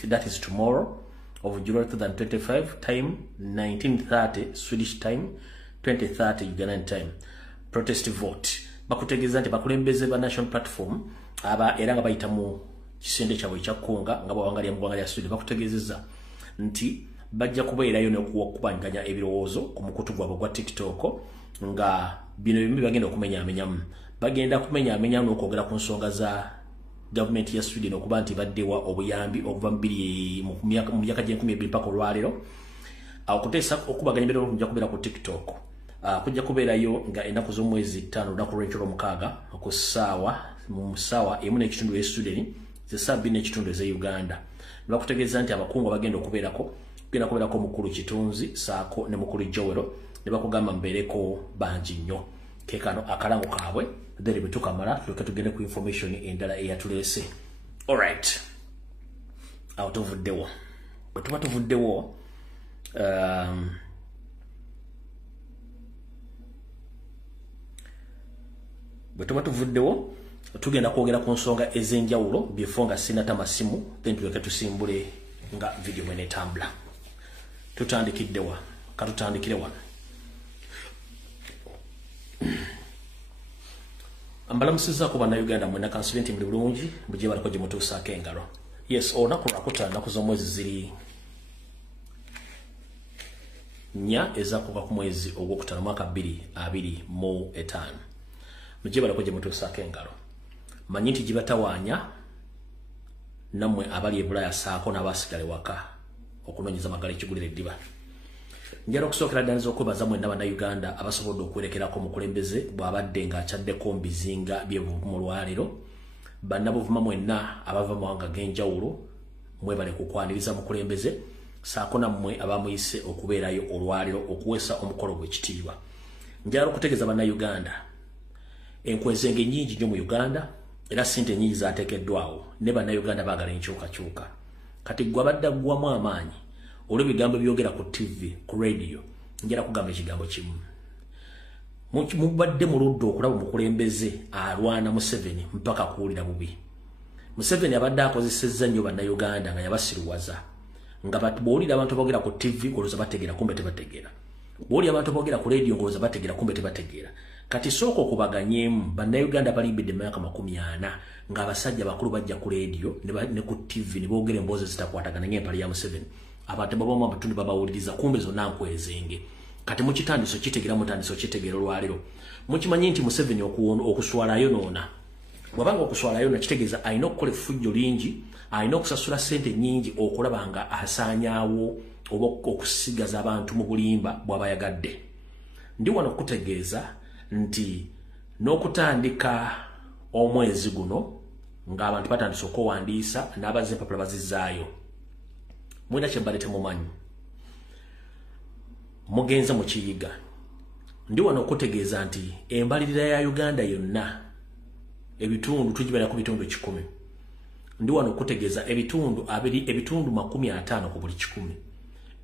5th, that is tomorrow, of July 2025, time 1930 Swedish time, 2030 Ugandan time. Protest vote. Bakutegeza nti bakulembeze ba national platform aba era nga bayita mu kisende kyabwe ekyakonga nga bawangalya mu ggwanga lya Sweden bakutegezeza nti bajja kubeerayo n'okubanganya ebirowoozo ku mukutu gwabwe gwa TikTok nga bino bimbi bagenda okumenyaamenyamu. Bagenda kumenyaamenyamu n'okwogera ku nsonga za gavumenti ya Sweden okuba nti baddewa obuyambi okuva mu myaka gye-20 mpaka olwaleero. Okuteesa okubaganya ebirowoozo kujja kubeera ku TikTok. Kujja kubeerayo nga ennaku z'omwezi 5 olunaku lw'Ekiro-mukaaga ku ssaawa emu n'ekitundu e Sweden z'essaawa 2 n'ekitundu eze Uganda. Bakutegeeza nti abakungu bagenda okubeerako Mukulu Kitunzi saako ne Mukulu Jowero ne bakugamba mbeereko bangi nnyo. Kekano akalango kaabwe then bitukamala tuleke tugende ku information endala eyatuleese. Alright. Awo tuvuddewo. Bwe tuba tuvuddewo tugenda kwogera ku nsonga ez'enjawulo before nga sinata masimu then tuleke tusimbule nga video mwene etambula. Tutandikiddewa katutandikire wano. Mbalamusizaako bannayuganda mwena kansulenti muli bulungi bugye baliko gye mutuusaako engalo. Yes, olunaku lwakutaano ennaku z'omwezi ziri 4 ezaakuuka ku mwezi ogwokutaano mwaka 2025. Mugye baliko gye mutuusaako engalo. Manyi nti gibatawaanya nammwe abali e Bulaaya saako n'abaasigala waka okunoonyeza amagala ekigulira eddiba. Njala okusookera ddala okwebaza mwenna bannayuganda abasobodde okwerekerako omukulembeze bw'abadde ng'akyaddeko mu bizinga by'ebuvumu olwaleero. Bannabuvuma mwenna abava mu mawanga g'enjawulo mwebale kukwaniriza mukulembeze saako nammwe abamuyise okubeerayo olwaleero okuweesa omukolo gw'ekitiibwa. Njala okutegeeza bannayuganda enkwezenge nnyingi nnyo mu Uganda era ssente nnyingi zaateekeddwawo ne bannayuganda baagala enkyukakyuka. Kati gwe abadde aggwamu amaanyi olw'ebigambo byogera ku TV, ku radio, njala kugamba ekigambo kimu. Mubadde muludde okulaba omukulembeze alwana Museveni mpaka kuwulira bubi. Museveni abadde akozesezza nnyo bannayuganda nga yabasiruwaza. Nga bw'owulira abantu boogera ku TV olowooza bategeera kumbe tebategeera. Bw'owulira abantu boogera ku radio ng'olowooza bategeera kumbe tebategeera. Kati sooka okubaganyeemu bannayuganda balimbidde emyaka 40 ng'abasajja bakulu bajja ku radio ne ku TV ne boogera emboozi zitakwatagana ng'empale ya Museveni. Abantu babamu abatundu babawuliriza kumbe zonna nkwezenge. Kati mukitandiso kitegeera mutandiso kitegeera olwaleero. Mukimanyi nti Museveni okuswalayo noona. Bwabanga okuswalayo na kitegeeza alina okukola effujjo lingi, alina okusasula ssente nnyingi okulaba nga asaanyaawo oba okusigaza abantu mu bulimba bw'abayagadde. Ndi wano okutegeeza nti n'okutandika omwezi guno ng'abantu batandise okuwandiisa n'abazze empapula bazizzaayo. Mwina kye mbadde temumanyi. Mugenza mu Kiyiga. Ndi wano okutegeeza nti embalirira ya Uganda yonna ebitundu tugibala ku bitundu 10. Ndi wano okutegeeza ebitundu 50 ku buli 10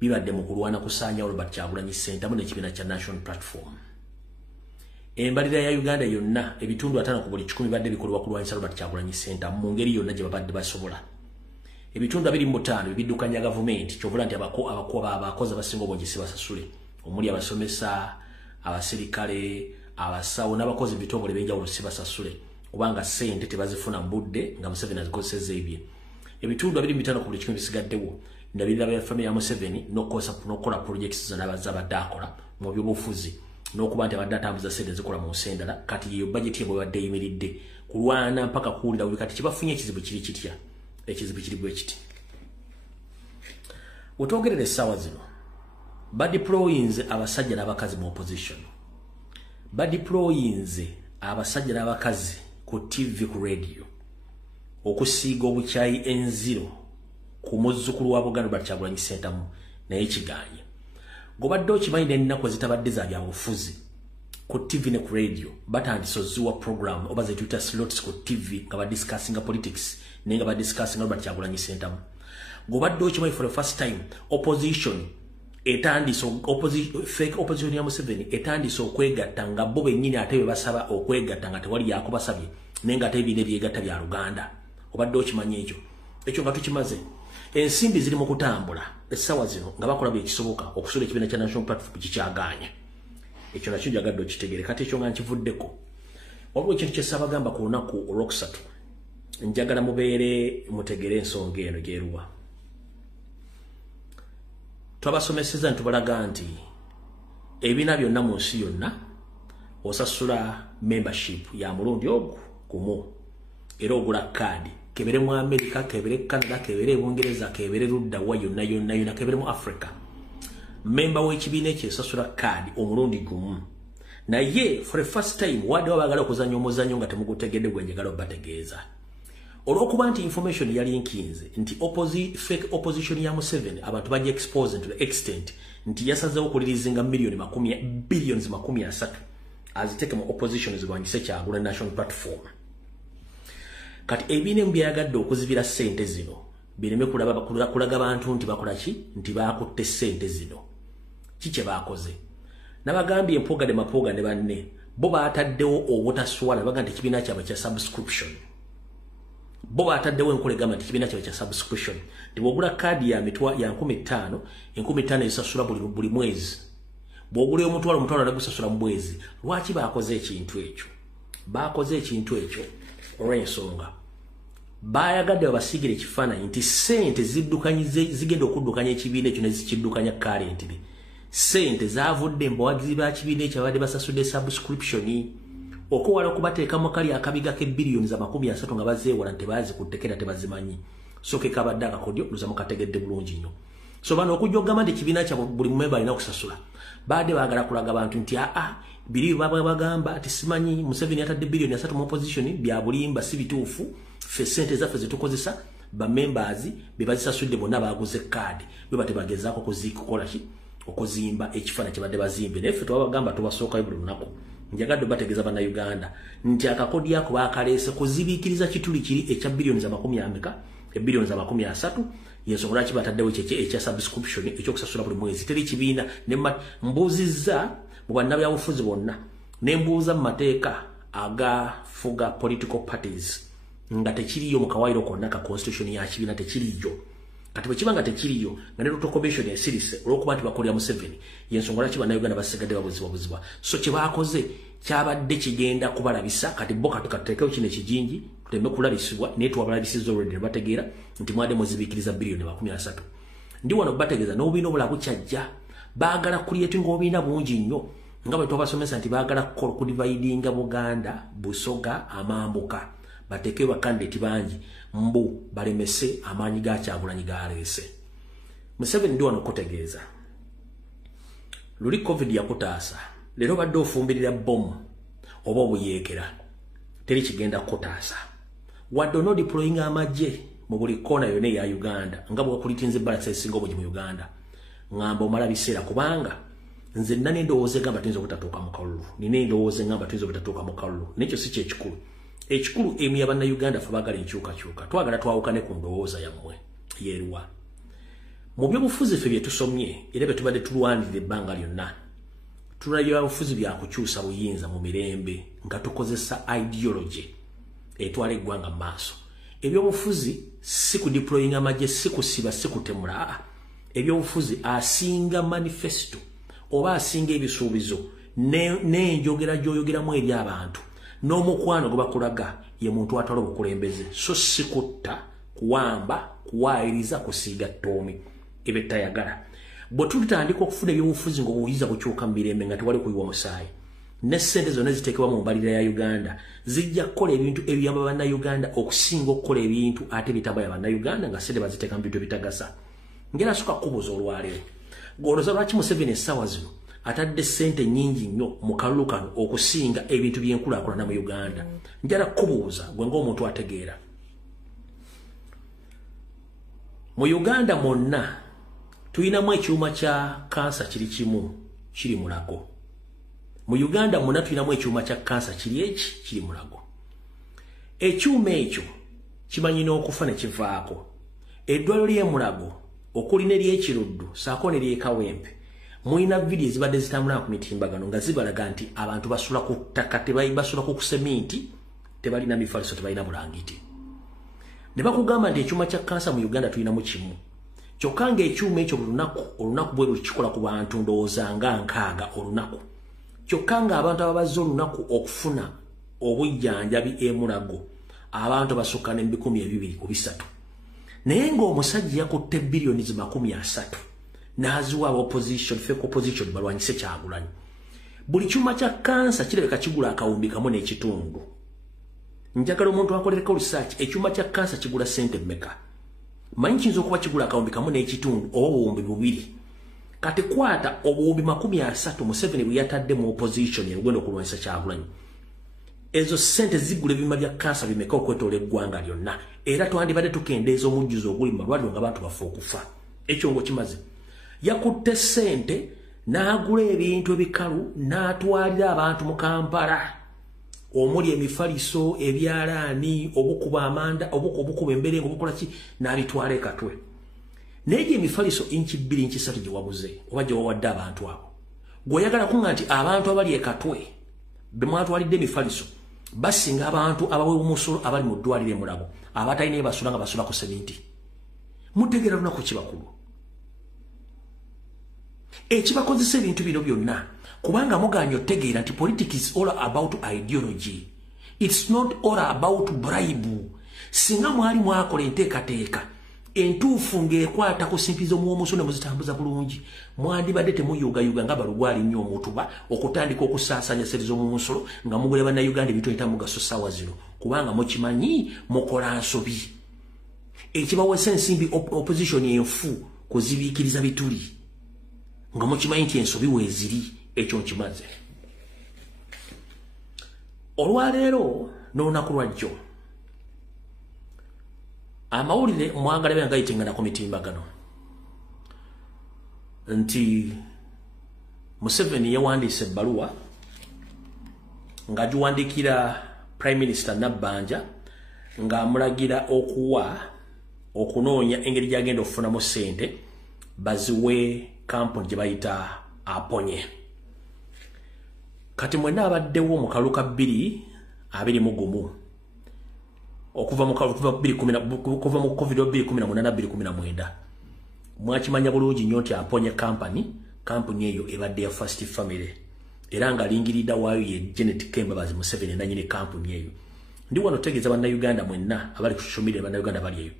bibadde mu kulwana kusaanya Robert Kyagulanyi Center mu n'ekibiina kya National Platform. Embalirira ya Uganda yonna ebitundu 5 ku buli 10 bibadde bikolebwa kulwanyisa Robert Kyagulanyi Center mu ngeri yonna gye babadde basobola. Ebitundu 25 biddukanya gavumenti kyovula nti abakozi abasinga obungi si basasule omuli abasomesa, abasirikale, abasawo n'abakozi bitongole b'enjawulo si basasule kubanga ssente tebazifuna mu budde nga Museveni azikozesezza ebye. Ebitundu 25 ku buli 10 bisigaddewo ndabirira bya family ya Museveni n'okukola projects z'abadde akola mu by'obufuzi n'okuba nti abadde atambuza ssente zikola mu nsi endala. Kati yeyo budget ye bwebadde eyimiridde kulwana mpaka kuwulira buli kati kibafunye ekizibu kiri kitya. Ekizibu kiri bwe kiti. Wetwogerera essaawa zino badeployinze abasajja n'abakazi mu opposition. Badeployinze abasajja n'abakazi ku TV ku radio okusiiga obukyayi enziro ku muzzukulu wa Buganda Robert Kyagulanyi Center naye kigaanye. Gobadde okimanyi n'ennaku ezitabadde za byabufuzi ku TV ne ku radio batandise ozziwa program oba ze tuyita slots ku TV nga badiscussinga politics nenga badiscussinga Robert Kyagulanyi Center. Gobadde okimanyi for the first time opposition fake opposition ya Museveni etandise okwegatta nga bo bennyini ate basaba okwegatta nga tewali yakubasabye nenga ate ebine byegatta bya Luganda. Obadde okimanyi ekyo nga tukimaze ensimbi ziri mu kutambula essaawa zino nga bakola bye kisoboka okusula ekibiina kya National Platform kikyagaanye. Ekyo nakyo njagadde okitegere kati ekyo nga nkivuddeko. Waliwo ekintu kye Ssaabagamba ku lunaku olwokusatu njagala mubeere mutegere ensonga eno gy'eruwa. Twabasomeseza ntubalaga nti ebibiina byonna mu nsi yonna osasula membership ya mulundi ogwo gumu era ogula kaadi kebere mu America, kebere Canada, kebere Bungereza, kebere ludda wa yonna kebere mu Africa. Member w'ekibiina ekyo esasula kaadi omulundi gumu. Naye for the first time wadde wabagala okuzannya omuzannyo nga temugutegedde gwe njagala obategeeza. Olw'okuba nti information yali nkinze nti fake opposition ya Museveni abantu bajja expose to the extent nti yasazeewo okulirizinga billions makumi asatu aziteeke mu opposition zirwanyise Kyagulanyi National Platform. Kati ebibiina byagadde okuzibira ssente zino bireme kulaga bantu nti bakola ki nti baakutte ssente zino. Kiki baakoze? Nabagambye empoga de mapoga ne banne bo baataddewo obutaswala baga nti ekibiina kyabwe kya subscription. Bo baataddewo enkola egamba nti ekibiina kyabwe kya subscription. Nti bw'ogula kaadi ya 15,000 esasula buli mwezi. Bw'ogula omutwalo nagusasula mu mwezi. Lwaki baakoze ekintu ekyo? Baakoze ekintu ekyo olw'ensonga bayagadde babasigire ekifaananyi nti ssente zigenda okuddukanya ekibiina ekyo ne zikiddukanya currently. Ssente zaavudde mbawagizi ba kibiina ekyo abadde basasudde subscription okuwala okubateekamu kali akabiga ke billions za 30 nga bazeewala tebazikuttekera tebazimanyi. So ke kabadde akakodyo luza mukategedde bulungi nnyo. So bano okujja okugamba nti ekibiina kya buli mumemba alina okusasula baadde baagala kulaga abantu nti biri bagamba ati simanyi Museveni atadde billion 3 mu opposition bya bulimba si bituufu fe ssente zaffe zetukozesa ba members be bazisasudde bonna baaguze kaadi be batebagezaako kuzikukola ki okuzimba ekifaananyi kye badde bazimbe. Naye ffe twabagamba tubasookayo buli lunaku njagadde bategeeza bannayuganda nti akakodi ako baakaleese kuzibiikiriza kituli kiri ekya billions za 30 billions za 30 yensonga lwaki bataddewo ekya subscription ekyokusasula buli mwezi. Teri kibiina ne mbuuzizza mu bannabyabufuzi bonna ne mbuuza mu mateeka agafuga political parties nga tekiriyo mu kawairo konna ka constitution ya kibiina tekiriyo. Kati bwe kiba nga tekiriyo nga ne Electoral Commission esirise olw'okuba nti bakolera Museveni yensonga lwaki bannayuganda basigadde babuzibwa. So kye baakoze kyabadde kigenda kubalabisa kati bo katuteekewo kino ekijingi tutembe kulabisibwa naye tuwabalabisizza already ne bategeera nti mwadde muzibiikiriza billion 13. Ndi wano bategeeza n'obubiina obulala bukyajja baagala creating obubiina bungi nnyo nga bwe twabasomesa nti baagala kudividinga Buganda Busoga Amambuka bateekewo bakandidate bangi mbu balemese amaanyi ga Kyagulanyi galeese. Museveni ndi wano kutegeeza luli COVID yakutaasa leero badde ofumbirira bomu oba obuyeekera teri kigenda kutaasa wadde no deploying amagye mu buli kona yonna ya Uganda nga bwakulitinze balasa esinga obungi mu Uganda ngamba omala biseera kubanga nze nina n'endowooza egamba tuyinza obutatuuka mu kalulu nina endowooza engamba tuyinza obutatuuka mu kalulu nekyo si kyekikulu. Ekikulu emu ya bannayuganda ffe baagala enkyukakyuka twagala twawukane ku ndowooza yammwe yeeruwa. Mu byobufuzi ffe bye tusomye era bye tubadde tulwanirira ebbanga lyonna tulabye obufuzi bya kukyusa buyinza mu mirembe nga tukozesa ideology etwala eggwanga mu maaso. Ebyobufuzi si ku deploying amagye si kusiba si kutemula. Ebyobufuzi asinga manifesto oba asinga ebisuubizo n'enjogera gy'oyogeramu eri abantu n'omukwano gwe bakulaga ye muntu atwala obukulembeze so si kutta kuwamba kuwaayiriza kusiiga ttoomi ebyo tayagala. Bwe tutandika okufuna ebyobufuzi ng'obuyinza bukyuka mu mirembe nga tewali kuyiwa musaayi ne ssente zonna ziteekebwa mu mbalirira ya Uganda zijja kukola ebintu ebiyamba bannayuganda okusinga okukola ebintu ate bitambula bannayuganda nga ssente baziteeka mu bintu ebitagasa. Ngera suka kubuuza olwaleero gw'olowooza lwaki Museveni essaawa zino atadde ssente nnyingi nnyo mu kalulu kano okusinga ebintu by'enkulaakulana mu Uganda? Njala kubuuza gwe ng'omuntu ategeera. Mu Uganda mwonna tulinamu ekyuma kya kansa kiri kimu kiri Mulago. Mu Uganda mwonna tulinamu ekyuma kya kansa kiri Mulago. Ekyuma ekyo kimanyi n'okufa ne kivaako. Eddwaliro ly'e Mulago okuli n'ery'Ekiruddu saako n'ery'Ekawempe mulina vidiyo ezibadde zitambula ku mitimbagano nga zibalaga nti abantu basula ku ttaka basula ku seminti tebalina mifaliso tebalina bulangiti. Ne bakugamba nti ekyuma kya kansa mu Uganda tulinamu kimu kyokka ng'ekyuma ekyo olunaku bwe lukikola ku bantu ndowooza nga 6 olunaku kyokka ng'abantu ababazze olunaku okufuna obujjanjabi emulago abantu basukka ne 2,200 naye ng'omusajja yakutte billioni 30 n'aziwa opposition fake opposition balwanyise Kyagulanyi buli kyuma kya kansa kirabika kigula akawumbi kamu n'ekitundu njagala omuntu akolereko research ekyuma kya kansa kigula sente mmeka manyi kiyinza okuba kigula akawumbi kamu n'ekitundu oba obuwumbi 2 kati kwata obuwumbi 30 Museveni bwe yatadde mu opposition erugendo okulwanyisa Kyagulanyi ezo sente zigula ebima bya kansa bimeka okwetoola eggwanga lyonna era twandibadde tukendeeza omujjuzo oguli mu malwaliro ng'abantu bafa okufa ekyo ngo kimaze yakutte sente n'agula ebintu ebikalu n'atwalira abantu mu Kampala omuli emifaliso ebyalaani obukuba amanda obukuba emberengo obukola ki n'abitwala e Katwe naye emifaliso inchi 2 inchi 3 gye wabuze oba gye wawadde abantu abo gw'oyagala kunga nti abantu abali e Katwe be mwatwalidde emifaliso basinga abantu abawe omusolo abali mu ddwaliro e Mulago abatalina basula nga basula ku sementi mutegeera lunaku kibakulu ekibakozesa ebintu bino byonna kubanga muganya otegeera nti politics is all about ideology it's not all about bribe singa mwali mwakola enteekateeka entuufu ng'ekwata ku simpizo muwomuso ne muzitambuza bulungi mwandibadde temuyugayuga nga balugwali nnyo omutuba okutandika okusaasaanya sente z'omumusolo nga mugule bannayuganda ebintu mugaso ssaawa zino kubanga mukimanyi mukola nsobi ekibawesa ensimbi opposition enfu kuzibiikiriza bituli nga mukimanyi nti ensobi weeziri ekyo nkimaze olwaleero n'olunaku lwajjo amawulire mwagala bya ngayitengana ku mitimbagano nti Museveni yawandiise ebbaluwa ng'agiwandikira Prime Minister Nabbanja ng'amulagira okunoonya engeri gy'agenda okufunamu ssente baziwe kampuni gye bayita Aponye kati mwenna abaddewo mu kaluka 2021 okuva mu COVID-19 mwakimanya bulungi nnyo nti Aponye kampuni eyo ebadde ya First Family era nga lingiridda waayo ye Janet Kembabazi Museveni nanyini kampuni eyo ndi wano tegeeza bannayuganda mwenna abali ku social media bannayuganda bali eyo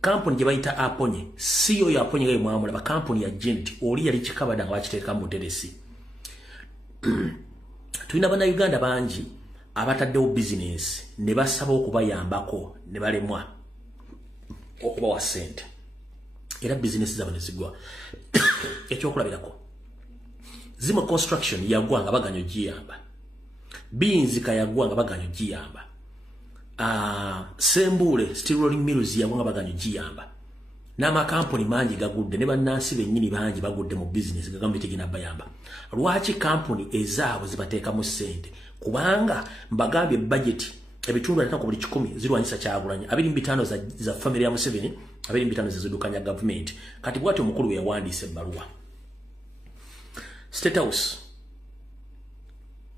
kampuni gye bayita Aponye siyo ya Aponye gayo mwamula ba kampuni ya Janet oli yali kikabada nga bakiteeka mu teresi tulina bannayuganda bangi abataddewo business ne basaba okubayambako ne balemwa okubawa ssente era business zabo ne zigwa ekyokulabirako Zimo Construction yagwa nga baganya ogiyamba Binzika yagwa nga baganya ogiyamba Sembule Steel Rolling Mills yagwa nga baganya ogiyamba n'amakampuni mangi gagudde ne bannansi bennyini bangi bagudde mu business gagamba tegina bayamba lwaki kampuni ezaabo zibateeka mu ssente kubanga mbagambye budget ebitundu atako buli 10 zirwanyisa Kyagulanyi 25 za family ya Museveni 25 zizidukanya government kati bwati omukulu we yawandiise ebbaluwa State House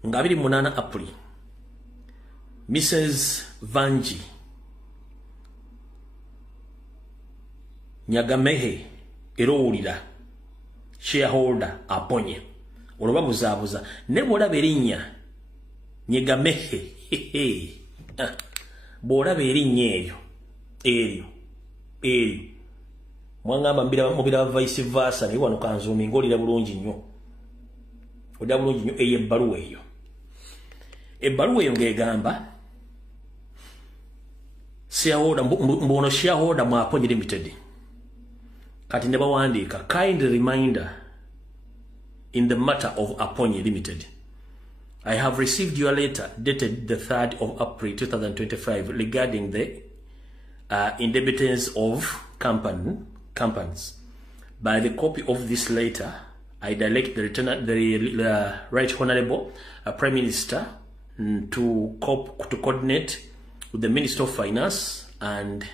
nga 28 April Mrs. Vanji Nyagamehe erowulira shareholder Aponye olwabuzaabuza ne bwolaba erinnya Nyagamehe bwolaba erinnya eryo mwangamba mubira vice versa naye wano kanzumi ng'olira bulungi nnyo olira bulungi nnyo eyo ebbaluwa eyo ng'egamba mbono shareholder mu Aponye Limited kati ne bawandiika kind reminder in the matter of Aponye Limited. I have received your letter dated the 3rd of April 2025 regarding the indebtedness of companies. By the copy of this letter, I direct the Right Honorable Prime Minister to coordinate with the Minister of Finance and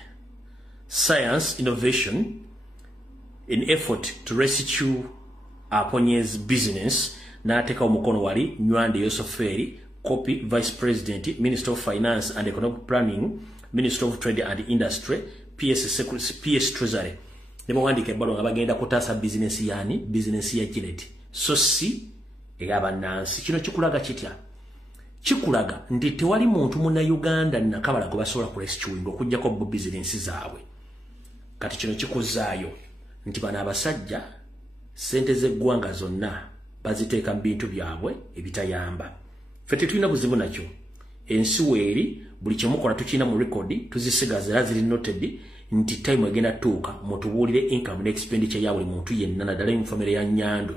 Science Innovation in effort to restitute Aponye's business. Nateka omukono wali Nywande Yosoferi, copy Vice President, Minister of Finance and Economic Planning, Minister of Trade and Industry, PS Treasury. ne bawandika ebbalo nga bagenda kutaasa bizinesi yani bizinesi ya Janet so si eyaba Nancy. Kino kikulaga kitya? Kikulaga nti tewali muntu muna Uganda nakabala gwe basobola kurescuing okujjako bo bizinesi zaabwe. Kati kino kikuzaayo nti bano abasajja sente z'eggwanga zonna baziteeka mu bintu byabwe ebitayamba. Ffe tetulina buzibu nakyo. Ensi weeri buli kyemukola tukina mu rekodi tuzisigaza era ziri noted nti time egenda tuuka mutubuulire income n'expenditure ya buli muntu yenna naddala enfamire ya Nyandwe.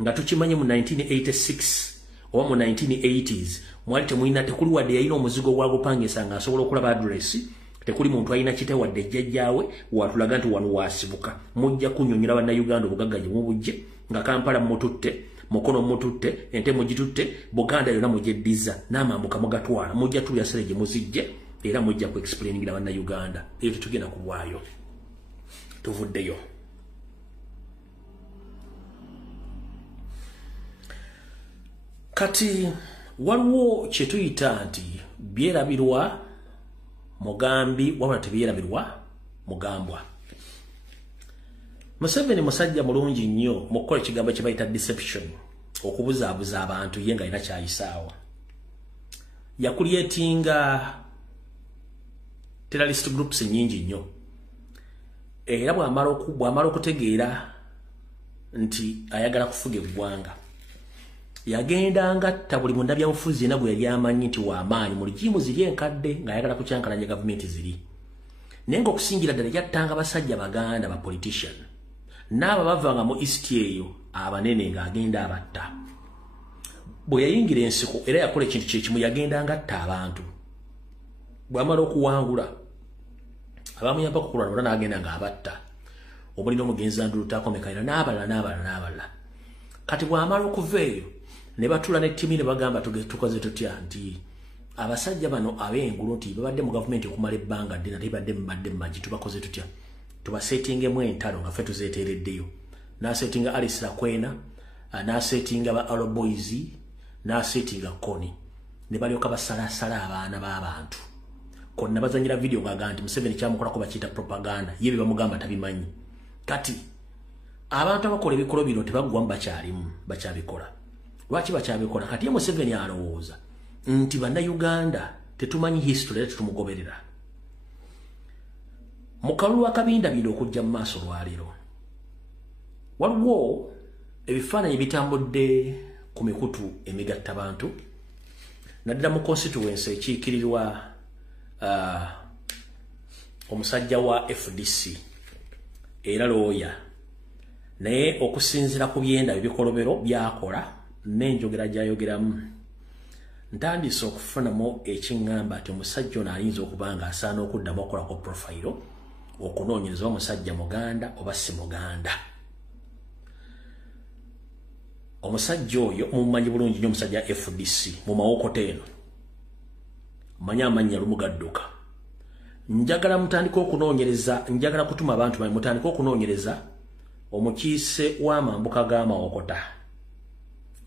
Nga tukimanye mu 1986 oba mu 1980s mwali temulina tekuli wadde yalina omuzigo gwa gupangisa nga asobola okulaba address. Tekuli muntu alina kite wadde jjajjaawe watulaga nti wano wasibuka. Mujja kunnyonnyola bannayuganda obugagga gye mubujje nga Kampala mututte mukono mututte ente mugitutte Buganda yonna mugyeddiza n'amambuka mugatwala mujja tulya sere gye muzijje era mujja ku explainingira bannayuganda eyo tetugenda kubwayo tuvuddeyo. Kati waliwo kye tuyita nti byerabirwa mugambi wabula tebyerabirwa mugambwa. Museveni musajja mulungi nnyo mu kukola ekigambo kye bayita deception, okubuzaabuza abantu ye nga alina kyayisaawa. Yakulyetinga terrorist groups nyingi nnyo era bw'amala okutegeera nti ayagala kufuga eggwanga yagenda ngatta buli munnabyabufuzi yenna gwe yali amanyi nti w'amaanyi mu ligimu ziri enkadde ng'ayagala kucyankalanya gavumenti ziri. Naye ng'okusingira ddala yattanga basajja baganda ba politician n'abo bavanga mu east eyo abanene ng'agenda abatta. Bwe yayingira ensiko era yakola ekintu kyekimu yagenda ngatta abantu. Bw'amala okuwangula abamuyambako kulwana bonna n'agenda ng'abatta. Omulina omugenzi Andulutako Mekaira n'abalala. Kati bw'amala okuva eyo ne batula ne ttiimi ne bagamba tukoze tutya nti abasajja bano ab'engulu nti babadde mu gavumenti okumala ebbanga ddene ate badde mu magi tubakoze tutya tubasetingemu entalo nga ffe tuzeeteereddeyo. N'asetinga Alice Lakwena, n'asetinga ba Arrow Boys, n'asetinga Koni ne balyoka basalasala abaana b'abantu. Konna bazanyira video ng'agamba nti Museveni kyamukolako bakiyita propaganda ye bye bamugamba tabimanyi. Kati abantu abakola ebikolo bino tebaggwamu bakyabikola. Lwaki bakyabikola? Kati ye Museveni alowooza nti bannayuganda tetumanyi history era tetumugoberera. Mu kalulu akabinda bino okujja mu maaso lwaleero waliwo ebifaananyi bitambudde ku mikutu emigatta bantu naddala mu constituency ekiikirirwa omusajja wa FDC era looya naye okusinziira ku byenda ebikolobero byakola n'enjogera gyayogeramu ntandise okufunamu ekiŋŋamba nti omusajja ono alinza okuba nga asaana okuddamu okolako profile okunoonyereza omusajja muganda oba si muganda. Omusajja oyo mumumanyi bulungi nnyo omusajja FDC mu Mawokota eno manyi amannya lumugadduka. Njagala mutandika okunoonyereza, njagala kutuma abantu mutandika okunoonyereza omukiise w'amambuka g'Amawokota.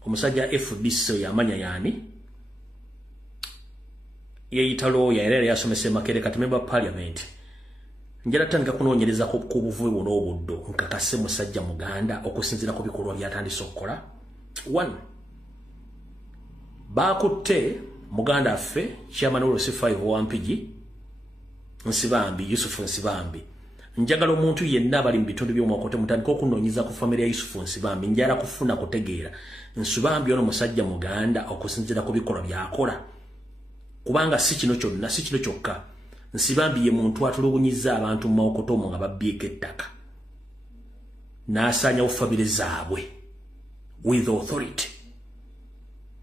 Omusajja FDC yamanya yani yeyita looya era yasomesa Makerere kati member parliament. Njala tandika kunoonyereza ku buvubi buno obuddo nkakase musajja muganda okusinziira ku bikolwa byatandise okukola. 1 bakutte muganda affe chairman olusifa Wampigi Nsibambi Yusufu Nsibambi. Njagala omuntu yenna abali mu bitundu by'Omawokota mutandika okunoonyeza ku famire ya Yusufu Nsibambi njala kufuna kutegeera Nsibambi ono musajja muganda okusinziira ku bikolwa byakola. Kubanga si kino kyonna si kino kyokka Nsibambi ye muntu atulugunyiza abantu mu Mawokota omwo nga babbiika ettaka n'asaanya famire zaabwe with authority.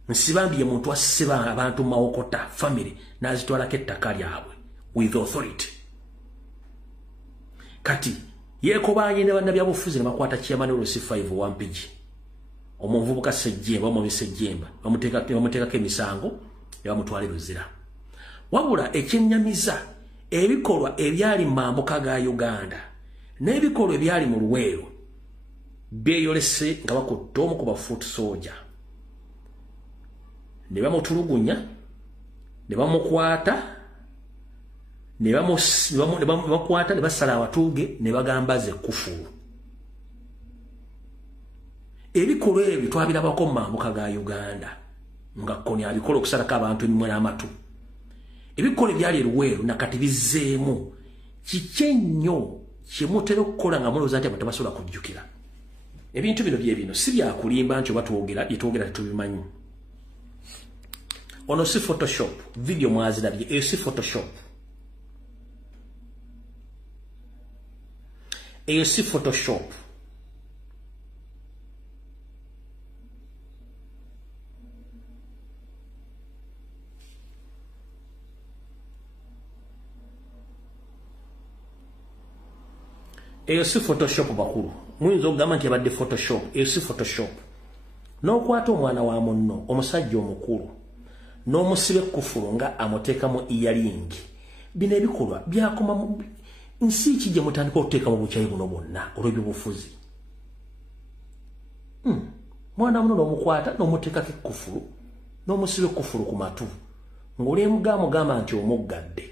Nsibambi ye muntu asseba abantu mu Mawokota famire n'azitwalako ettaka lyabwe with authority. Kati yeekobanye ne bannabyabufuzi ne bakwata chairman olusifa Wampigi omuvubuka Ssejjemba omumi Ssejjemba bamuteekako emisango ne bamutwala Luzira. Wabula ekyennyamiza ebikolwa ebyali mu mambuka ga Uganda n'ebikolwa ebyali mu Luweero byeyolese nga bakutte omu ku bafuutu soja ne bamutulugunya ne bamukwata ne bamukwata ne basala abatuuge ne bagamba ze kufuru. Ebikolwa ebyo twabirabako mu mambuka ga Uganda nga Kony abikola okusalako abantu emimwe n'amatu. Ebikolwa ebyali eruweeru nakati bizzeemu kiki ennyo kye mutera okukola nga mulowooza nti abantu basobola kujjukira. Ebintu bino bye bino si byakulimba nti oba twogera bye twogera tetubimanyi. Ono si Photoshop, video mwazirabye, eyo si Photoshop. Eyo si Photoshop. Eyo si Photoshop bakulu. Muyinza okugamba nti yabadde Photoshop. Eyo si Photoshop. N'okwata omwana wa munno, omusajja omukulu, n'omusibe kufuru nga amuteekamu earring. Bino ebikolwa byakoma mu nsi ki gye mutandika okuteeka mu bukyayi buno bwonna olw'ebyobufuzi. Mwana muno n'omukwata n'omuteekako ekkufulu n'omusibe kufuru ku matu ng'olyemugamba nti omuggadde.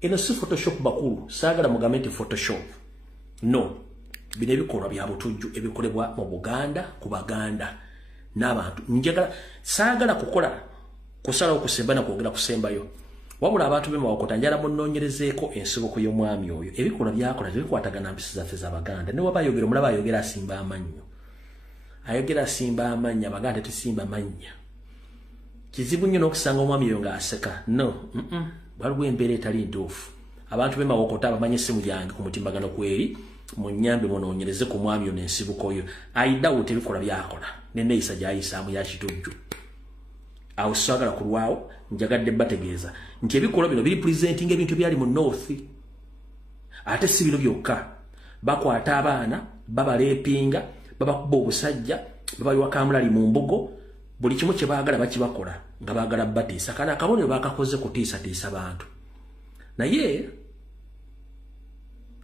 Eno si Photoshop bakulu, saagala mugambe nti Photoshop. No, bino ebikolwa bya butujju ebikolebwa mu Buganda ku Baganda n'abantu. Njagala saagala kukola kusalawo kusemba na kwogera kusembayo. Wabula abantu be mawokota njala munnoonyerezeeko ensibuko y'omwami oyo. Ebikolwa byakola tebikwatagana mpisi zaffe z'Abaganda. Ne waba ayogera omulaba ayogera asimba amannyo. Ayogera asimba amanya, Abaganda tesimba mannya. Kizibu nnyo n'okusanga omwami oyo ng'aseka. No, waliwo embeera etali ntuufu. Abantu be mawokota abamanyi essimu yange ku mutimbagano kweri mu nnyambe munoonyereze ku mwami oyo n'ensibuko oyo. Ayiddawo tebikolwa byakola n'enneeyisa gy'ayisaamu ya kitujju. Awo swagala kulwawo njagadde bategeeza nti ebikolwa bino biri presenting ebintu byali mu North. Ate si bino byokka. Bakwata abaana, babalepinga, babakuba obusajja, babayiwa kamulali mu mbugo, buli kimu kye baagala bakibakola nga baagala batiisa. Kana akabonero bakakoze kutiisatiisa bantu. Naye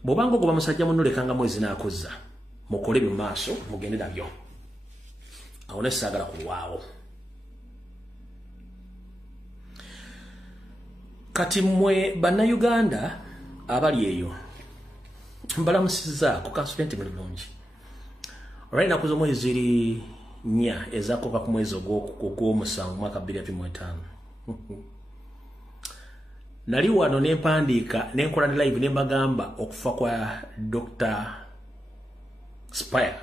bw'obanga ogoba musajja munno lekanga mwezi n'akozza mukole mu maaso mugende nabyo. Awo ne saagala kulwawo. Kati mwe bannayuganda abali eyo mbalamusizzaako kansulenti mulungi. Olwalina kuza omwezi ziri 4 ezaakoka ku mwezi ogw'omusanvu mwaka 2025. Nali wano nempandiika nenkola ne live nembagamba okufa kwa Dr. Spire.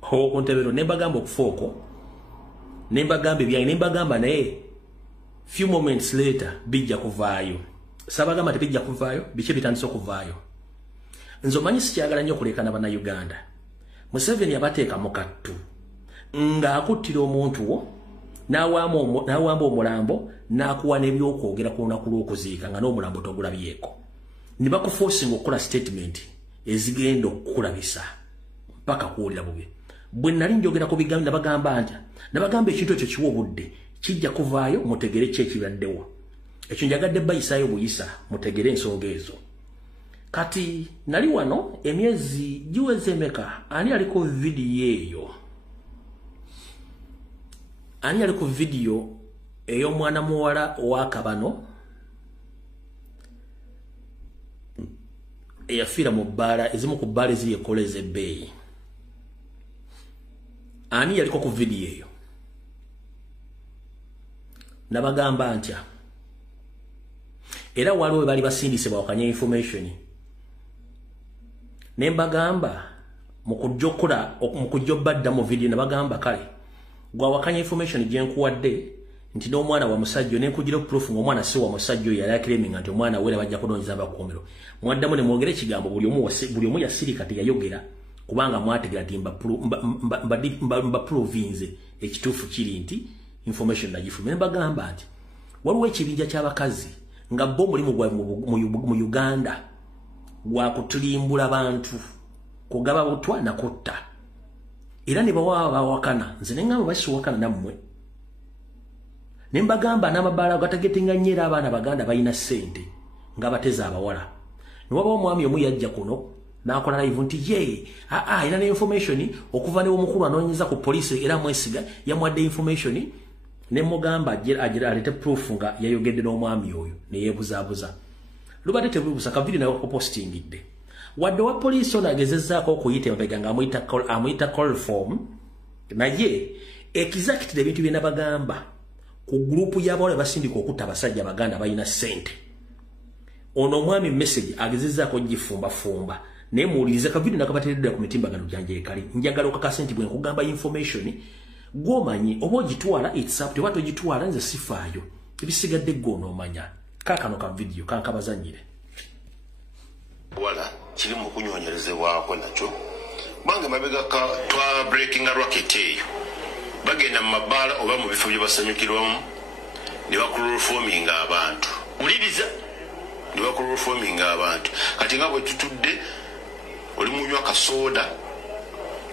Ho kontebero nembagamba okufa okwo. Nembagamba ebyayi nembagamba naye few moments later bijja kuvaayo. Sabagamba tebijja kuvaayo, biche bitandise okuvaayo. Nzo manyi sikyagala nnyo kulekana bannayuganda. Museveni yabateeka mu kattu ng'akuttira omuntu wo n'awamba omulambo n'akuwa n'ebyokwogera ku lunaku lw'okuziika nga n'omulambo togulabyeko. Ne bakuforcing okukola statement ezigenda okukulabisa mpaka kuwulira bubi. Bwe nali njogera ku bigambo nabagamba nti nabagamba ekintu ekyo kiwa obudde kijja kuvaayo mutegere ki ekibaddewo. Ekyo njagadde bayisaayo buyisa mutegere ensonga ezo. Kati nali wano emyezi giweze emeka ani aliko vidiyo eyo. Ani aliko vidiyo ey'omwana muwala owa Kabano eyafiira mu bbaala ezimu ku bbaala eziri ekkola ez'ebbeeyi. Ani yaliko ku vidiyo eyo? Nabagamba ntya. Era waliwo bali basindise bawakanya information. Nembagamba mukujja badda mu video nabagamba kale gwawakanya information gye nkuwadde nti n'omwana wa musajja nenkujira proof ng'omwana si wa musajja oyo yali claiming nti omwana we bajja kunoonyeza bakuumiro. Mwaddamu ne mwogera ekigambo buli omu yasirika teyayogera kubanga mwategera ti mba province ekituufu kiri nti information nagifuna. Nembagamba nti waliwo ekibinja ky'abakazi nga bo mulimu gwa mu Uganda gwa kutulimbula abantu kugaba butwa na kutta. Era ne bawakana nze nengamba basiwakana nammwe. Nembagamba n'amabaala gatagetinga nnyera abaana Baganda balina ssente nga bateza abawala. Ne waba omwami omu yajja kuno n'akola live nti era ne information okuva ne omukulu anoonyeza ku poliisi era mwesiga yamwadde information ne mugamba agira alete proof nga yayogedde n'omwami oyo ne yebuzabuza lubadde tebubusa ka video nayo ko postingidde wadde wa police ono agezezzaako okuyita emabega nga amuyita call form naye exactly ebintu bye nabagamba ku grupu y'abawala basindika okutta abasajja abaganda balina ssente ono omwami message agezezzaako gifumba naye muwulirize ka video nakabateredde ku mitimbagano gyanje ekali njagala okakasa nti bwe nkugamba information gwomanyi oba ogitwala it's up tewato ogitwala nze sifaayo ebisigadde gwono omanya kakano ka video kankabazanyire wala kiri mu kunyonyerezebwako nakyo bange mabega ka twa breaking a rocket eyo bagenda mu mabaala oba mu bifo bye basanyukirwamu ne bakulorofominga abantu uliriza ne bakulorofominga abantu kati nga bwe tutudde oli munywa kasoda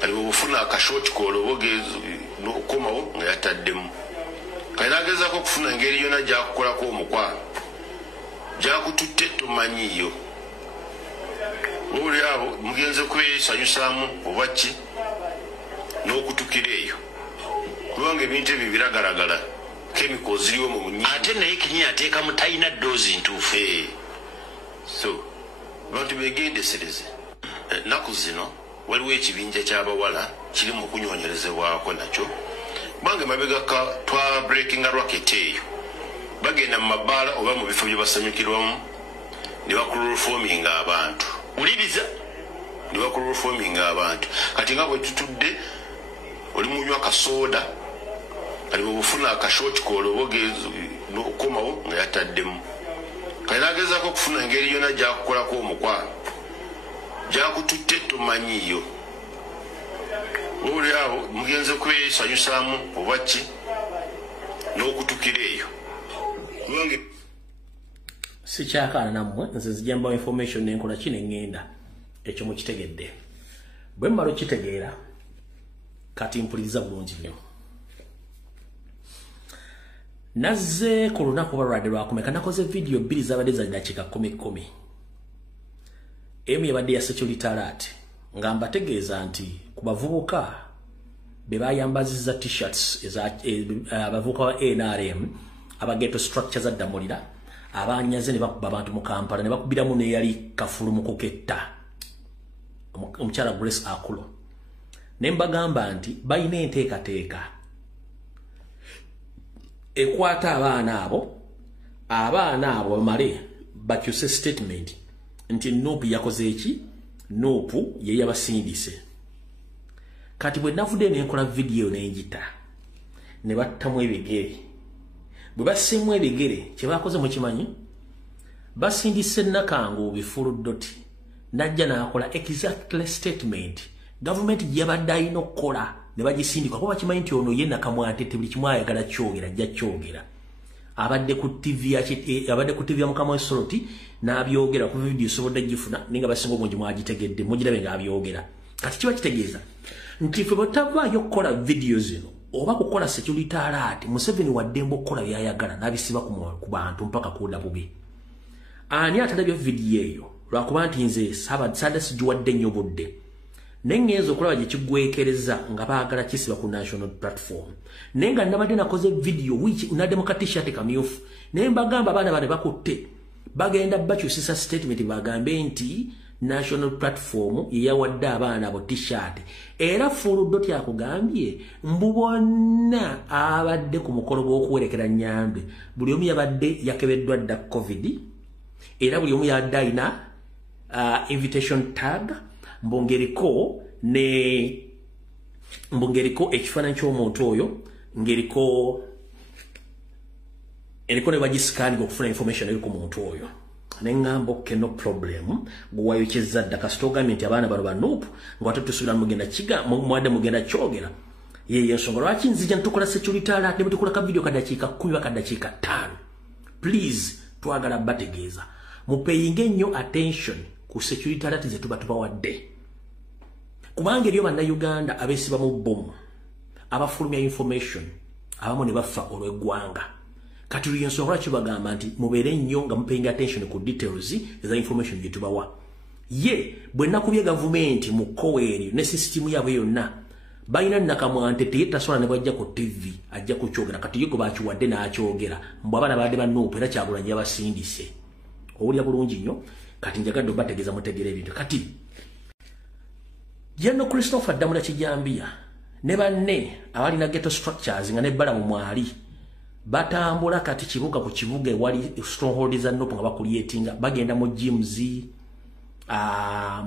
ali bufuna akashoti kolobogezo n'okomawo nga yataddemu kainagezaako okufuna engeri yonna gyakukolako omukwano gyakututte tomanyiyo oli abo mugenze kwesanyusaamu oba ki n'okutukira eyo kubanga ebintu ebyo biragalagala chemical ziriwo mu bunyi ate naye kinyi ateekamu talina doozi ntuufu so abantu begendesereze naku zino waliwo ekibinja ky'abawala kiri mu kunyonyerezebwako nakyo bange mabega ka twa breaking a rocket eyo bagenda mu mabaala oba mu bifo bye basanyukirwamu ne bakulorofominga abantu uliriza ne bakulorofominga abantu kati nga bwe tutudde oli munywa kasoda ali bufuna akashoti kolobogezo n'okomawo nga yataddemu kainagezaako okufuna engeri yonna gyakukolako omukwano gyakututte tomanyiyo oli abo mugenze kwesanyusaamu oba ki n'okutukira eyo sikyakaana nammwe nze zijambawo information nenkola kino eŋŋenda ekyo mukitegedde bwe mmala okitegeera kati mpuliriza bulungi nnyo nazze ku lunaku balwadde lwakumeka nakoze video 2 zabadde za dakiika 10 emu yabadde ya security alert nga mbategeeza nti ku bavubuka be bayambazizza t-shirts abavubuka wa NRM abageto structures addamulira abanyaze ne bakuba abantu mu Kampala ne bakubiramu ne yali kafulu mu kuketta omukyala Grace Akulo ne mbagamba nti bayina enteekateeka ekwata abaana abo bamale bakyuse statement nti Nuupu yakoze eki Nuupu ye yabasindise kati bwe navudde nenkola video n'enjita ne battamu ebigere bwe bassimu ebigere kye bakoze mu kimanyi basindise Nakangu bifuluddoti najja n'akola exactly statement government gyabadde alina okukola ne bagisindika kuba kimanyi nti ono ye Nakamwantette buli kimu ayagala kyogera ajja kyogera abadde ku TV ya Mukama Soroti n'abyogera ku video sobodde gifuna ninga basinga obungi mwagitegedde mugirabe nga abyogera kati kiba kitegeeza nti ffe botavaayo okukola video zino oba kukola security alert Museveni waddembe okukola byayagala n'abisiba ku bantu mpaka kuwuda bubi ani atalabye video eyo lwakuba nti nze saada sigiwadde nnyo budde nengeeza okulaba gye kiggwekereza nga baagala kisiba ku national platform naye nga nabadde nakoze video wiki unaddemu ka t-shirt kamyufu naye mbagamba abaana bane bakutte bagenda bakyusisa statement bagambe nti national platform yeyawadde abaana abo t-shirt era Fuluddoti akugambye mbu bonna abadde ku mukolo gw'okuwerekera Nyambe buli omu yabadde yakebeddwa dda covid era buli omu yadde alina invitation tag mbongeriko ekifaananyi ky'omuntu oyo eriko ne bagisikaninga okufuna information eri ku muntu oyo neŋŋamba okke no problem gwewayokyezza dda kasita ogambye nti abaana bano ba Nuupu ng'ate tusubira mwadde mugenda kyogera yeyo ensonga lwaki nzija ntukola security alert ne mutukola ka video kadakiika 10 kadakiika 5 please twagala bategeeza mupeyinge nnyo attention ku security alert ze tuba tubawadde kubanga eriyo bannayuganda abeesiba mu bbomu abafulumya information abamu ne bafa olw'eggwanga kati luyensonga lwaki bagamba nti mubeere nnyo nga mupayinga attention ku details eza information gye tubawa ye bwe nakubye gavumenti mu koweeryo ne sisitimu yaabwe yonna Bayina nakamwante tasobola ne bwajja ku TV ajja kukyogera kati yugo bakiwadde n'akyogera mbu abana badde banoopa era Kyagulanyi yabasindise owulya bulungi nnyo kati njagadde obategeeza mutegera ebintu kati General Christopher Damula Kijambia ne banne abalina ghetto structures nga nebbala mu mwali batambula kati kibuga ku kibuga ewali stronghold za Nopo nga bakulietinga bagenda mu gyms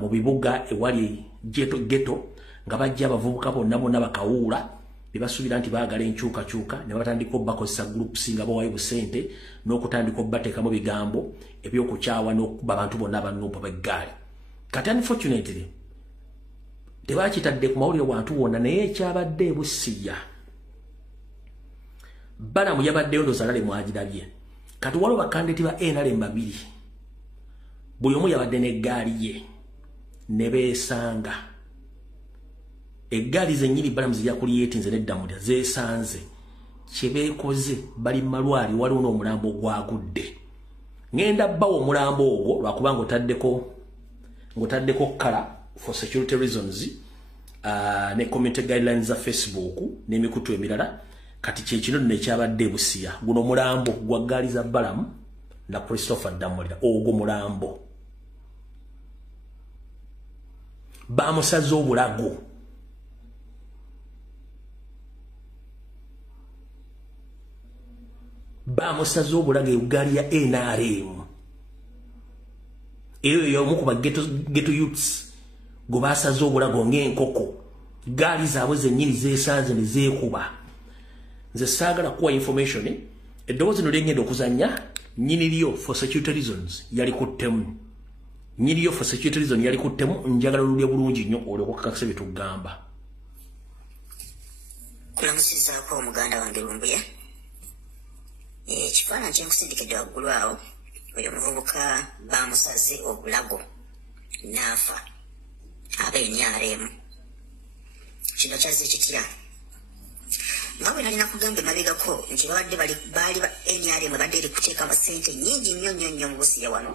mu bibuga ewali ghetto nga bajja abavubuka bonna bakawuula ne basubira nti baagala enkyukakyuka ne batandika bakozesa groups nga bawayo busente n'okutandika bateekamu bigambo ebyokukyawa n'okuba abantu bonna abanuupa b'eggaali kati unfortunately tebakitadde ku mawulire wantu wonna naye ekyabadde Busiya Balamu yabaddeyo ndozalale mwagirabye kati waliwo bakandidati ba NRM babiri buli omu yabadde n'eggaali ye ne beesanga eggaali zennyini Balamu zijja kulietinze n'eddamulya zeesanze kye beekoze bali mu malwali waliwo n'omulambo gwagudde ngenda bbawo omulambo ogwo lwakuba ng'otaddeko kala for security reasons ne community guidelines za Facebook n'emikutu emirala kati kyekino nekyabadde Busiya guno mulambo gwa ggaali za Balamu na Christopher Damulira ogwo mulambo bamusaze obulago eggaali ya NRM eyo y'omu ku ba ghetto youths go basaze obulago ng'enkoko ggaali zaabwe zennyini zeesanze ne zeekuba nze saagala kuwa information eddoboozi no lyengenda okuzanya nyiniriyo for security reasons yali kuttemu njagala olulya bulungi nnyo olwokukakasa bye tugamba kulamusizaako omuganda wange Lumbuya ekifaananyi kyenkusindikidde waggulu awo oyo omuvubuka bamusaze obulago n'afa aba NRM kino kyazze kitya nga bwe nalina kugamba emabegako nti babadde baali ba NRM badde eri kuteekamu ssente nnyingi nnyo mu Busiya wano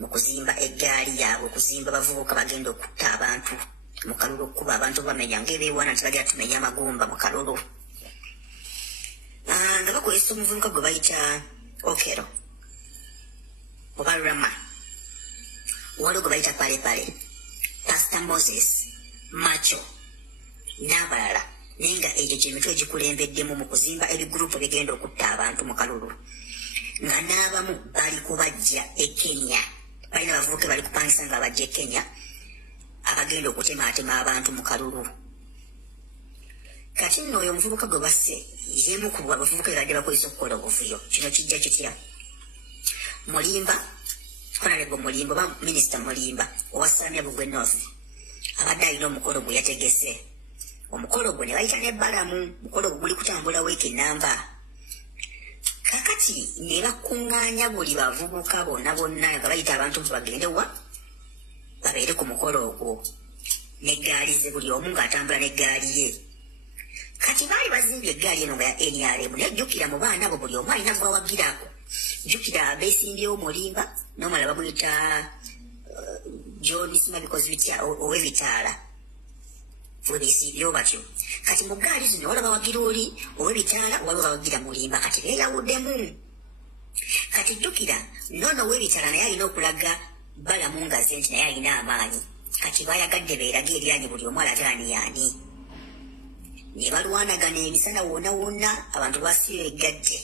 mu kuzimba eggaali yaabwe okuzimba bavubuka bagenda okutta abantu mu kalulu okkuba abantu bamenya ng'ebeewana nti bagenda tumenya amagumba mu kalulu nga bakozesa omuvubuka gwe bayita Okero oba Rama waliwo gwe bayita Palepale Pastor Moses Macho n'abalala naye nga egyo gyemitwe egikulembeddemu mu kuzimba ebigurupu bigenda okutta abantu mu kalulu nga n'abamu bali kubajja e Kenya balina abavubuka bali kupangisa nga bajja e Kenya abagenda okutemaatema abantu mu kalulu kati nno oyo omuvubuka gwe basse yemu ku abavubuka be badde bakozesa okukola obuvuyo kino kijja kitya Mulimba Honorable Mulimba oba Minisita Mulimba owa Samia Bugwe North abadde alina omukolo gwe yategese omukolo gwe ne bayita ne Balamu mukolo gwe guli kutambula wiiki nnamba kakati ne bakuŋŋaanya buli bavubuka bonna nga bayita abantu bagende wa babeere ku mukolo ogwo n'eggaali ze buli omu ng'atambula n'eggaali ye kati baali bazimbye eggaali eno nga ya NRM naye jjukira mu baana abo buli omu alina gwawagirako jjukira beesimbyewo Mulimba n'omala bamuyita John Simabikozi bitya ow'ebitaala webeesimbyewo batyo kati mu ggaali zino waliwo bawagira oli ow'ebitaala waliwo bawagira Mulimba kati beeyawuddemu kati jjukira noono ow'ebitaala naye alina okulaga Balamu ngaze nti naye alina amaanyi kati bayagadde beerage eryanyi buli omu alaga ani yaani ne balwanagana emisana wonna abantu basiira eggadde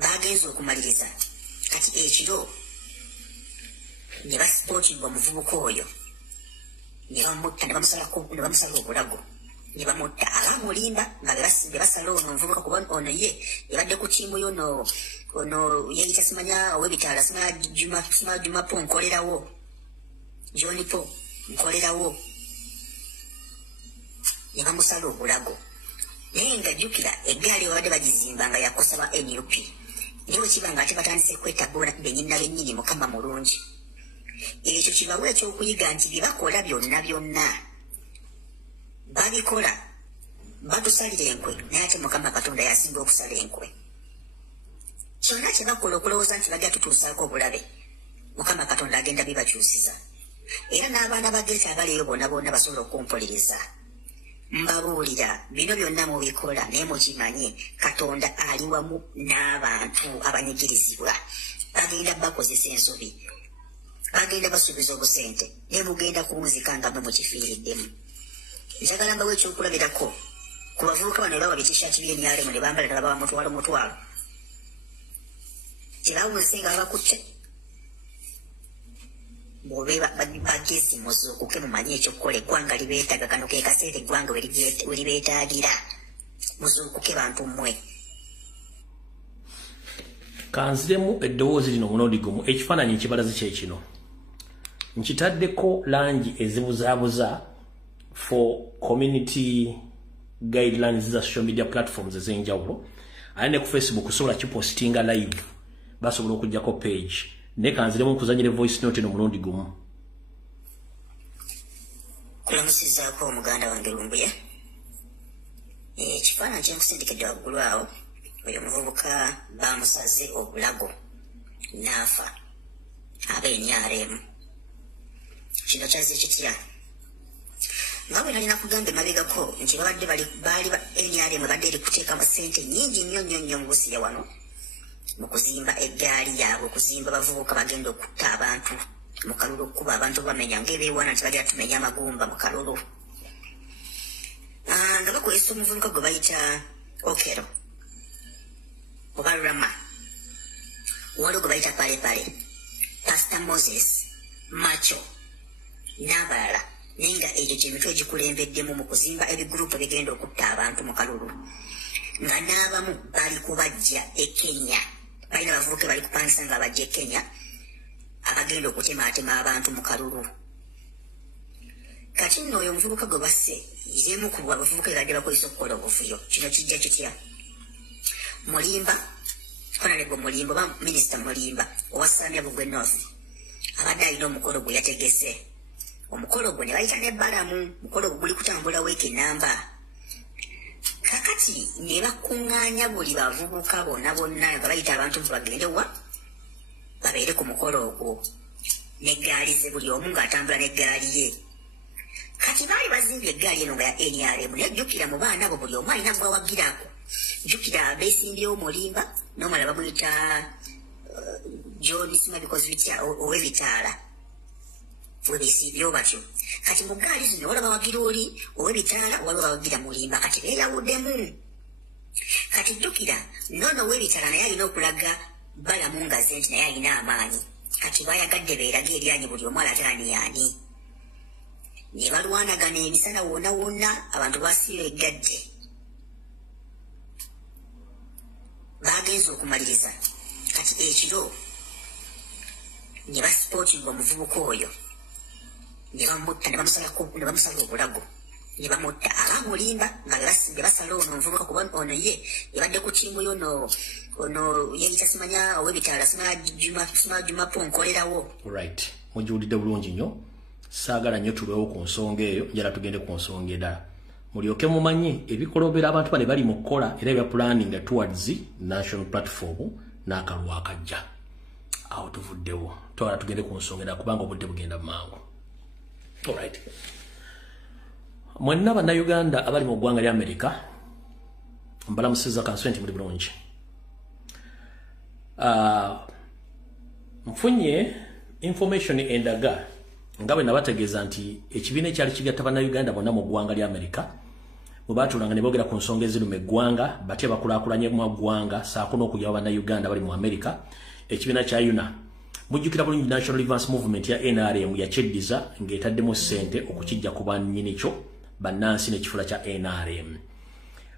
bagenze okumaliriza kati ekiro ne basipootingwa omuvubuka oyo ne bamutta ne bamusala obulago ne bamutta abamulimba nga bebasala ono omuvubuka kuba ono ye yabadde ku ttiimu yo ono yeyita simanya ow'ebitaala simanya Jumapo nkolerawo John Po nkolerawo ne bamusala obulago naye nga jjukira eggaali babadde bagizimba nga yakosa ba NUP naye wekiba nga ate batandise kwetagula bennyini Mukama mulungi ekyo kibawa ekyokuyiga nti bye bakola byonna babikola batusalira enkwe naye ate Mukama Katonda yasinga okusala enkwe kyonna kye bakola okulowooza nti bagenda tutuusaako obulabe Mukama Katonda agenda bibakyusiza era n'abaana bagezi abaliyo bonna basobola okumpuliriza mbabuulira bino byonna mubikola naye mukimanye Katonda ali wamu n'abantu abanyigirizibwa bagenda bakozesa ensobi bagenda basuubiza obusente naye mugenda kunzika nga mwe mukifiiriddemu njagala mbawe ekyokulabirako ku bavubuka bano baba bitishaati by'enyalemu ne bambala ddala baba mutwalo tebawunze nga babakutte bw'obe bagezi muzuukuke mumanye ekyokukola eggwanga libeetaaga kano ke kaseera eggwanga we libeetaagira muzuukuke bantu mmwe kanziremu eddoboozi lino munoodi gumu ekifaananyi ekibalazi kye kino nkitaddeko langi ezibuzaabuza for community guidelines za social media platforms ez'enjawulo ate ne ku Facebook osobola kipostinga live basobola okujjako page ne kanziremu nkuzanyire voice note no mulundi gumu kulamusizaako omuganda wange Lumbuya ekifaananyi kyenkusindikidde waggulu awo oyo omuvubuka bamusaze obulago n'afa ab'enyaremu kino kyazze kitya nga bwe nalina kugamba emabegako nti babadde baali enyaremu badde eri kuteekamu ssente nnyingi nnyo mu busiya wano mu kuzimba eggaali yaabwe okuzimba bavubuka bagenda okutta abantu mu kalulu okukuba abantu bamenya ng'ebeewana nti bagenda tumenya amagumba mu kalulu nga bakozesa omuvubuka gwe bayita Okero oba Rama waliwo gwe bayita Palepale Pastor Moses Macho n'abalala naye nga egyo gyemitwe egikulembeddemu mu kuzimba ebigurupu ebigenda okutta abantu mu kalulu nga n'abamu bali kubajja e Kenya balina bavubuke bali kupangisa nga bajja e Kenya abagenda okutemaatema abantu mu kalulu kati nno oyo omuvubuka gwe basse yemu ku bavubuka ebadde bakozesa okukola obuvuyo kino kijja kitya Mulimba Honorable Mulimba oba Minisita Mulimba owa Samia Bugwe North abadde alina omukolo gwe yategese omukolo gwe ne bayita n'ebbalamu omukolo gwe guli kutambula weeki namba kakati ne bakuŋŋaanya buli bavubuka bonna nga bayita abantu mbu bagende wa babeere ku mukolo ogwo n'eggaali ze buli omu ng'atambula n'eggaali ye kati baali bazimbye eggaali eno nga ya NRM naye jjukira mu baana abo buli omu alina gwawagirako jjukira beesimbyewo Mulimba n'omulala bamuyita John Simabikozi ow'ebitaala webeesimbyewo batyo kati mu ggaali zino waliwo bawagira oli ow'ebitaala waliwo bawagira Mulimba kati beeyawuddemu kati jjukira noono ow'ebitaala naye alina okulaga balamu ngaze nti naye alina amaanyi kati bayagadde beerage eryanyi buli omu alaga ani ani ne balwanagana emisana wonna wonna abantu basiiba eggadde bagenza okumaliriza kati ekiro ne basipootinga omuvubuka oyo ne bamutta ne bamusala obulago ne bamutta abamulimba nga bebasala ono omuvubuka kuba ono ye yabadde ku kimbuyo ono yeyita simanya ow'ebitaala simala Jumapo nkolerawo right mujiwulidde bulungi nnyo saagala nnyo tulwewo ku nsonga eyo njala tugende ku nsonga endala mulyoke mumanye ebikolobera abantu bale bali mu kukola era ebya planning towards national platform n'akalulu akajja awo tuvuddewo twala tugende ku nsonga endala kubanga obudde bugenda mu mangu alright mwenna bannayuganda abali mu ggwanga lya Amerika mbalamusiza kanswenti muli bulungi nfunye information endaga nga bwe nabategeeza nti ekibiina ekyali kigatta bannayuganda bonna mu ggwanga lya Amerika bwe baatulanga ne boogera ku nsonga eziruma eggwanga batya bakulaakulanye mu ggwanga saako n'okugyawo bannayuganda bali mu Amerika ekibiina kya UNA mujjukira bulungi National Advance Movement ya NRM yakyeddiza ng'etaddemu ssente okukijja ku bannyini kyo bannansi n'ekifula kya NRM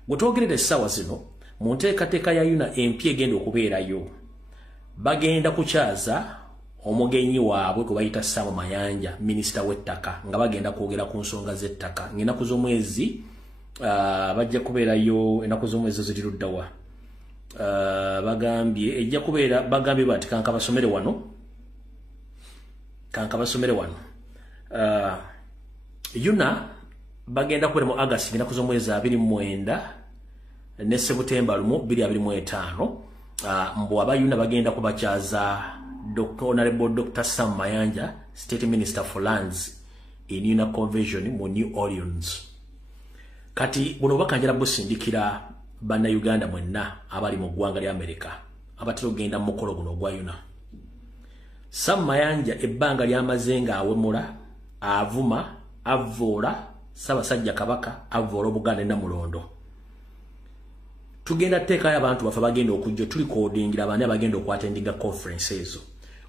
bwe twogerera essaawa zino mu nteekateeka ya UNA empya egenda okubeerayo bagenda kukyaza omugenyi waabwe gwe bayita Sam Mayanja minisita w'ettaka nga bagenda kwogera ku nsonga z'ettaka ng'ennaku z'omwezi bajja kubeerayo ennaku z'omwezi ziri luddawa bagambye ejja kubeera bagambye bati kankabasomere wano UNA bagenda kubeera mu August ng'ennaku z'omwezi 29 ne September 2025 mbu aba UNA bagenda kubakyaza Honorable Dr. Sam Mayanja, State Minister for Lands in Una Convention mu New Orleans. Kati buno bakanjala busindikira bana Uganda mwenna abali mu ggwanga lya America abatero genda mu mukolo guno gwa Una. Sam Mayanja ebbanga lya mazenga awemula avuma avoola Ssaabasajja Kabaka avoola Buganda na Mulondo. Tugenda teka ya abantu bafa bagenda okujjo tuli codingira abane bagenda okwatendinga conference ezo.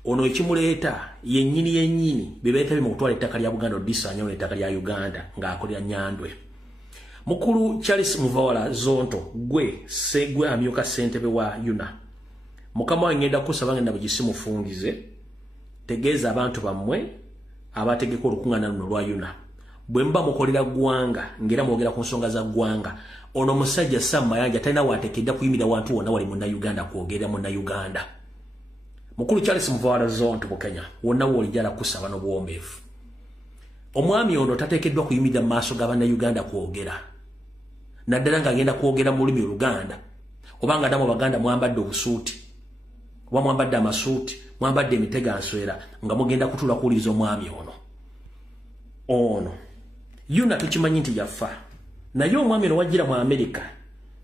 Ono ekimuleeta yennyini bebeta bimutwala ettaka lya Buganda odisanya ettaka lya Uganda ng'akolera Nyandwe. Mukulu Charles Muvawala Zonto gwe segwe amyoka ssentebe wa Una. Mukama ngenda kusaba ngenda bugisimufungize tegeeza abantu bamwe abategeka olukungana luno lwa Una. Bwemba mukolera gwanga ngera mwogera ku nsonga za gwanga ono musajja Sam Mayanja talina watekedda kuyimira wantu wonna wali munna Uganda kwogera munna Uganda. Mukulu Charles Muvawala Zonto mu Kenya wonna wolijala kusaba n'obuwombeefu. Omwami ono tateekeddwa kuyimira mu maaso g'abanna Uganda kwogera naddala ng'agenda kwogera mu lulimi Oluganda obanga ddamu Baganda mwambadde obusuuti oba mwambadde amasuuti mwambadde emitega nswera nga mugenda kutuula kuwuliriza omwami ono Una tukimanyi nti yafa naye omwami ono wajjira mu America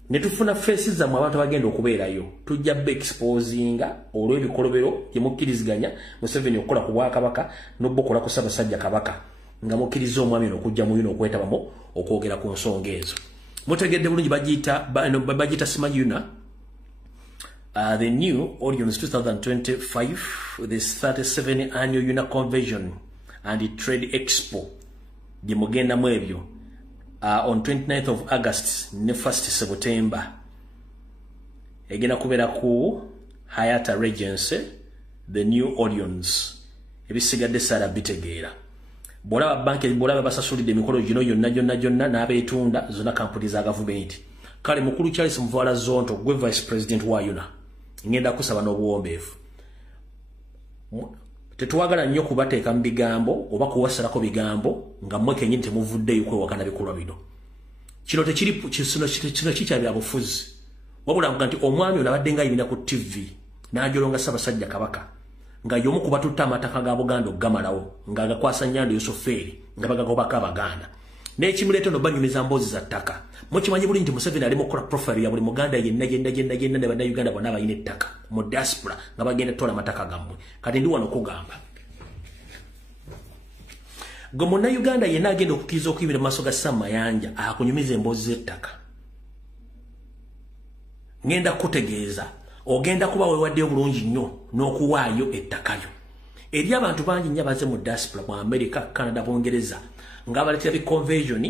ne tufuna faces zammwe abantu bagenda okubeerayo tujja be exposinga olw'ebikolobero gye mukkiriziganya Museveni okukola ku Bwakabaka n'obbokola ku Ssaabasajja Kabaka nga mukkiriza omwami ono okujja mu Una okwetabamu okwogera ku nsonga ezo. Mutegedde bulungi bagiyita sima Una the New Orleans 2025 this 37th annual Una Convention and the Trade Expo gye mugenda mu ebyo on 29th of August ne 1st September egenda kubeera ku Hyatt Regency the New Orleans ebisigadde sala bitegeera bwolaba banki bwolaba basasulidde emikolo gino yonna n'abeetunda zonna kampuni za gavumenti. Kale mukulu Charles Muvawala Zonto gwe vice president wa Una ngenda kusaba n'obuwombeefu tetuwagala nnyo kubateeka mu bigambo oba kuwasalako bigambo nga mmwe kennyini temuvuddeyo kwewakana bikolwa bino. Kino kikyabya bufuzi wabula nga nti omwami ono abadde ng'ayimira ku TV n'ajolonga Ssaabasajja Kabaka nga y'omu ku batutta amataka ga Buganda okugamalawo ng'agakwasa Nyando Yosoferi nga bagagobako Abaganda. N'ekimuleeta ono banyumiza mboozi za ttaka. Mukimanyi bulungi nti Museveni ali mu kukola profile ya buli Muganda yenna ne bannayuganda bonna abalina ettaka mu diaspora nga bagenda tola amataka gammwe. Kati ndi wano kugamba gwe munnayuganda yenna agenda okukkiriza okuyimira mu maaso ga Sam Mayanja akunyumiza emboozi z'ettaka ngenda kutegeeza ogenda kuba weewaddeyo bulungi nnyo n'okuwaayo ettaka lyo eri abantu bangi nnyo abaze mu diaspora mu America, Canada, Bungereza nga baleetera biconvention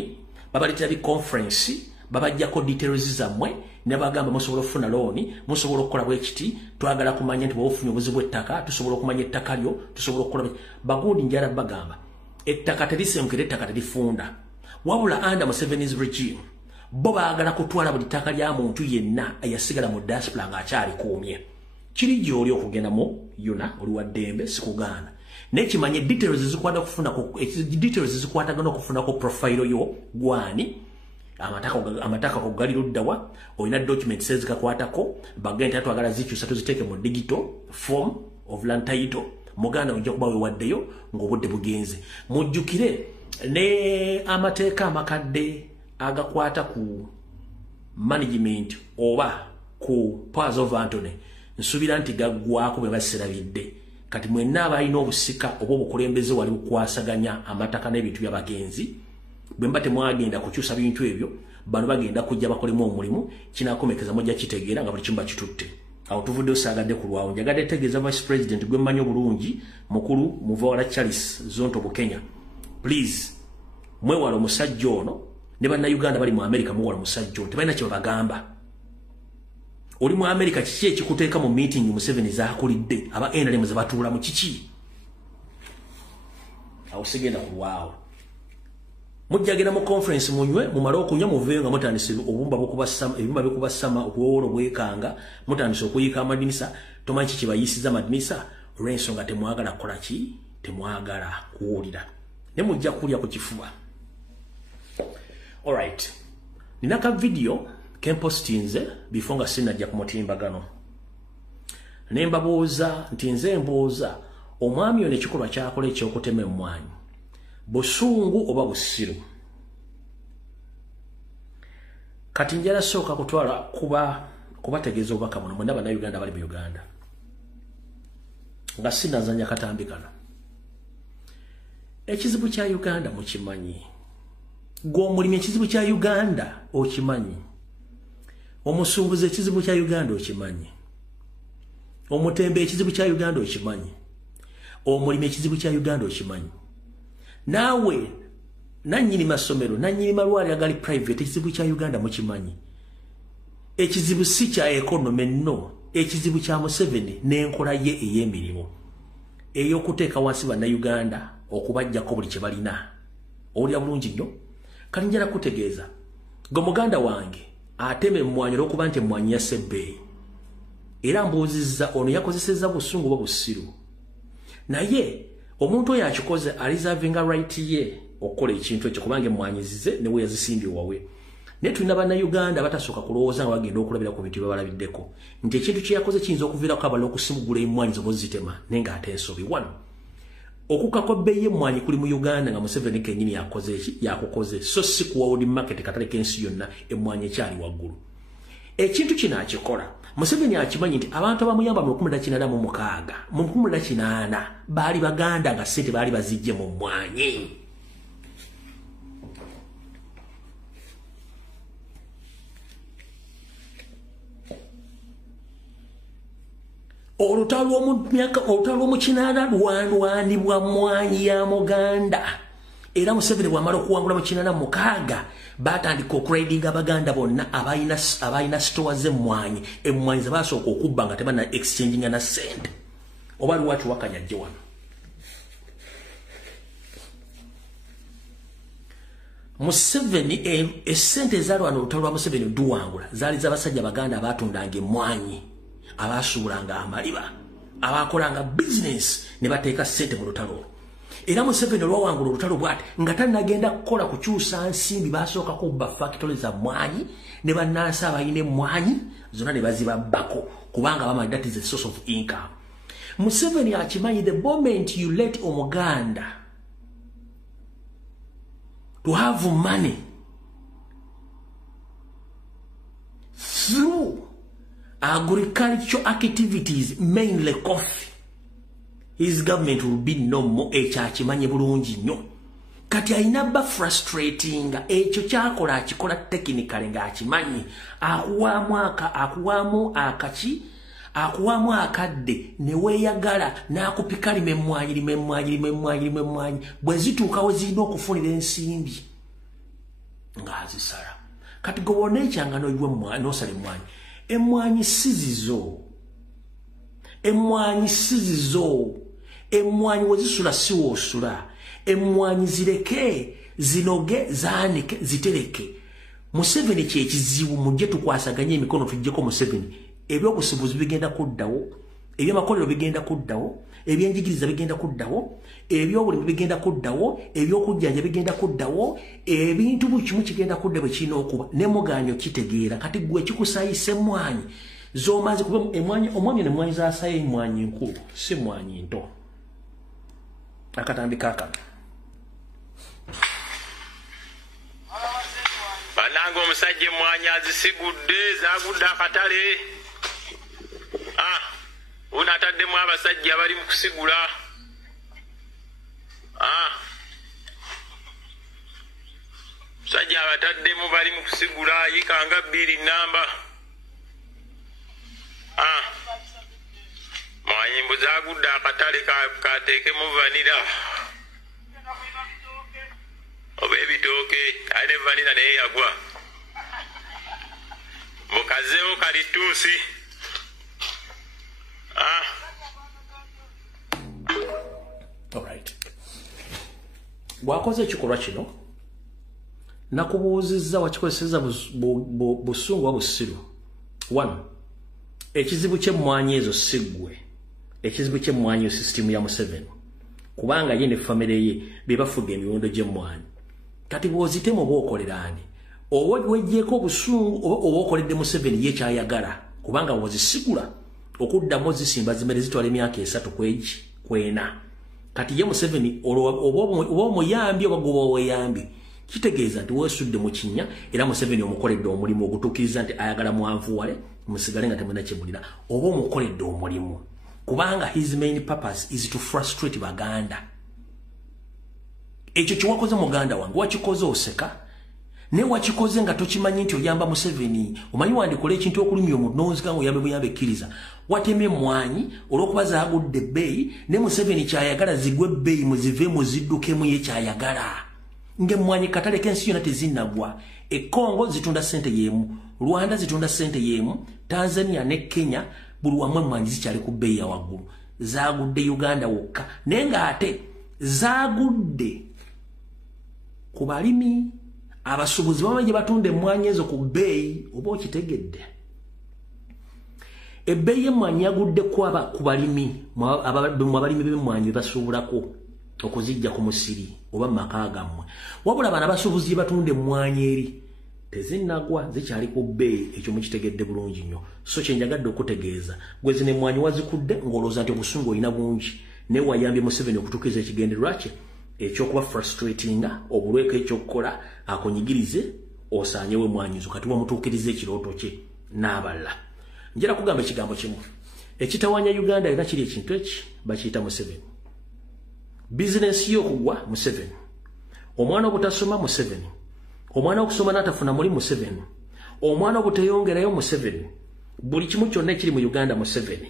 babaleetera biconference babajjako details zammwe ne bagamba musobola okufuna looni musobola okukola bwekiti twagala kumanya nti bwofunye obuzibu ettaka tusobola okumanya ettaka lyo tusobola okukola bagundi njala bagamba ettaka terisenkera ettaka terifunda wabula under Museveni's regime bo baagala kutwala buli ttaka lya muntu yenna eyasigala mu diaspora ng'akyalikuumye. Kiri gy'oli okugenda mu Una oli wa ddembe sikugaana nekimanye details zikwatagana okufunako profile yo gwani amataka kugali luddawa olina documents ezikakwatako bagenda twagala zikyusa tuziteeke mu digital form of land title muganda ojja kuba wewaddeyo ng'obudde bugenze. Mujjukire ne amateeka amakadde agakwata ku management oba ku powers of Anthony nsubira nti gaggwako bwe baserabidde kati mwenna abalina obusika oba obukulembeze wali bukwasaganya amataka n'ebintu by'abagenzi bwe mba temwagenda kukyusa bintu ebyo bano bagenda kujja bakolemu omulimu kinakomekeza mujja kitegeera nga buli kimu bakitutte. Awo tuvudde osaagadde ku lwawo njagadde tegeeza vice president gwe mmanyi obulungi mukulu Muvawala Charles Zonto mu Kenya please mwewala omusajja ono ne bannayuganda bali mu America muwala omusajja ono tebalina kye babagamba. Oli mu America kiki ekikuteeka mu meeting Museveni zaakulidde aba NRM ze batuula mu kiki awo sigenda ku lwawo mujjagenda mu conference munywe mumale okunywa muveeyo nga mutandise obumba bukubasama okuwowola obwekanga mutandise okuyiika amadinisa tomanyi kiki bayisiza amadinisa olw'ensonga temwagala kukola ki temwagala kuwulira ne mujja kulya ku kifuba. Alright, ninaka video kempostinze before nga sinajja ku mutimbagano nembabuuza nti nze mbuuza omwami ono ekikolwa kyakola ekyokutema emmwanyi busungu oba busiru kati njala sooka kutwala kubategeeza obubaka buno mwena bannayuganda bali mu Uganda nga sinazanya katambi kano ekizibu kya Uganda mukimanyi gw'omulimi ekizibu kya Uganda okimanyi omusunguzi ekizibu kya Uganda okimanyi omutembe ekizibu kya Uganda okimanyi omulimi ekizibu kya Uganda okimanyi naawe nannyini masomero nannyini malwaliro agali private ekizibu kya Uganda mukimanyi ekizibu si kya economy nno ekizibu kya Museveni n'enkola ye ey'emirimu ey'okuteeka wansi bannayuganda okubajjako buli kye balina owulira bulungi nnyo kati njala kutegeeza gwe muganda wange atema emmwanyi olw'okuba nti emmwanyi yasse ebbeeyi era mbuuzizza ono yakozesezza busungu oba busiru naye omuntu oyo akikoze alizavinga right ye okukola ekintu ekyo kubanga emmwanyi zize ne we yazisimbye wawe naye tulina bannayuganda batasooka kulowooza nga bagenda okulabira ku bintu byebalabiddeko nti ekintu kye yakoze kiyinza okuviirako abala okusimugula emmwanyi zoba ozitema naye ng'ate ensobi wano okukako ebbeeyi y'emmwanyi kuli mu Uganda nga Museveni kennyini yakoze eki yakukoze so si ku world market katale k'ensi yonna emmwanyi ekyali waggulu ekintu kino akikola Museveni akimanyi nti abantu abamuyamba mu 1986 baali baganda nga ssente baali bazijje mu mmwanyi olutalo lw'omukinana lwanwanibwa mmwanyi ya Muganda era Museveni bw'amala okuwangula mu 86 batandika okuridinga abaganda bonna abalina sitowa z'emmwanyi emmwanyi ze basooka okubba nga tebana exchanginga na ssente oba lwaki wakanyajje wano Museveni essente ezaali wano olutalo lwa Museveni duwangula zaali z'abasajja baganda abatundanga emmwanyi abasuulanga amaliba abakolanga business ne bateeka ssente mu lutalo era Museveni olwawangula olutalo bw'ati nga tannagenda kukola kukyusa nsimbi basooka kubba factory za mmwanyi ne bannansi abalina emmwanyi zonna ne bazibabbako kubanga bamanyi that is a source of income. Museveni akimanyi the moment you let Omuganda to have money through agricultural activities, mainly coffee, his government will be no more ekyakimanyi bulungi nnyo kati ayinaba frustrating ekyo kyakola akikola technically ng'akimanyi akuwaamu akadde ne weeyagala n'akupika lima emmwanyi bwe zituukawo zirina okufunira ensimbi ng'azisala kati gobona ekyangano n'osala emmwanyi emmwanyi sizizo emmwanyi wezisula siwoosula emmwanyi zireke zinoge zaanike zitereke. Museveni kyekizibu mujje tukwasaganye emikono tujjeko Museveni ebyobusubuzi bigenda kuddawo ebyamakolero bigenda kuddawo ebyenjigiriza bigenda kuddawo ebyobulimi bigenda kuddawo ebyokujjanja bigenda kuddawo ebintu bukimu kigenda kudda bwe kirina okuba ne muganyo kitegeera kati gwe kikusaayisa emmwanyi z'omaze kuba omwami n'emmwanyi zaasayo emmwanyi nkulu si mmwanyi nto akatambi kaakano bananga omusajja emmwanyi azisigudde zaagudde akatale unataddemu abasajja bali mu kusigula musajja abataddemu bali mu kusigula yikanga 2 namba mwanyimbu zaagudde akatale kateekemu vanira oba ebitooke ayine vanira naye yagwa mukazeewo kalituusi alright bwakoze ekikolwa kino nakubuuzizza wakikozeseza busungu wa busiru 1 ekizibu ky'emmwanyi ezo siggwe ekizibu ky'emmwanyi sisitimu ya Museveni kubanga ye ne famire ye bebafuga emiwendo gy'emmwanyi kati bw'ozitemu oba okolera ani oba wejjeeko obusungu oba okoledde Museveni ye kyayagala kubanga bw'ozisigula okuddamu zisimba zimere zitwala emyaka 3 kwena kati ye Museveni oba omuyambi oba goba weyambi kitegeeza nti weesudde mu kinnya era Museveni omukoledde omulimu ogutuukiriza nti ayagala mwanvuwale musigale nga temulina kyemulira oba omukoledde omulimu kubanga his main purpose is to frustrate Baganda. Ekyo kiwakoze muganda wange wakikoze oseka ne wakikoze nga tokimanyi nti oyamba Museveni omanyi wandikola ekintu okulumya omunonzi kangu yambe buyambe kkiriza wateme mwanyi olwokuba zaagudde ebbeeyi ne Museveni kyayagala zigwe ebbeeyi muzive muziddukemu ye kyayagala nge mwanyi katale k'ensi yonna tezinnagwa Congo zitunda sente yemu Rwanda zitunda sente yemu Tanzania ne Kenya buli wamu mwanyi zikyali ku bbeeyi ya waggulu zaagudde Uganda wokka naye nga ate zaagudde ku balimi abasubuzi bamanyi batunda emmwanyi ezo ku bbeeyi oba okitegedde ebbeeyi y'emmwanyi yagudde ku balimi abalimi b'emmwanyi basuubulako okuzijja ku musiri oba mu maka gammwe wabula bana basubuzi batunda emmwanyi eri tezinnagwa zikyali ku bbeeyi ekyo mukitegedde bulungi nnyo so kyenjagadde okutegeeza gwe zino emmwanyi wazikudde ng'olowooza nti obusungu olina bungi naye wayambye Museveni okutuukiriza ekigendererwa kye ekyokuba frustratinga obulweko ekyokukola akonyigirize osaanyewo emmwanyizo kati wamutuukiriza ekirooto kye n'abalala njera kugamba ekigambo kimu ekitawanya Uganda era kiri ekintu eki bakiyita Museveni bizinesi y'okugwa Museveni omwana obutasoma Museveni omwana okusoma n'atafuna muli Museveni omwana obuteyongerayo Museveni buli kimu kyonna ekiri mu Uganda Museveni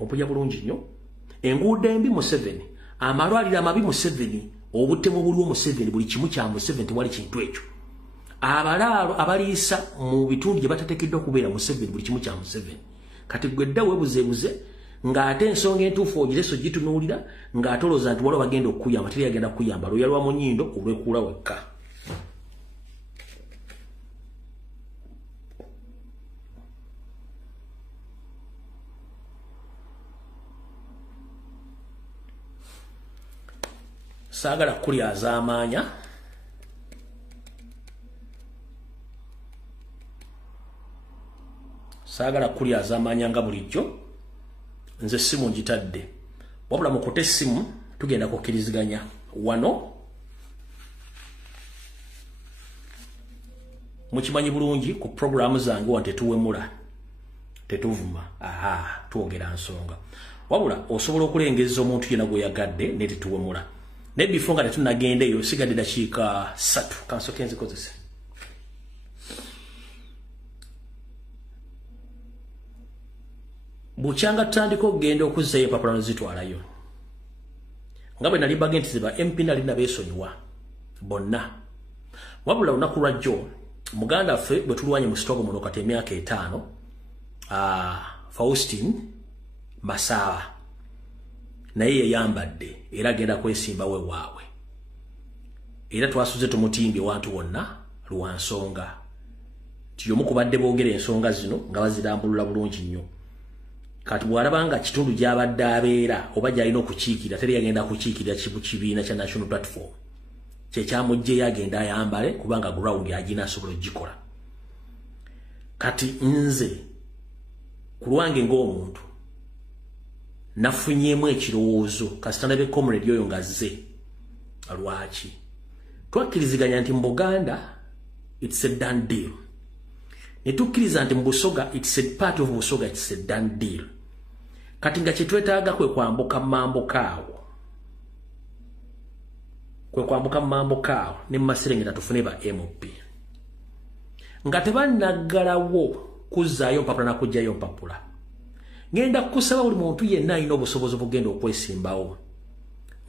ompulya bulungi nnyo enguudo embi Museveni amalwaliro amabi Museveni obutemu buliwo Museveni buli kimu kya Museveni tewali kintu ekyo abalaalo abaliisa mu bitundu gye batateekeddwa okubeera Museveni buli kimu kya Museveni kati gwe dda weebuzeebuze ng'ate ensonga entuufu ogireso gitunuulira ng'ate olowooza nti waliwo bagenda okukuyamba teri agenda kukuyamba lwoya lwa munyindo olwekuula wekka saagala kulya azaamaanya saagala kulya azaamaanya nga bulijjo nze simu ngitadde wabula mukote essimu tugenda kukkiriziganya wano mukimanyi bulungi ku programu zange wa tetuwemula tetuvuma twogera nsonga wabula osobola okulengeza omuntu yena gweyagadde ne tetuwemula naye before nga tetunagendeyo sigadde dakiika 3 kansoke nzikozese bukyanga tutandika okugenda okuzzayo empapula nozitwalayo nga bwe nali bagenti ziba MP nali nabeesonyiwa bonna wabula olunaku lwajjo muganda ffe bwe tulwanye mu sitogo muno kati emyaka 5 Faustin Masaba naye yeyambadde era agenda kwesimba we waabwe era twasuze tumutimbye wantu wonna lwansonga tiyomu kubadde boogera ensonga zino nga bazirambulula bulungi nnyo kati bw'alabanga kitundu gy'abadde abeera oba gy'alina okukiikira teri yagenda kukiikirira kibiina kya National Platform kyekyamugjeyo agenda ayambale kubanga ground agina asobola ogikola kati nze ku lwange ng'omuntu nafunyemu ekirowoozo kasitana be comrade oyo nga zze lwaki twakkiriziganya nti mu Buganda it's a done deal ne tukkiriza nti mu Busoga it's a part of Busoga it's a done deal kati nga kyetwetaaga kwe kwambuka mambo kaawo ne Maserengeta tufune ba MP nga tebanaggalawo kuzzaayo mpapula na kujjayo mpapula ngenda kusaba buli muntu yenna alina obusobozi obugenda okwesimbawo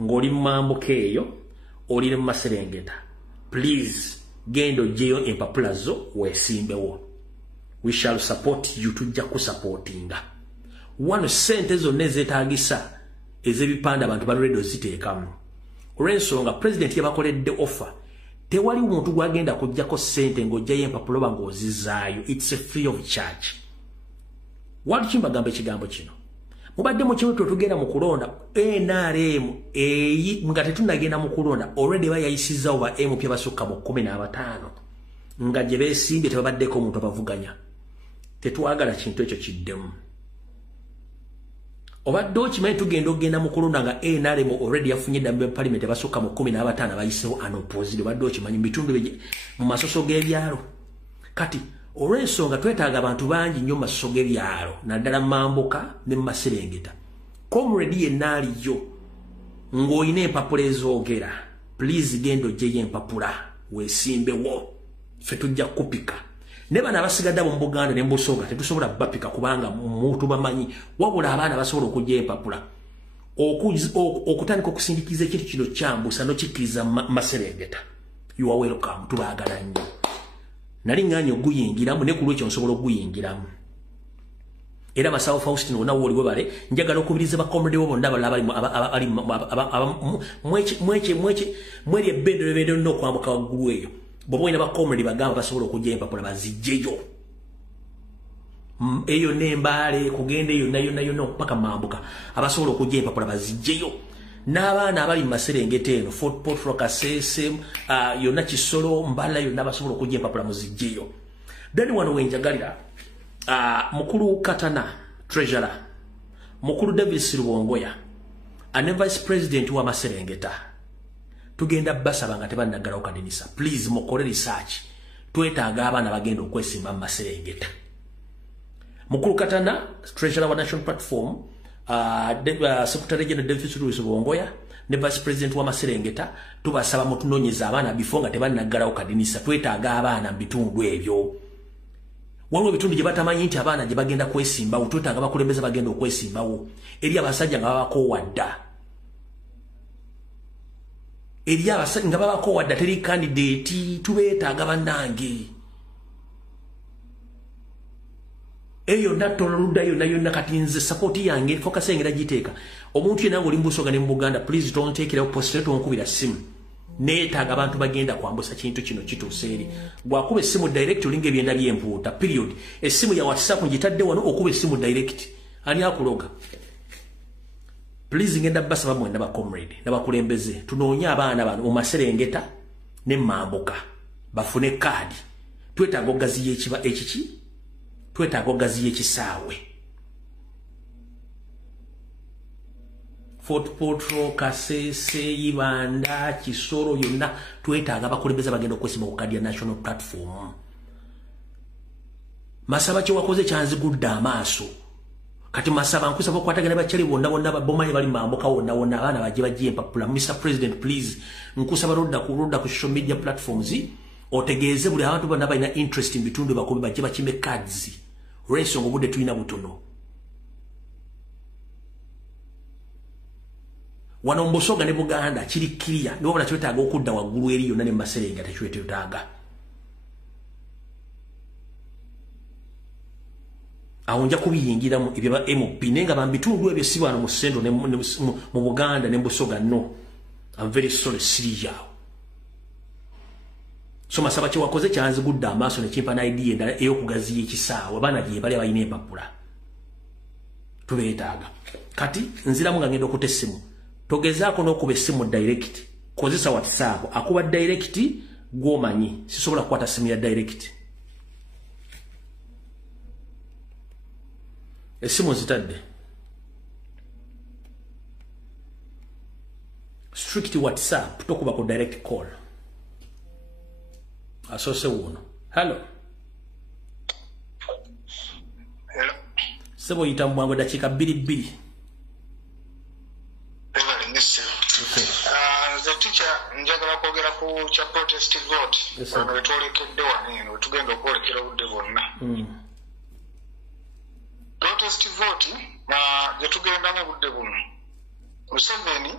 ng'oli mu mambuka eyo oli mu Maserengeta please genda oggyeyo empapula zo weesimbewo we shall support you tujja kusupportinga wano sente zonna ezeetaagisa ez'ebipande abantu balwedo ziteekamu olw'ensonga president yabakoledde offer tewali muntu gwagenda kujjako sente ng'oggyayo empapula oba ng'ozizaayo it's a free of charge wali kimbagamba ekigambo kino mubadde mu kibuto tugenda mu kulonda NRM nga tetunagenda mu kulonda already bayayisizzawo ba MP abasukka mu 15 nga gye beesimbye tebabaddeko omuntu abavuganya tetwagala kintu ekyo kiddemu obadde okimanyi tugenda okugenda mu kulonda nga NRM already yafunye eddamu parliament abasukka mu 15 abayisewo unopposed obadde okimanyi mu bitundu mu masoso g'ebyalo kati olw'ensonga twetaaga abantu bangi nnyo mu masoso g'ebyalo naddala Mambuka ne Maserengeta comrade yenna aliyo ng'olina empapula ezoogera please genda ogyeyo empapula weesimbewo ffe tujja kupika ne bana abasigadde mu Buganda ne Busoga tetusobola bapika kubanga muntu bamanyi wabula abaana basobola okujja empapula okutandika okusindikiza ekintu kino kyambusa nokikkiriza Maserengeta you are welcome tubaagala nnyo nali nganye oguyingiramu ne ku lwekyo nsobola oguyingiramu era Masawo Faustino na woli webale njagala okubiriza bakomrade bo bonna abali mweri ebendero no kwambuka waggulu eyo bobo ina bakomrade bagamba basobola okujja empapula bazijjeyo eyo nembale kugenda eyo nayo no paka Mambuka abasobola okujja empapula bazijjeyo n'abaana abali mu Maserengeta eno Fort Portal Kasese yonna Kisoro Mbala yonna basobola okujja empapula muzijjeyo then wano wenjagalira mukulu Katana treasurer mukulu David Sirubongoya ane vice president wa Maserengeta tugenda basaba nga tebannagalawo kadinisa please mukole research twetaaga abaana bagenda okwesimba mu Maserengeta mukulu Katana treasurer wa National Platform secretary general David Sirubongoya ne vice president wa Maserengeta tubasaba mutunonyeza abaana before nga tebannagalawo kadinisa twetaaga abaana mu bitundu ebyo waliwo ebitundu gye batamanyi nti abaana gye bagenda kwesimbawo twetaaga bakulembeze bagenda okwesimbawo eri abasajja nga babakowadda nga babakowadda teri candidate tubeetaaga bannange eyo natololuda yonna kati nze support yange fokasengera giteeka omuntu yenna ng'oli mu Busoga ne mu Buganda please don't take it out post tonkubira simu neetaaga abantu bagenda kwambusa kintu kino kituuse eri bw'akuba essimu direct olinga ebyenda by'empuuta period essimu ya WhatsApp ngitadde wano okuba essimu direct ani akuloga please ngenda basaba mwenda ba comrade n'abakulembeze tunoonye abaana bano mu Maserengeta ne Mambuka bafune kaadi twetaaga ogaziya ekiba ekiki twetaaga ogaziya ekisaawe Fort Portal Kasese Ibanda Kisoro yonna twetaaga bakulembeza bagenda okwesimba ku kadi ya National Platform Masaba kye wakoze kyanzigudde amaaso kati Masaba nkusaba okukwatagana bakyali bonna babomaye bali Mambuka wonna abaana bajje empapula Mr. President please nkusaba rodda ku social media platforms otegeeze buli abantu bonna balina interest in bitundu bakobe bajje bakime cards olw'ensonga obudde tulina butono wano Busoga ne Buganda kiri clear niwo bala twetaaga okudda waggulu eri yonna ne Maserengeta twetaaga awo nja kubiyingiramu ebyo ba MOP nenga bambitundu ebyo si bano mu Sendo mu Buganda ne Busoga no I'm very sorry siri yao so Masaba kye wakoze kyanzigudde amaaso ne kimpa na idea endala ey'okugaziya ekisaawe abaana gye bali abalina empapula tubeetaaga kati nziramu nga ngenda okuta essimu togezaako n'okuba essimu direct kozesa WhatsApp akuba direct gwomanyi sisobola kukwata simu ya direct essimu zitadde strict WhatsApp tokuba ku direct call asose wuno hello sebo yita mwango dakika 2 njagala kwogera ku kya protest vote wano wetwolekedde wano tugenda okwolekera obudde bwonna protest vote gye tugendamu obudde buno Museveni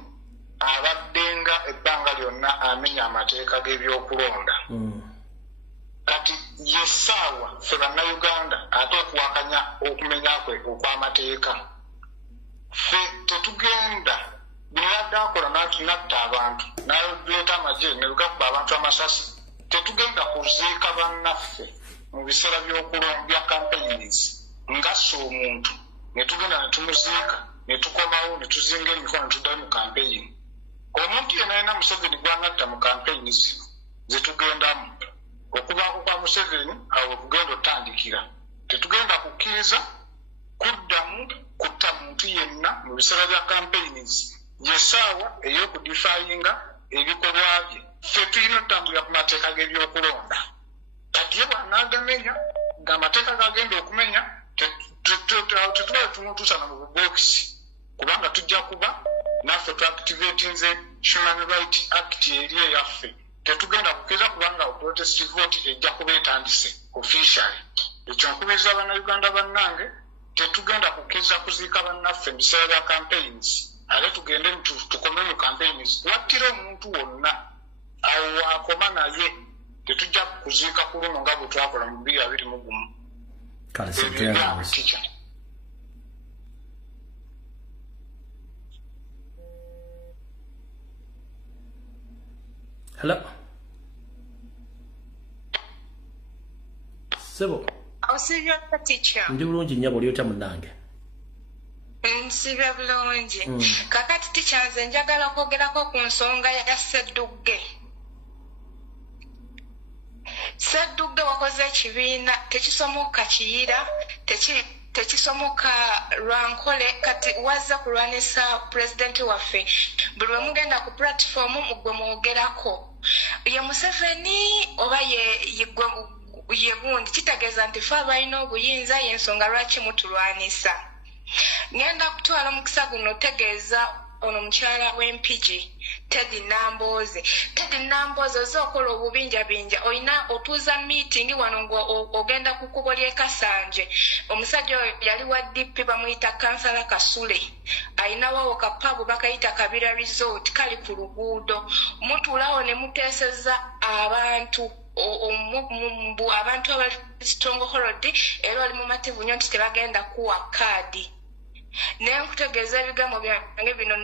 abaddenga ebbanga lyonna amenya amateeka g'ebyokulonda kati yessaawa ffe bannayuganda ate okuwakanya okumenya kwe okw'amateeka ffe tetugenda bweyadde akola natta abantu naleeta amagye ne lugakuba abantu amasasi tetugenda kuziika bannaffe mu biseera bya campaigns nga so omuntu ne tugenda ne tumuziika ne tukomawo ne tuzinga emikono ne tuddayo mu campaign omuntu yenna yena Museveni gwanatta mu campaign zino zetugendamu okubaako kwa Museveni awo okugenda otandikira tetugenda kukkiriza kuddamu kutta muntu yenna mu biseera bya campaigns yesaawa ey'okudifayinga ebikolwa bye ffe tulina otutambulira ku mateeka g'ebyokulonda kati ye bw'anaagamenya ng'amateeka gagenda okumenya tetuba tumutuusana mu bubokisi kubanga tujja kuba naffe tuactivatinze Human Rights Act eri eyaffe tetugenda kukeza kubanga protest vote ejja kuba etandise officially ekyo nkubiriza bannayuganda bannange tetugenda kukeza kuziika bannaffe mu biseera bya campaigns ate tugende tukome mu campaigns wattira omuntu wonna awo wakoma naye tetujja kuziika ku luno nga bwe twakola mu 2021 Hello. Sebo. Osibya teacher. Ndi bulungi nnyabo lyota munange. Nsibya bulungi. Kakati teacher nze njagala kwogerako ku nsonga ya Sseddugge. Sseddugge wakoze ekibiina tekisomoka kiyira tekisomoka lwankole kati wazza kulwanisa pulezidenti waffe buli lwe mugenda ku platform mugwe mwogerako ye Museveni oba ye gundi kitegeeza nti ffe abalina obuyinza y'ensonga lwaki mutulwanisa. Ngenda kutwala omukisa guno otegeeza ono mukyala w'empigi Teddy Nambooze. Teddy Nambooze oza okola obubinjabinja olina otuuza meeting wano ng'ogenda ku kkubo ly'e Kasanje. Omusajja oyo yali wa DP bamuyita Kansala Kasule. Ayinawo kapabu bakayita Kabira Resort kali ku luguudo. Mutuulawo ne muteeseza abantu abantu abali Stronghold era oli mumativu nnyo nti tebagenda kuwa kaadi. Nenkutegeeza ebigambo byange bino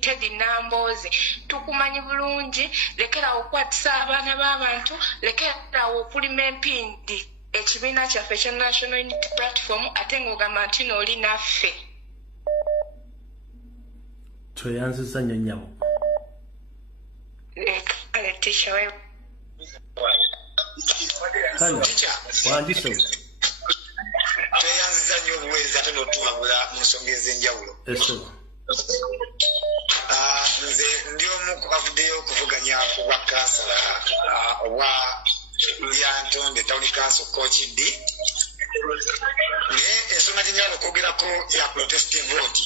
Teddy Nambooze tukumanyi bulungi lekerawo okukwatisa abaana b'abantu lekerawo okulima empindi ekibiina kyaffe ekya National Unity Platform ate ng'ogamba nti n'oli naffe. Tweyanziza nnyo nnyabo. Teacher we. Hano, wandiso. Tweyanziza nnyo obuweereza ate n'otumabula mu nsonga ez'enjawulo. Nze ndi omu ku bavuddeyo okuvuganya ku bwa kansala obwa Lyantonde Town Council Kochidi. Naye ensonga gye njagala okwogerako ya protestive vote.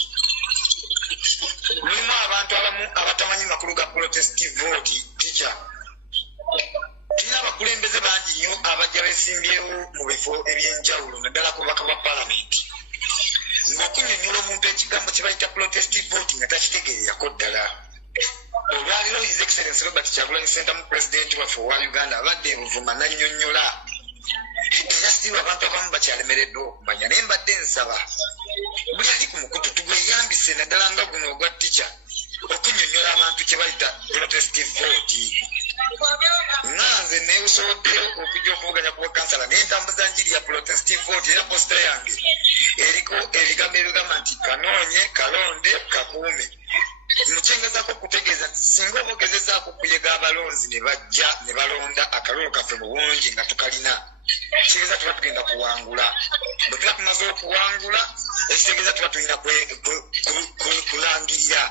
Mulimu abantu abamu abatamanyi makulu ga protestive vote teacher. Tulina abakulembeze bangi nnyo abajja beesimbyewo mu bifo eby'enjawulo naddala ku bubaka bwa paalamenti. Ng'okunnyonnyola omuntu ekigambo kye bayita protestive vote nga takitegeererako ddala. Olwaliro His Excellency Robert Kyagulanyi Ssentamu Pulezidenti waffe owa Uganda abadde e Buvuma n'annyonnyola. Era sitiiwa abantu abamu bakyalemereddwa okumanya naye mbadde nsaba buli ali ku mukutu tugweyambise naddala nga guno ogwa ttica okunnyonnyola abantu kye bayita protestive vote. Nanze neebusoboddeyo okujja okuvuganya ku bwakansala n'entambuza njiri ya protestive vote era posita yange eriko ebigambo ebigamba nti kanoonye kalonde kakuume. Mukyengezaako okutegeeza nti singa oba ogezezaako okuyega abalonzi ne bajja ne balonda akalulu kaffe mu bungi nga tukalina kitegeeza tuba tugenda kuwangula. Bwe tuba tumaze okuwangula ekitegeeza tuba tulina kulangirira.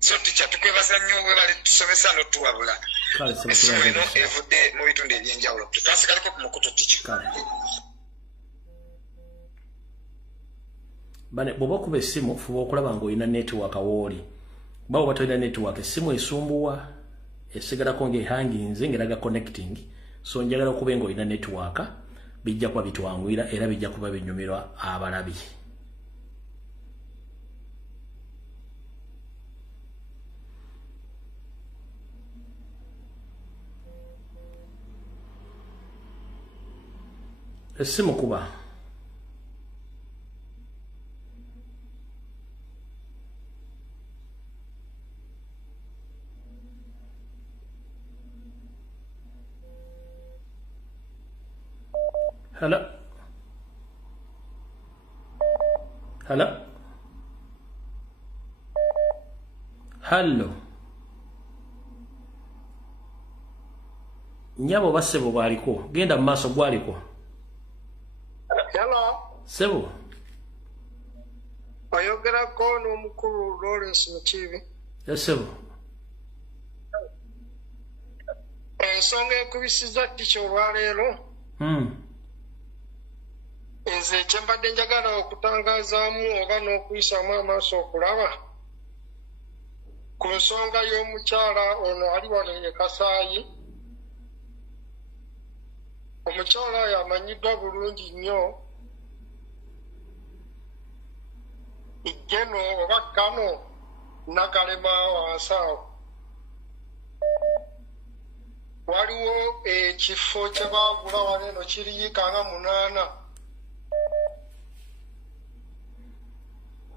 So teacher tukwebaza nnyo webale tusomesa n'otuwabula. Essimu eno evudde mu bitundu eby'enjawulo. Tutwasikaliko ku mukutu teacher. Bane bw'oba okuba essimu fuba okulaba ng'olina netiwaaka wooli. Kuba oba tolina netiwaaka essimu esumbuwa esigalako ng'ehanginze ng'eraga connecting. So njagala okuba ng'olina netiwaaka bijja kuba bitwanguyira era bijja kuba binyumirwa abalabi. Essimu kuba. Hello. Hello. Hello. Nyabo basebo baliko. Genda mu maaso gwaliko. Hello. Sebo. ayogerako n'omukulu Lawrence Mukiibi. Yasebo. Ensonga ekubisiza Ticha olwaleero. Nze kyembadde njagala okutangazaamu oba n'okuyisaamu amaaso okulaba ku nsonga y'omukyala ono ali wano e Kasaayi. Omukyala oyo amanyiddwa bulungi nnyo Igeno oba Kano Nakalema wansi awo. Waliwo ekifo kye baagula wano eno kiriyika nga 8.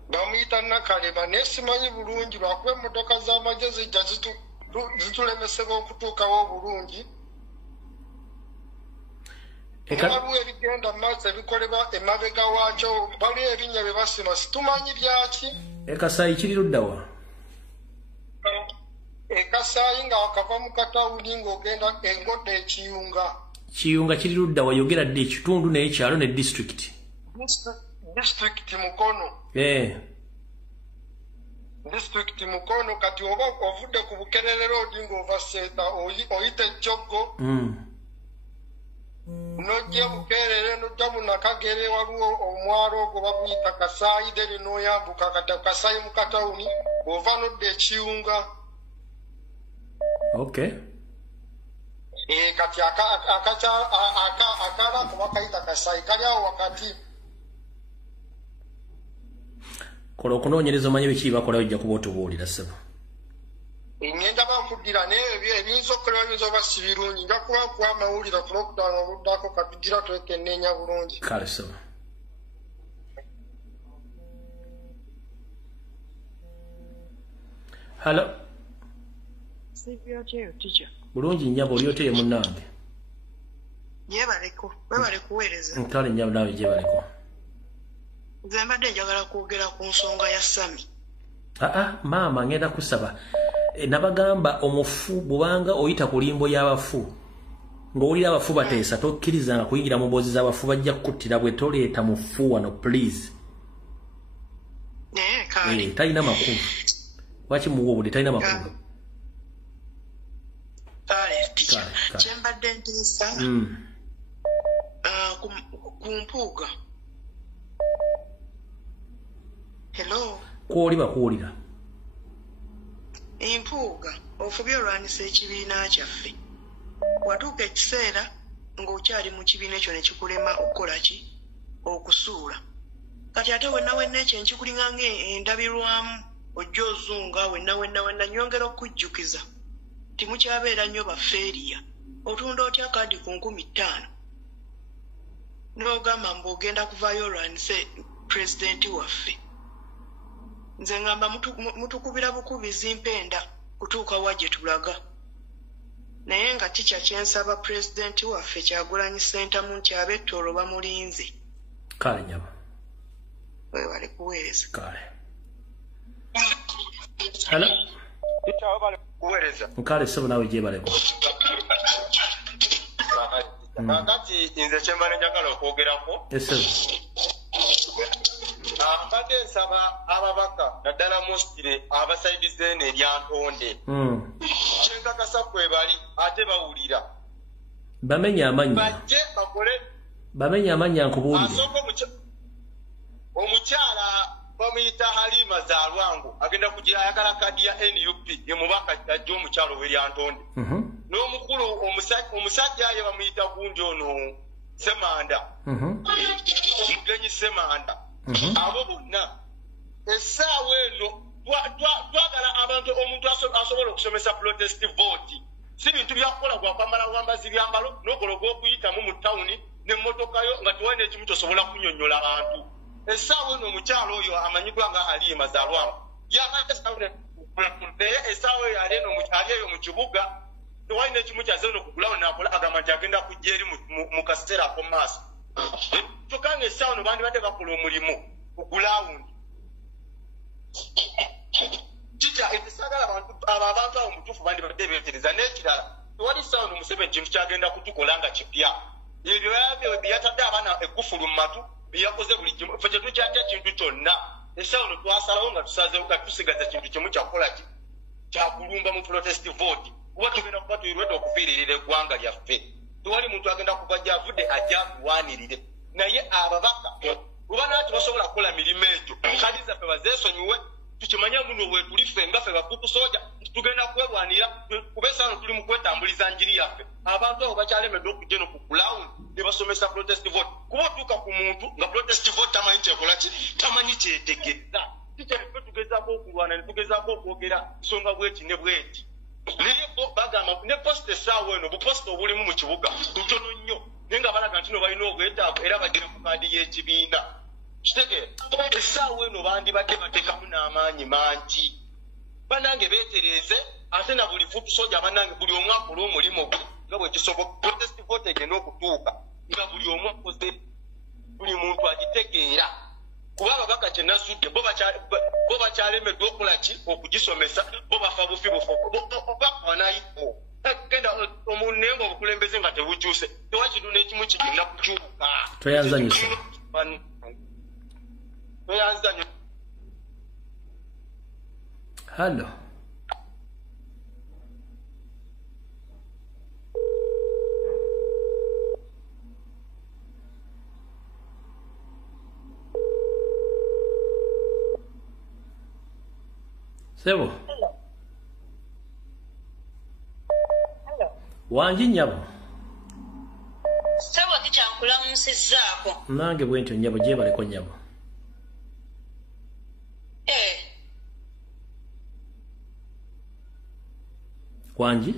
Bamuyita Nakalema naye simanyi bulungi lwakuba emmotoka z'amagye zijja zitulemesebwa okutuukawo bulungi. Waliwo ebigenda mu maaso ebikolebwa emabega waakyo, waliwo ebinnya bye basima situmanyi byaki. Kasaayi kiri ludda wa? Kasaayi nga akava mu katawuni ng'ogenda engodde ekiyunga. Kiyunga kiri ludda wa? Yogera dde ekitundu naye kyalo ne district. District Mukono. District Mukono kati oba ovudde ku Bukerere Road ng'ova Seta oyita Ejjoggo. Nojja Bukerere nojja mu Nakagere waliwo omwalo ogwo baguyita Kasaayi deri n'oyambuka Kasaayi mu katawuni ova nodda ekiyunga. Okay. Kati akala kuba kayita Kasaayi kali awo wakati. Kola okunoonyereza omanye biki bakolayo ojja kuba otubuulira ssebo. Ngenda bakuddira naye ebiyinza okukolebwa biyinza oba si birungi nja kuba amawulire ku lockdown oluddako katugira twekenneenya bulungi. Kale ssebo. Hello. Sibyoteyo Ticha. Bulungi nnyabo oli oteye munnange. Yebaleko, webale kuweereza. Kale nnyabo naawe gyebaleko. Nze mbadde njagala kwogera ku nsonga ya Sami. Maama ngenda kusaba. Nabagamba omufu bwanga oyita ku limbo y'abafu. Ng'owulira abafu bateesa tokkirizanga kuyingira mu mboozi z'abafu bajja kukuttira bwe toleeta mufu wano please. Kale. Talina makulu. Lwaki muwubudde talina makulu? Kale Ticha. Kyembadde ntiisa. Ku mpuuga. Hello. Kwoli bakuwulira. Empuuga ofubye olwanisa ekibiina kyaffe. Watuuka ekiseera ng'okyali mu kibiina ekyo ne kikulema okukola ki? Okusuula. Kati ate wenna ekyo nkikulinga ng'endabirwamu ojja ozunga wenna nyongera okujjukiza. Timukyabeera nnyo bafeeriya. Otunda otya kaadi ku 50,000. N'ogamba mb'ogenda kuvaayo olwanise pulezidenti waffe. Nze ngamba mutukubira bukubizi mpenda kutuuka wa gye tulaga. Naye nga Ticha kyensaba pulezidenti waffe Kyagulanyi Ssentamu nti ab'ettolo bamulinze. Kale nyama. Webale kuweereza. Kale. Hello. Ticha webale kuweereza. Kale ssebo naawe gyebaleko. Kakati nze kyembale njagala okwogerako. Essebo. Mbadde nsaba ababaka naddala musikire abasaidize eno eryantonde. Kyenkakasa kwe bali ate bawulira. Bamenya amanya. Bajje bakole. Bamenya amanya nkubuulire. Asooka omukyala bamuyita Halima Zalwango agenda kugira ayagala kadi ya NUP emubaka ajja omukyalo w'eryantonde. N'omukulu omusajja ye bamuyita gundi ono Semanda. Omugenyi Semanda. Abo bonna essaawa eno twagala abantu omuntu asobola okusomesa protest vote si bintu byakukola gwakwambala wambazi byambalo n'ogologa okuyitamu mu tawuni n'emmotokayo nga tewalina ekimu kyosobola kunnyonnyola abantu. Essaawa eno omukyalo oyo amanyiddwa nga Halima Zalwango naye essaawa eyo ali eyo mu kibuga tewalina ekimu kyaze eno kugulawo nakola agamba nti agenda kujja eri mu kaseera ak'omu maaso. Tukanga essaawa no bandi badde bakola omulimu ku gulawundi. Ticha ekisagala abantu abo mutuufu bandi badde beetereza n'ekirala tewali ssaawa no Museveni kintu kyagenda kutukola nga kipya. Ebyo bye yatadde abaana eggufulu mu matu bye yakoze buli kimu ffe kye tukyatya kintu kyonna essaawa no twasalawo nga tusazeewo nga tusigaza kintu kimu kyakukola ki kyakulumba mu protest vote kuba tugenda kuba tuyirwedde okuviiririra eggwanga lyaffe tewali muntu agenda kuva gyavudde ajja akuwanirire naye ababaka kuba naati basobola kukola mirimu egyo kadi zaffe bazeesonyiwe tukimanya muno wetulife nga ffe bakutu soja tugenda kwerwanira kuba esaano tuli mu kwetambuliza njiri yaffe abantu abo bakyalemedde okujja eno ku ground ne basomesa protest vote kuba otuuka ku muntu nga protest vote tamanyi kyekola ki tamanyi kyetegeeza tukyalife tugezaako okulwana ne tugezaako okwogera nsonga bweti ne bweti naye bagamba ne posita essaawa eno buposita obulimu mu kibuga butono nnyo naye nga balaga nti no balina obwetaavu era bagere ku kaadi y'ekibiina kitegeera essaawa eno bandibadde bateekamu n'amaanyi mangi bannange beetereeze ate na buli futu soja bannange buli omu akola omulimu gwe nga bwe kisoboka protest vote egenda okutuuka nga buli omu akoze buli muntu agitegeera kuba ababaka kye nasudde bo bakyalemeddwa okukola ki okugisomesa bo bafa bufi bufu bakwanayiko genda omuntu naye nga obukulembeze nga tebukyuse tewakintu n'ekimu kigenda kukyuka tweyanzanyusa Hello. Sebo. Hello. Wanji nyabo. Sebo tikyankulamusizzaako. Nange bwentyo nyabo gyebaleko nyabo. Wanji?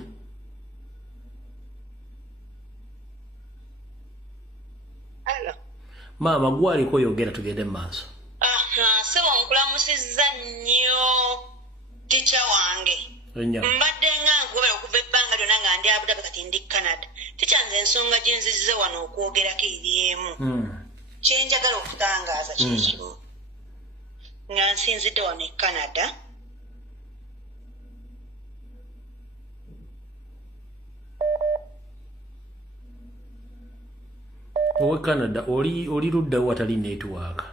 Hello. Mama gwaliko yogera tugende maaso. Sebo nkulamusizza nnyo ticha wange. Mbadde nga nkuba okuva ebbanga lyonna nga ndi Abu Dhabi kati ndi Canada. Ticha nze ensonga gye nzizze wano okwogerako eri emu. Kye njagala okutangaaza kye kimu. Nga nsinzidde wano e Canada. Owe Canada oli ludda watali network.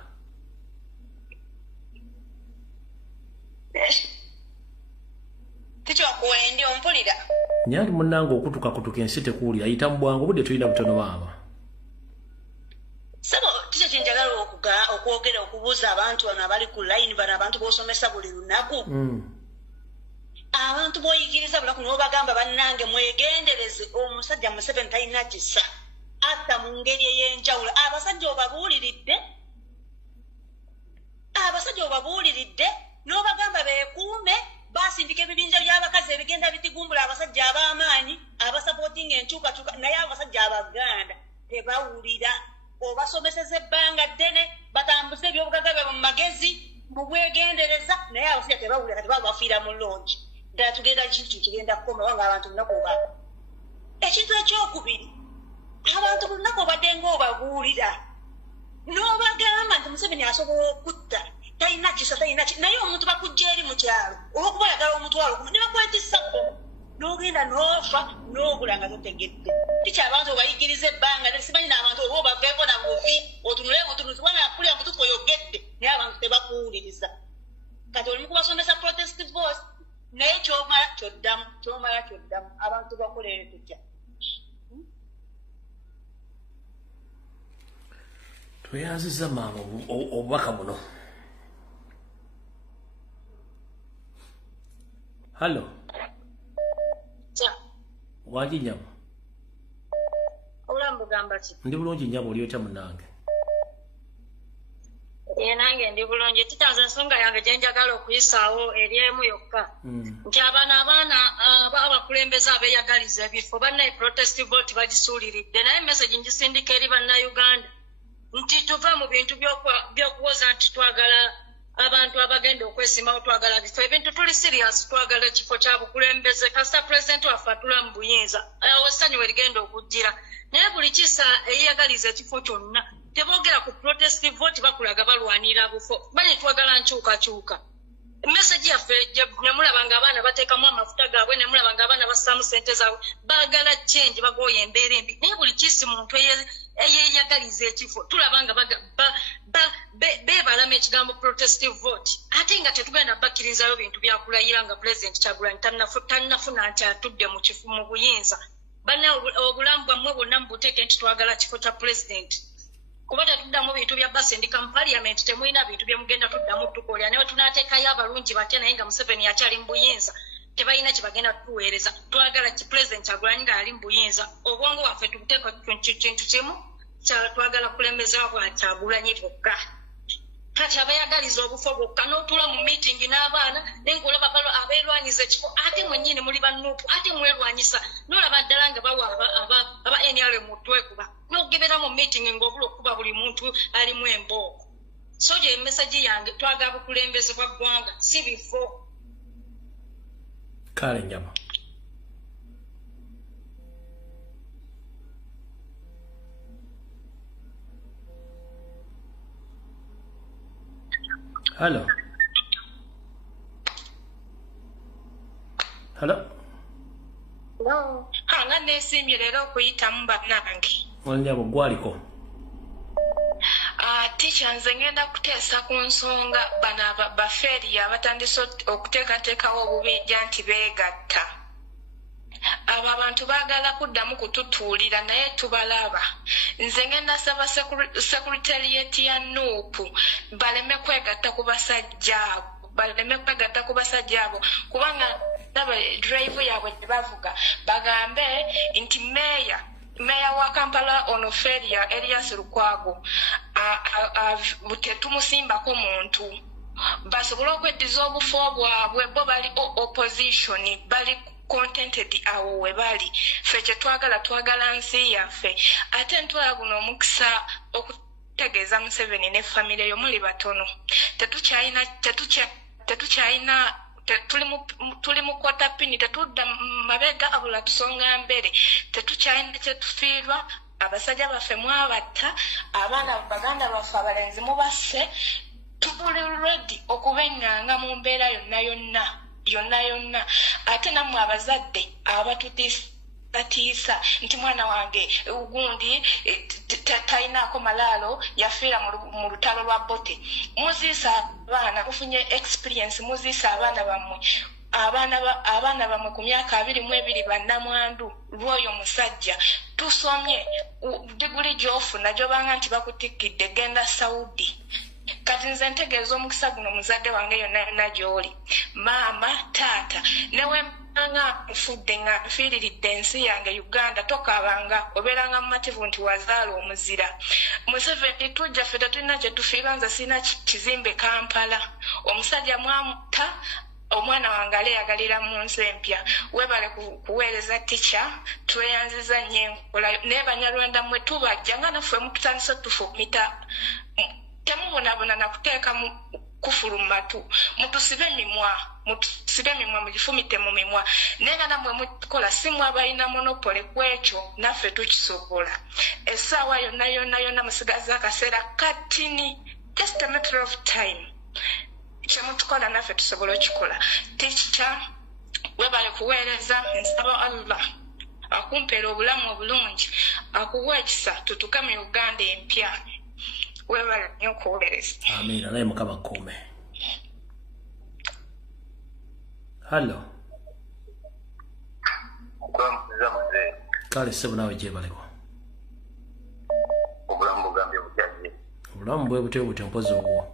Tikyokwendi ompulira. Nyali munnange okutuka ensi tekuwulira ayita mu bwangu budde tulina butono maama. Sebo tikyo kye njagala okwogera okubuuza abantu bano abali ku line bano abantu b'osomesa buli lunaku. Abantu b'oyigiriza bulaku n'obagamba bannange mwegendereze omusajja Museveni talina kisa. Atta mu ngeri ey'enjawulo abasajja obabuuliridde n'obagamba beekuume basindika ebibinja by'abakazi ebigenda bitigumbula abasajja ab'amaanyi abasapootinga enkyukakyuka naye abasajja abaganda tebawulira obasomeseza ebbanga ddene batambuza ebyobugagga byabwe mu magezi mu bwegendereza naye abasajja tebawulira kati baba bafiira mu longi ddala tugenda kintu kigenda kukoma wanga abantu lunaku obaba ekintu ekyokubiri abantu lunaku obadde ng'obabuulira n'obagamba nti Museveni asobola okutta talina kisa talina ki naye omuntu bakujja eri mu kyalo olw'okuba oyagala omutwalo gumu ne bakwetissako n'ogenda n'ofa n'obula nga totegedde tikya abantu obayigiriza ebbanga simanyi n'abantu oba obaveeko na muvi otunule butunuzi kubanga akulira mutu twoyogedde naye abantu tebakuwuliriza kati oli mu kubasomesa protest voice naye kyomala kyoddamu abantu bakolere tutya. Tweyanziza maama obubaka buno. Hello. Wanji nyabo. Obulambu gamba ki? Ndi bulungi nyabo oli otya munnange? Nange ndi bulungi titanza ensonga yange gye njagala okuyisaawo eri emu yokka. Nti abaana abakulembeze abeeyagaliza ebifo bannaye protest vote bagisuuliridde naye message ngisindika eri bannayuganda nti tuva mu bintu by'okuwoza nti twagala abantu abagenda okwesimawo twagala bifo ebintu tuli serious twagala ekifo kya bukulembeze kasita pulezidenti waffe atula mu buyinza awo essanyu we ligenda okujjira naye buli kisa eyeyagaliza ekifo kyonna teboogera ku protest vote bakulaga balwanira bufo banye twagala nkyukakyuka message yaffe ne mulaba ng'abaana bateekamu amafuta gaabwe ne mulaba ng'abaana bassaamu ssente zaabwe baagala change bagooya embeera embi naye buli kisi muntu eyeyagaliza ekifo tulaba nga bebalama ekigambo protestive vote ate nga tetugenda bakkirizayo bintu byakulayira nga President Kyagulanyi tannafuna nti atudde mu kifu mu buyinza bana obulamu bwammwe bwonna mubuteeke nti twagala kifo kya President kuba tetuddamu bintu bya basendika mu Parliament temulina bintu bye mugenda tuddamu tukolera newe tunaateekayo abalungi batya naye nga Museveni akyali mu buyinza tebalina kye bagenda tuweereza twagala ki President Kyagulanyi ng'ali mu buyinza obwongo waffe tubuteeka kintu kimu twagala kulembezawo bwa Kyagulanyi bwokka kati abayagaliza obufo bwokka n'otula mu meeting n'abaana naye ng'olaba abeerwanyiza ekifo ate mwennyini muli bannuupu ate mwerwanyisa n'olaba ddala nga bawa aba NRM twekuba n'ogebera mu meeting ng'obula okuba buli muntu alimu embooko so gye message yange twagala bukulembeze bwa ggwanga si bifo kale njama Hello. No. Hanga nesimye lero okuyitamu bannange. Onjabo gwaliko. Teacher nze ngenda kuteesa ku nsonga bano bafeeri abatandise okuteekateekawo obubijja nti beegatta. Abo abantu baagala kuddamu kututuulira naye tubalaba. Nze ngenda saba Secretariat ya Nuupu baleme kwegatta ku basajja abo kubanga naba drive yaabwe gye bavuga bagambe nti meya wa Kampala Onoferia Elias Lukwago tetumusimbako muntu basobola okweddiza obufo bwabwe bo bali opposition bali contented awo we bali ffe kye twagala nsi yaffe ate ntwala guno omukisa okutegeeza Museveni ne famire yo muli batono tuli mu kwota pini tetudda mabega abula tusonga mbere tetukyalina kyetufiirwa abasajja baffe mwabatta abaana baganda baffe abalenzi mubasse tuli ready okubeŋŋanga mu mbeera yonna ate nammwe abazadde abatutiisa nti mwana wange gundi talinaako malaalo yafiira mu lutalo lwa bote muziisa abaana mufunye experience muziisa abaana bammwe abaana bammwe ku myaka 22 bannamwandu lw'oyo musajja tusomye diguli gy'ofuna gy'obanga nti bakutikidde genda Saudi kati nze ntegeeza omukisa guno muzadde wange yonna gy'oli maama taata newe nga nfudde nga nfiiriridde ensi yange Uganda tokaabanga obeeranga mumativu nti wazaala omuzira Museveni tujja ffe tetulina kye tufiirwa nze sirina kizimbe Kampala omusajja mwamutta omwana wange aleeyagalira mu nsi empya webale kuweereza tica tweyanziza nnyo enkolayo naye Banyarwanda mmwe tubajja nga naffe mututandise tufumita temubonabona nakuteeka kufulu matu mutusibe emimwa mugifumite mu mimwa naye nga nammwe mukola si mwe abalina monopole ku ekyo naffe tukisobola essaawa yonna musigaza akaseera katini just a matter of time kyemutukola naffe tusobola okikola teacher webale kuweereza nsaba Allah akumpeera obulamu obulungi akuwa ekisa tutuke mu Uganda empya webale nnyo okuweereza amina naye mukama kuume Hello. Kale sebo nawe gyebaleko obulamu bugambye bujjaje obulamu bwe butyo mpozi obwo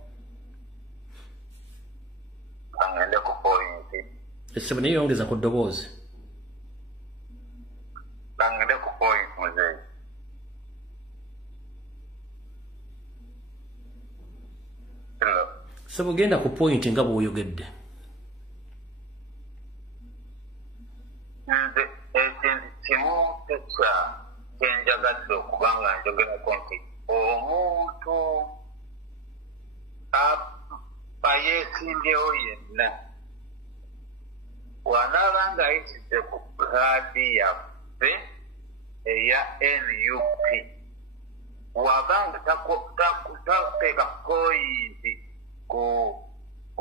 angende ku point esebo niyongeza ku ddoboozi angende ku point muzee sebo genda ku point nga bw'oyogedde ekintu kimu kyenjagadde okubanga njogerako nti omuntu ayeesimbyewo yenna bw'anaaba ng'ayitidde ku kaadi yaffe eya NUP bw'abanga tateeka poyinti ku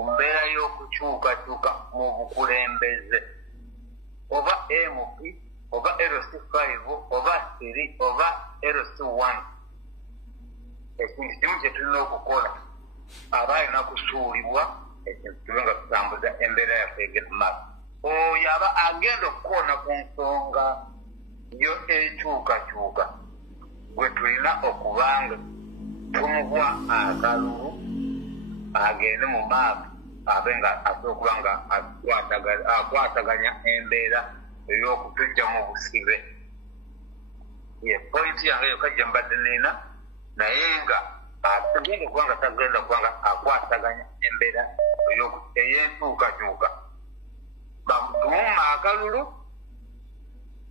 mbeera y'okukyukakyuka mu bukulembeze oba MP oba LC5 oba 3 oba LC1 ekintu kimu kye tulina okukola abalina kusuulibwa ekintu nga tutambuza embeera yaffe egenda mu maaso oyo aba agenda okukoona ku nsonga yo ekyukakyuka gwe tulina okubanga tumuwa akalulu agende mu maaso abe nga asobola okuba nga akwataganya embeera ey'okutujja mu busibe ye pointi yange yokajja mbadde nina naye nga tagenda okuba nga tagenda okuba nga akwataganya embeera ey'entuukakyuka tumuuma akalulu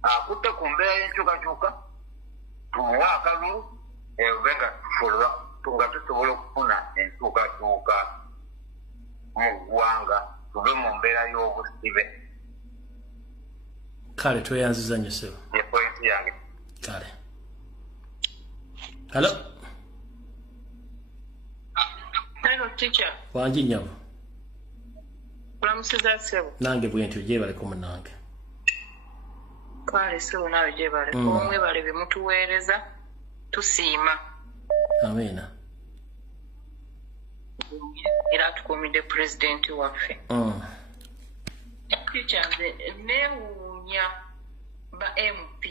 akutte ku mbeera y'enkyukakyuka tumuwa akalulu ebe nga nga tusobola okufuna enkyukakyuka mu ggwanga tube mu mbeera y'obusibe kale tweyanziza nnyo ssebo ye pointi yange kale hello hello teacher wangi nnyabo olamusiza ssebo nange bwentyo gyebaleko munange kale ssebo naawe gyebaleko omwebale bye mutuweereza tusiima amiina era tukuumidde pulezidenti waffe teacher nze neewuunya ba mp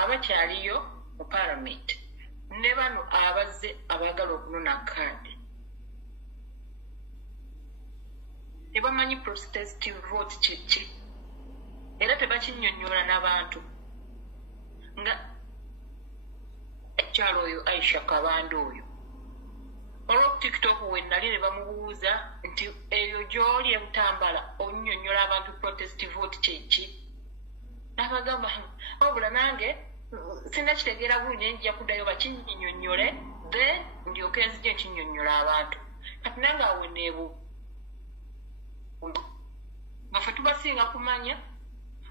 abakyaliyo mu palamenti ne bano abazze abaagala okunona kaadi tebamanyi protestive vote kiki era tebakinnyonnyola n'abantu nga ekyalo oyo aisha kabanda oyo olwo tiktok we nali ne bamubuuza nti eyo gy'oli ebutambala onnyonnyola abantu protestive vote kiki n'abagamba wabula nange sinakitegeera bulungi njja kuddayo bakinnyonnyole then ndyoke nzije nkinnyonnyola abantu kati nange awe neebu baffe tubasinga kumanya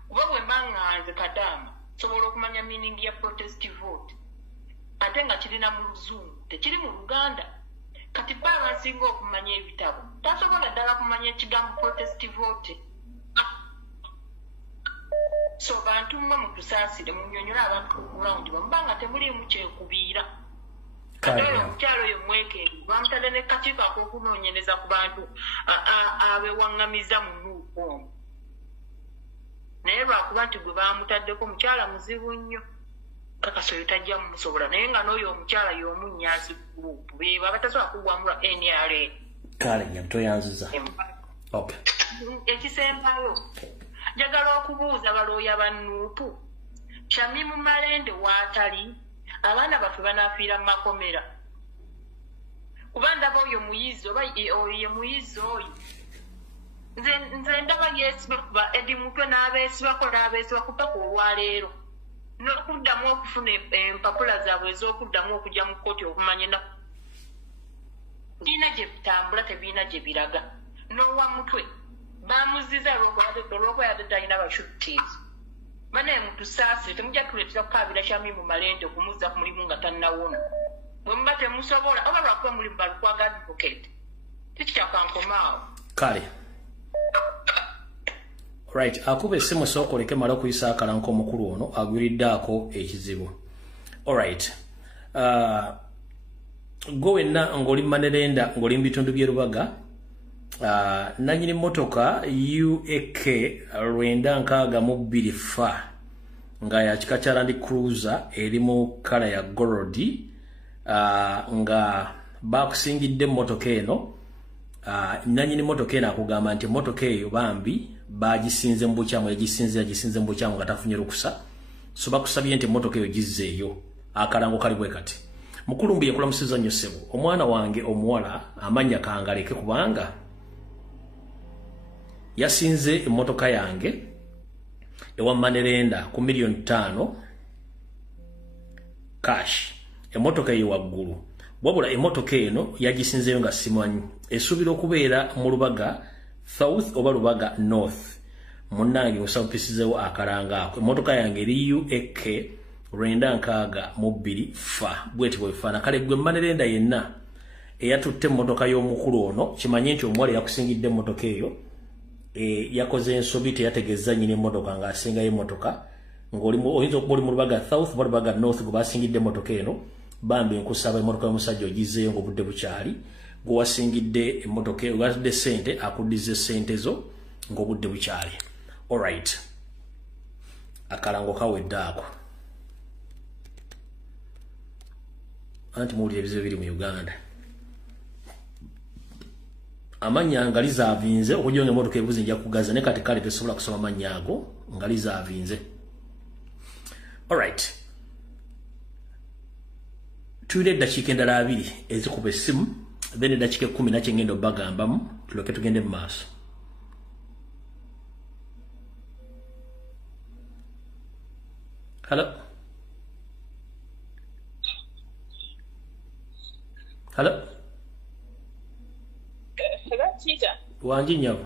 kuba bwe mbaŋŋanze kadaama sobola okumanya meaning ya protestive vote ate nga kirina mu luzungu tekiri mu luganda kati bba abansinga okumanya ebitabo tasobola ddala kumanya ekigambo protestive vote so bantu mmwe mutusaasire munnyonnyola abantu ku ground bamubanga temuliimu kyekubiira kati oyo omukyalo oyo mwekeeri bamutadde ne kakiiko ak'okunoonyereza ku bantu abewaŋŋamiza mu nuuku omwo naye lwakuba nti gwe bamutaddeko mukyala muzibu nnyo kakasa oyo tajja mumusobola naye nga n'oyo omukyala y'omunnyazi gurupu beebo abatasobola kugwamu lwa NRA kale nyabitoyanziza ekisembayo njagala okubuuza balooya ba nuupu Shamimu Malende waatali abaana baffe banaafiira mu makomera kuba ndaba oyo muyizi oba oyo ye muyizi oyo nze ndaba yeesiba kuba edi mutwe n'abeesibako n'abeesiba kupaka olwaleero n'okuddamu okufuna empapula zaabwe ez'okuddamu okujja mu kkooti okumanya ennaku biina gye bitambula tebiina gye biraga n'owa mutwe bamuziza olwokuba yadde talina bashuttiizi banaye mutusaasire temujja tuleetera kukaabira Shamimu Malende okumuzza ku mulimu nga tannawona bwe muba temusobola oba lwakuba mulimu balukwaga advocate tikikyakankomaawo kale right akuba essimu sookoleke mala okuyisa akalanko omukulu ono agwiriddaako ekizibu alright gwe wenna ng'oli Manerenda ng'oli mu bitundu by'e Rubaga nanyini motoka UAK 962 fa nga ya kika kya Land Cruiser eri mu kala ya golodi nga bakusingidde motoka eno nanyini motoka eno akugamba nti motoka eyo bambi bagisinze mu bukyamu yagisinze mu bukyamu nga tafunye lukusa so bakusabye nti motoka eyo gizzeeyo akalango kali bwe kati Mukulumbi yakulamusiza nnyo ssebo omwana wange omuwala amanya kangaleke kubanga yasinze emotoka yange ewa Manerenda ku $5,000,000 cash emotoka eyo waggulu wabula emotoka eno yagisinzeyo nga simanyi esuubira okubeera mu Lubaga South oba Lubaga North munnange musawupisizeewo akalanga ako emotoka yange eri UAK 962 fa bweti bwefaana kale gwe Manerenda yenna eyatutte emotoka y'omukulu ono kimanye nti omuwala yakusingidde emotoka eyo yakoze ensobi teyategeeza nnyini emmotoka ng'asingayo emmotoka ng'oyinza okuba oli mu Lubaga South oba Lubaga North gwe basingidde emmotoka eno bambi nkusaba emmotoka y'omusajja ogizzeeyo ng'obudde bukyali gwe wasingidde emmotoka ogadde ssente akuddiza ssente zo ng'obudde bukyali. Alright, akalango kawedde ako. Anti muwulira ebizibu biri mu Uganda. Amanya nga lizaavinze okujja nga emmotoka ebuzi nja kugaza ne kati kale tesobola kusoma amanya ago nga lizaavinze. Alright, tuyire eddakiika endala 2 ezikuba essimu, then eddakiika 10 nakyo ngenda obbagambamu tuloke tugende mu maaso. Hello? Hello? Wanji nyabo.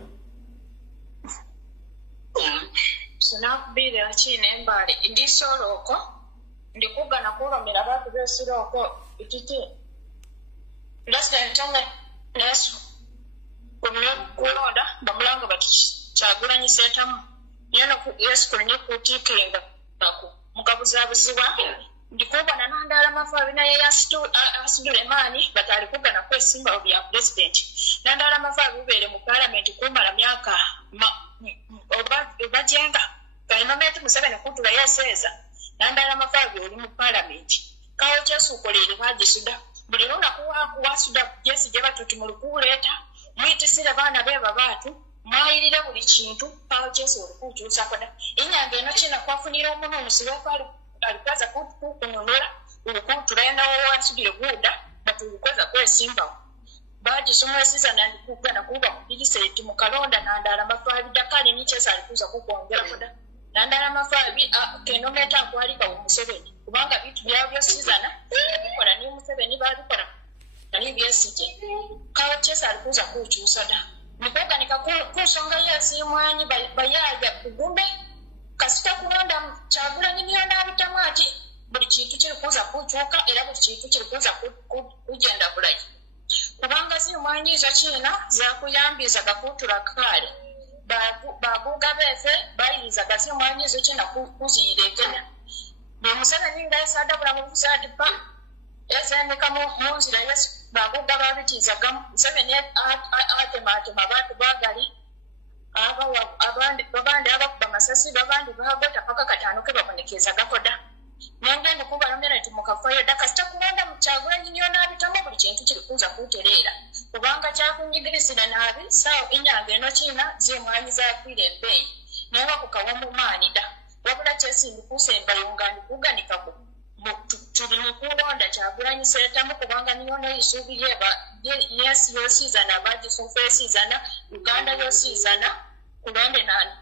Sinakubiri akine embali ndi soloko ndikugana kulomera abantu besiroko ititi ndasentanga nesu kumwe kuloda bamulanga bati Kyagulanyi sentamu yana ku yesu kulinye kutikinga ako mukabuza buziwa ndikubana nandala mafabi naye Sulemani batali kugana kwesimba obya president nandala mafabi ubere mu parliament kumala myaka obajenga kalima metu Museveni kutula yeseza nandala mafabi oli mu parliament kawo Yesu kolere bagisuda buli lona kuwa suda Yesu je batuti mu lukuleta mwitisira bana beba batu mwayirira buli kintu kawo Yesu olikukyusa koda inyange eno kina kwafunira omuntu omusibe kwali alikaza kukunonora ukutula yana wasubire guda batukoza kwesimba baji somwesiza nandikugana kuba kubiliseti mu kalonda nandala mafabi dakali nicheza alikuza kukongera koda nandala mafabi kilometer kwalika mu Museveni kubanga bitu byabyo sizana bikola ni Museveni balikola nani byesije kawo chesa alikuza kukyusa da nikoga nikakusonga yasi mwanyi bayaja kugumbe kasita kulonda Kyagulanyi byona abitamati buli kintu kirikuza kukyuka era buli kintu kirikuza kugenda bulayi kubanga zimwanyi zo kina zakuyambiza gakutula kale baguga befe bayiriza gazimwanyi zo kina kuziyirekenya Museveni ngaesada bulamu buzadi pa ezendeka mu nzira yesu baguga babitiza Museveni atematema abantu bagali babandi abakuba masasi babandi bagota paka katano ke babonekeza gakoda nengende kuba nomera nti mukafayo dakasita kulonda mu Kyagulanyi nyona abitamu buli kintu kirikuza kuterera kubanga kyakunyigirizira nabi sawa inyange eno kina zimwanyi zakwire ebeyi naye kukawa mu maani da wabula kyesimbi kusemba yungani kuganika tuli mu kulonda Kyagulanyi sentamu kubanga niyono isuubi yesi yosizana bagisofa esizana Uganda yosizana kulonde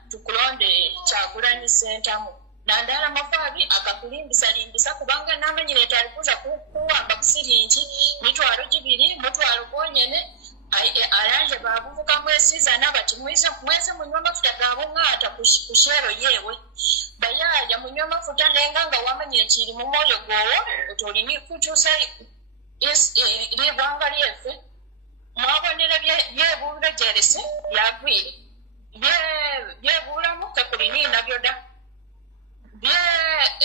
tukulonde Kyagulanyi sentamu nandala mafabi akakulimbisa kubanga namanyire talikuza kuwamba kusiringi mitwalo gibiri mutwalo gonyene alanje babuvuka mwesizana bati mweze munywa mafuta gabungata kushero yewe bayaya munywa mafuta nenga nga wamanyire kiri mu moyo gowo otolini kukyusa libwanga lyefe mwabonera byebulire jerese yagwire byebulamu tekulini nabyo da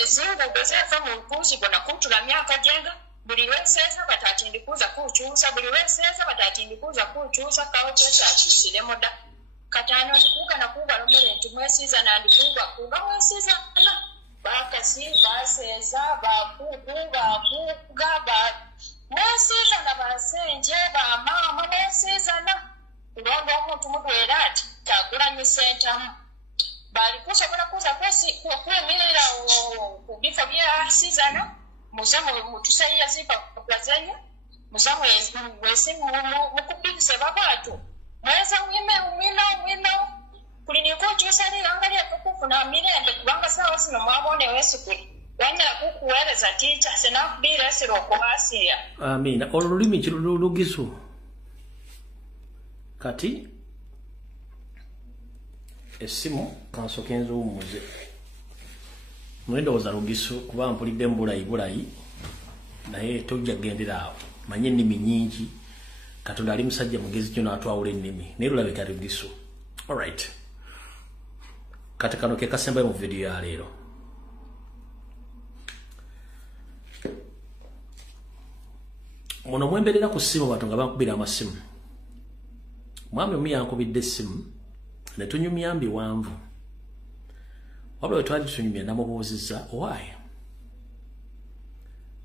ezingudo zefa mu nkuzi bona kutula myaka jenga buli weseza batatindikuza kukyusa buli weseza batatindikuza kukyusa kawo kyekakisire moda katano ndikuga nakuba lomere nti mwesiza nandikuga kuga mwesiza bakasi baseza bakuga mwesiza na basenje bamama mwesiza na kulonda omuntu mudwera ati Kyagulanyi sentamu bali kusobola kuza kwemirira kubifo bya sizana muzamu mutusaiya zipa plazanya muzamu mukubikise babatu mweza mwino kuliniko kyusali angalia kukufuna mirembe kubanga sawa sino mwabone wesukuli wanyala kukuwereza ticha senakubira siroko basiya amina olulimi kirulugisu kati esimu kansokenzo umuze mwendo oza lugisu kuba mpulidde mbulayi naye tojja gendera awo manye ennimi nyingi Katonda ali musajja mugezi kyo n'atwawula ennimi naye lulabika lugisu. Alright, kati kano ke kasembayo mu video ya leero. ono mwemberera ku ssimu abantu nga bankubira amasimu. Mwami omu yankubidde essimu ne tunyumya mbiwanvu. Wabula bwe twali tunyumya namubuuzizza why?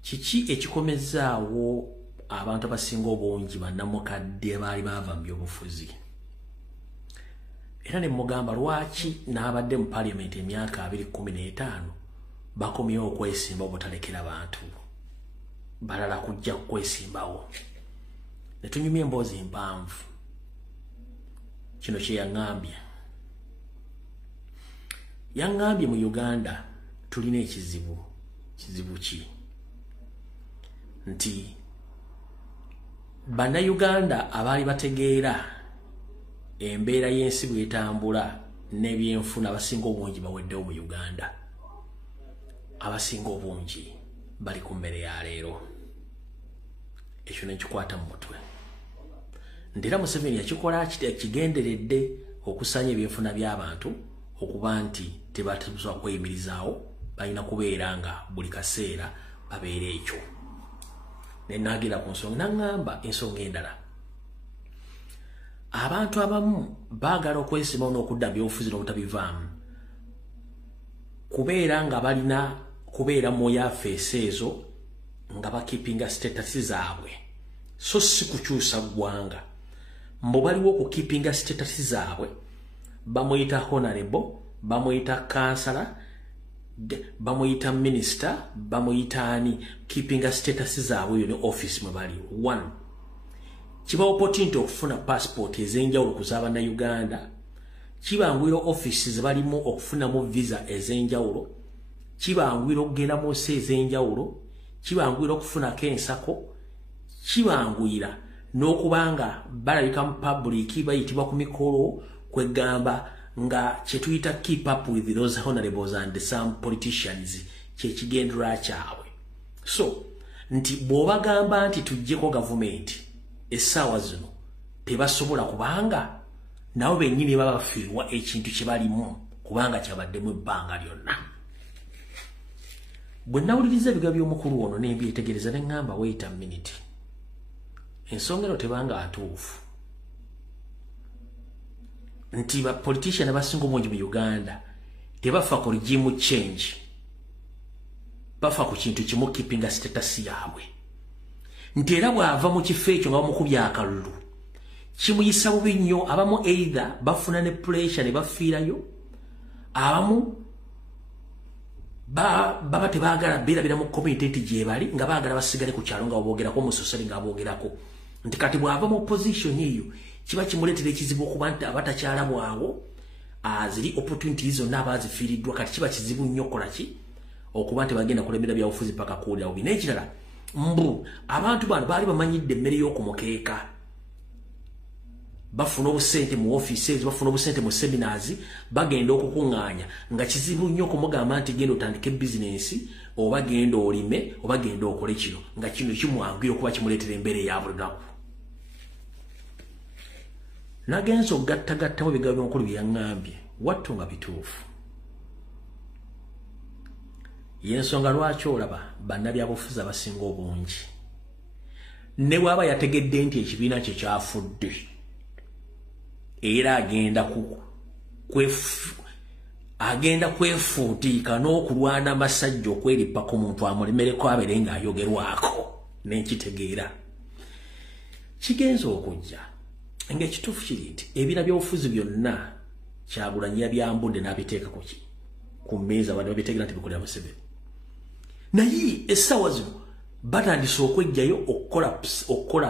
Kiki ekikomezaawo abantu abasinga obungi bannamukadde baali baava mu byobufuzi? Era ne mugamba lwaki n'abadde mu parliament emyaka 2015 bakomyewo okwesimba obutalekera bantu balala kujja kwesimbawo. Ne tunyumya emboozi empanvu. Kino kye yaŋŋambye. Yaŋŋambye mu Uganda tulina ekizibu. Kizibu ki? Nti bannayuganda abaali bategeera embeera y'ensi bw'etambula n'ebyenfuna abasinga obungi baweddewo mu Uganda. Abasinga obungi bali ku mmere ya leero. Ekyo nekikwata mu mutwe. Ndera Museveni yakikola kigenderedde okusaanya ebyenfuna by'abantu okuba nti tebateesobola kweyimirizaawo, balina kubeera nga buli kaseera babeera ekyo. Ne naagira ku nsonga n'aŋŋamba ensonga endala. Abantu abamu baagala okwesimawo n'okudda mu byobufuzi n'obutabivaamu kubeera nga balina kubeera mu yafeesi ezo nga bakipinga status zaabwe, so si kukyusa ggwanga. Mbo baliwo okukipinga status zaabwe, bamuyita honorable, bamuyita kansala, bamuyita minister, bamuyita ani, keepinga status zaabwe yo ne office mwe bali. One, kiba opportunity okufuna passport ez'enjawulo ku z'Abannayuganda, kibangwira offices balimu okufunamu visa ez'enjawulo, kibangwira okugenda mu nsi ez'enjawulo, kibangwira okufunako ensako, kibangwira n'okubanga balabika mu public bayitibwa ku mikolo kwegamba nga kyetuyita keep up with those honorables and some politicians kyekigendera kyabwe. So nti bw'obagamba nti tujjeko gavumenti essaawa zino tebasobola kubanga nabo bennyini baba bafiirwa ekintu kye balimu kubanga kyabaddemu ebbanga lyonna. Bwe nawuliriza ebiga by'omukulu ono ne mbyetegereza ne ŋŋamba wait a minute. Ensonga eno tebanga atuufu. Nti ba politician abasinga obungi mu Uganda tebafa ku regime change, bafa ku kintu kimu keepinga status yaabwe. Nti era bw'ava mu kifo ekyo nga bamukubya akalulu kimuyisa bubi nnyo. Abamu either bafuna ne pressure ne bafiirayo, abamu baba tebaagala beerabira mu community gye bali nga baagala basigale ku kyalo nga baboogerako mu society nga baboogerako. Nti kati bw'ava mu position eyo kiba kimuleetera ekizibu okuba nti abatakyala bwawo ziri opportunities zonna abazifiiriddwa kati kiba kizibu nnyo kola ki okuba nti bagenda kulemera byabufuzi paka kuwulirawo bina. Ekirala mbu abantu bano baali bamanyidde emmere y'okumukeeka, bafuna obusente mu offices, bafuna obusente mu seminars, bagenda okukuŋŋaanya nga kizibu nnyo okumugamba nti genda otandike bizinensi oba genda olime oba genda okole kino, nga kino kimwanguira okuba kimuleetera embeera eya buli lunaku. Nagenza okugattagattamu ebigambo by'omukulu bye yaŋŋambye wattu nga bituufu. Y'ensonga lwaki olaba bannabyabufuzi abasinga obungi ne bw'aba yategedde nti ekibiina kye kyafudde era agenda kwefuutiika n'okulwana amasajja okwerippa ku muntu amulemereko abeere ng'ayogerwako n'enkitegeera kigenza okujja. Ng'ekituufu kiri nti ebiina by'obufuzi byonna Kyagulanyi yabyambudde n'abiteeka ku mmeeza abantu babitegeera nti bikolera Museveni. Naye essaawa zino batandise okwejjayo okukola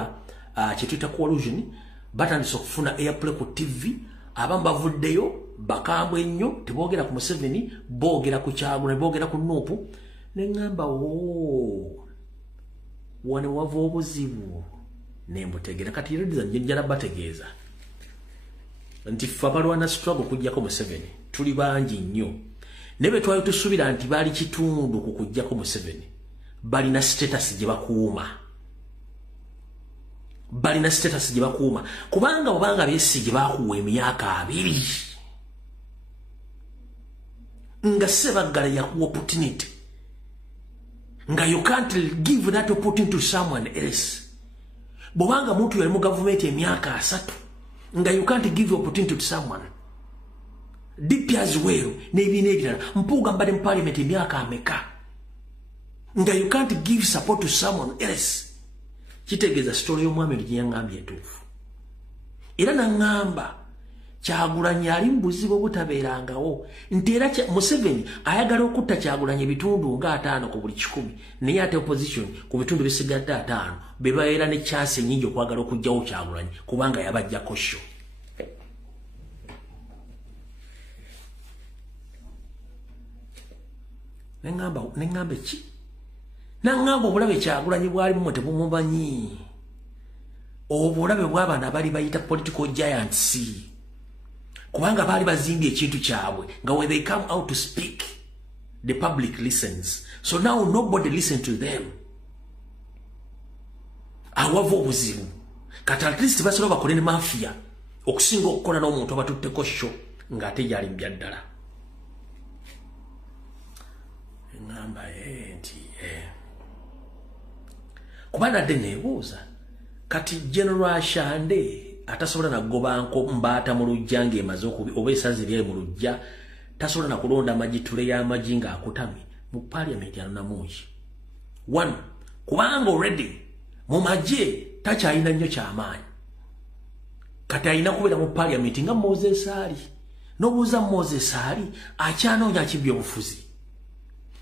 kyetuyita coalition, batandise okufuna airplay ku TV. Abamu bavuddeyo bakambwe ennyo, teboogera ku Museveni, boogera ku Kyagulanyi, boogera ku Nuupu. Ne ŋŋamba wano wava obuzibu nembutegeera. Kati yerediza njala bategeeza nti ffe abalwana struggle okujjako Museveni tuli bangi nnyo, ne bwe twali tusuubira nti baali kitundu ku kujjako Museveni balina status gye bakuuma, balina status gye bakuuma kubanga obanga Besigye baakuwa emyaka 2 nga Ssebaggala yakuwa opportunity nga you can't give that opportunity to someone else. bobanga muntu yali mu government emyaka 3 nga you can't give opportunity to someone deep as well nebinebira mpuga mbale mu parliament emyaka ameka nga you can't give support to someone else kitegeza story y'omwami giyangambye etuufu era nangamba Kyagulanyi ali mbuzibu obutabeerangawo nti era Museveni ayagala okutta Kyagulanyi bitundu nga 5 ku buli 10 naye ate opposition ku bitundu bisigadde 5 bebaera ne chance nyingi okwagala okujjawo Kyagulanyi kubanga yabajjako sho nengamba ki nangamba obulabe Kyagulanyi bwali mu tebumumanyi obulabe bw'abaana bali bayita political giants kubanga bali bazimbye ekintu kyabwe nga when they come out to speak the public listens so now nobody listen to them awavo obuzibu kati at least basobola bakole ne mafia okusinga okukola n'omuntu abatutteko sho ng'ate yali mbyaddala ngamba nti kubanga dde neebuuza kati General Shande atasobola nagobanko mbaata mu lujja ng'emaze oba esazi lyali mu lujja tasobola nakulonda amagitule y'amagi ng'akutamye mu parliament ya Namungi 1 kubanga already mu magye takyalina nnyo ky'amaanyi kati alina kubeera mu parliament nga Moses ali n'obuuza Moses ali akyanoonya ki by'obufuzi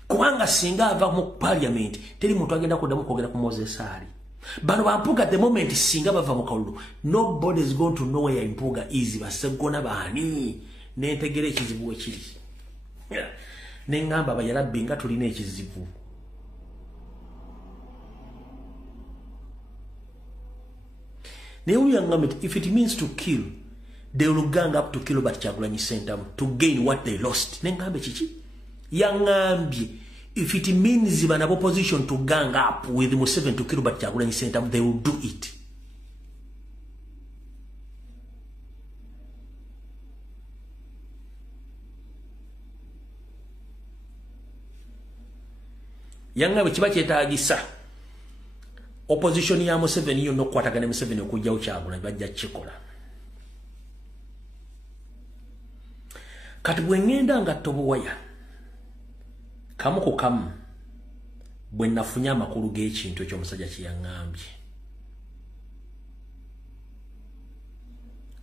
kubanga singa ava mu parliament teri muntu agenda kuddamu kwogera ku Moses ali bano bampuga at the moment singa bava mu kalulu nobody is going to know where impuga is basegona bani nentegera ekizibu ekiri nengamba bayalabbi nga tulina ekizibu if it means to kill they will gang up to kill Robert Kyagulanyi Ssentamu to gain what they lost nengambe kiki yangambye if it means an opposition to gang up with Museveni to kill Robert Kyagulanyi Ssentamu, they will do it. Yanga bikiba kyetaagisa opposition ya Museveni yo nokwatagana Museveni okujjawo Kyagulanyi bajja kikola. Kati bwengenda nga tobuwaya kamu ku kamu bwe nafunya amakulu g'ekintu ekyomusajja kyeyangambye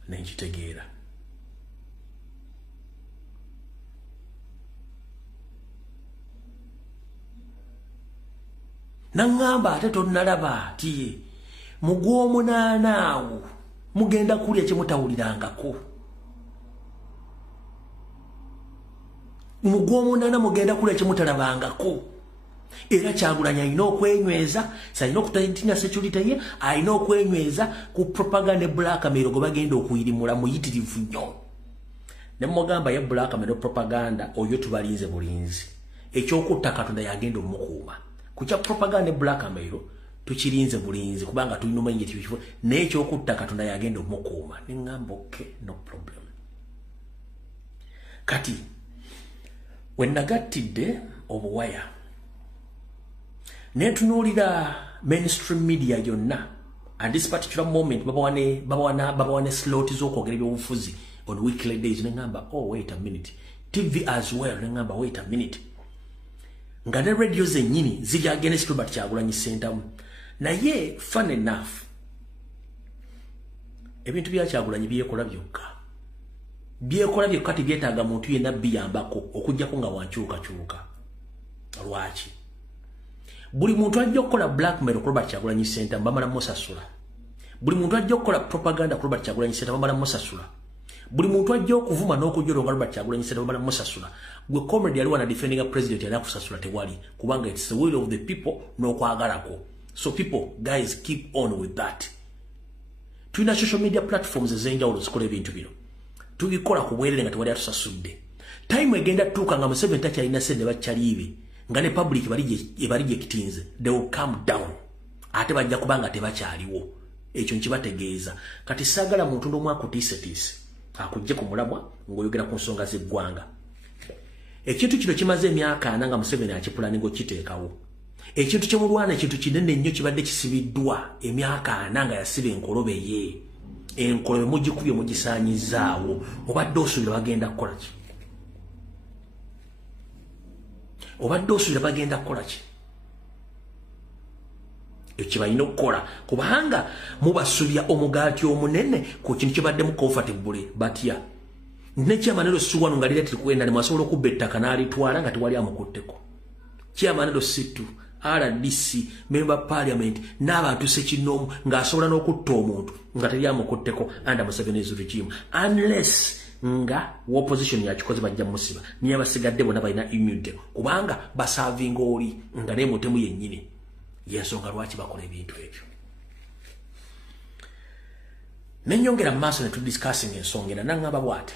nenkitegeera nangamba ate tonnalaba ati mu gw'omunaana awo mugenda kulya kyemutawulirangako mugwomunana mugenda kula kyemutalabangako era Kyagulanyi alina okwenyweza sayina okutayitina security ye alina okwenyweza ku propaganda blackmail go bagenda okuyirimula muyitirivu nnyo ne mugamba ya blackmail propaganda oyo tubalinze bulinzi ekyokutta Katonda yagenda omukuuma ku kya propaganda blackmail tukirinze bulinzi kubanga tulina omanyi ekyo n'ekyokutta Katonda yagenda omukuuma nengamba okay no problem kati when nagattidde obuwaya netunuulira mainstream media yonna at this particular moment babawane slot z'okwogera ebyobufuzi on weekly days nengamba oh wait a minute TV as well nengamba wait a minute nga ne radio zennyini ziri against Robert Kyagulanyi Ssentamu naye fun enough ebintu bya Kyagulanyi byekola byokka byekola byokka tibyetaaga muntu yenna biyambako okujjako nga wankyukakyuka lwaki buli muntu ajja okukola blackmail ku Robert Kyagulanyi Ssentamu bamala musasula buli muntu ajja okukola propaganda ku Robert Kyagulanyi Ssentamu bamala musasula buli muntu ajja okuvuma n'okujolonga Robert Kyagulanyi Ssentamu bamala musasula gwe comrade yali wana defending a president yana kusasula tewali kubanga it's the will of the people n'okwagalako so people guys keep on with that tulina social media platforms ez'enjawulo zikola ebintu bino tubikola ku bwerere nga tewali atusasudde time egenda tuuka nga Museveni takyalina sente bakyaliibe nga ne public bali gyekitinze they will come down ate bajja kubanga tebakyaliwo ekyo nkibategeeza kati saagala muntu n'omu akutiisetiise akujje ku mulamwa ng'oyogera ku nsonga z'eggwanga ekintu kino kimaze emyaka 4 nga Museveni akipulaninga okiteekawo ekintu kyemulwana ekintu kinene nnyo kibadde kisibiddwa emyaka 4 nga yasiba enkolobe ye. Enkolobe mugikubye mugisaanyizaawo. Obadde osuubira bagenda kukola ki? Obadde osuubira bagenda kukola ki? Ekibalina okukola kubanga mubasubya omugaati omunene ku kintu kibadde mu comfortable batya. Nekyamanero siwano nga lirati kwenda ne masobola okubba ettaka n'alitwala nga tewali amukutteko. Kyamanero situ RDC member parliament n'abantu sekinoomu ng'asobola n'okutta omuntu nga teri amukutteko under Museveni's regime unless nga opposition yakikoze bajja musiba niye abasigadde bona balina immunity kubanga basavinga oli nga ne mutemu yennyini yensonga lwaki bakola ebintu ebyo. Nenyongera maaso ne tudiscussing ensonga nangamba bwate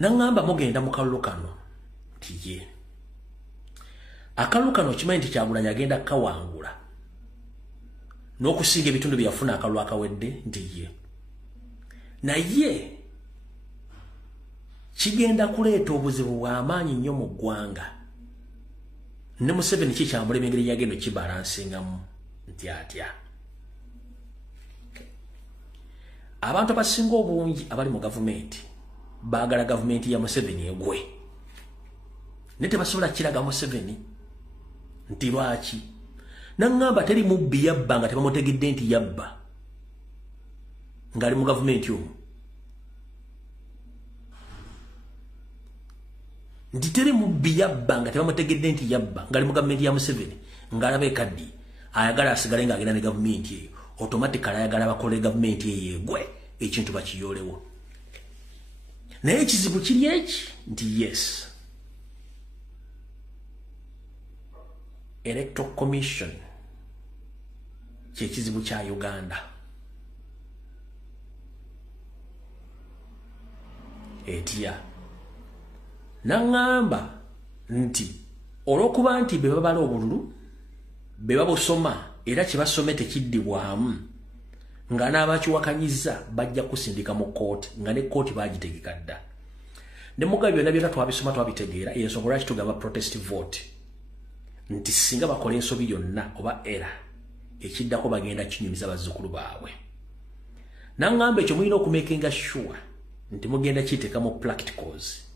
nangamba mugenda mu kalulu kano tiye akalulu kano kimanyi nti Kyagulanyi agenda kawangula n'okusinga ebitundu byafuna akalulu akawedde ntiye naye kigenda kuleeta obuzibu bw'amaanyi nnyo mu ggwanga ne Museveni kikyamulema engeri yagenda kibalansingamu nti atya. Abantu abasinga obungi abali mu gavumenti baagala gavumenti ya Museveni egwe ne tebasobola kiraga Museveni nti lwaki. Nangamba teri mubbi yabba nga tebamutegedde nti yabba ngali mu gavumenti omwo. Nti teri mubbi yabba nga tebamutegedde nti yabba ngali mu gavumenti ya Museveni ng'alaba ekaddi ayagala asigale ng'agenda ne gavumenti eyo automatically ayagala bakole gavumenti eyo egwe ekintu bakiyolewo. Naye ekizibu kiri eki nti yes Electoral Commission kyekizibu kya Uganda. Etya nangamba nti olw'okuba nti be babala obululu be babusoma era kibasome tekiddibwamu nga n'abakiwakanyiza bajja kusindika mu kooti nga ne kooti bagitegeka dda. Ne mugabe byonna byonna twabisoma twabitegeera ensonga lwaki tugamba protest vote nti singa bakola ensobi yonna oba era ekiddako bagenda kinyumiza bazzukulu baabwe. Nangamba ekyo mulina okumakinga sure nti mugenda kiteekamu practicals.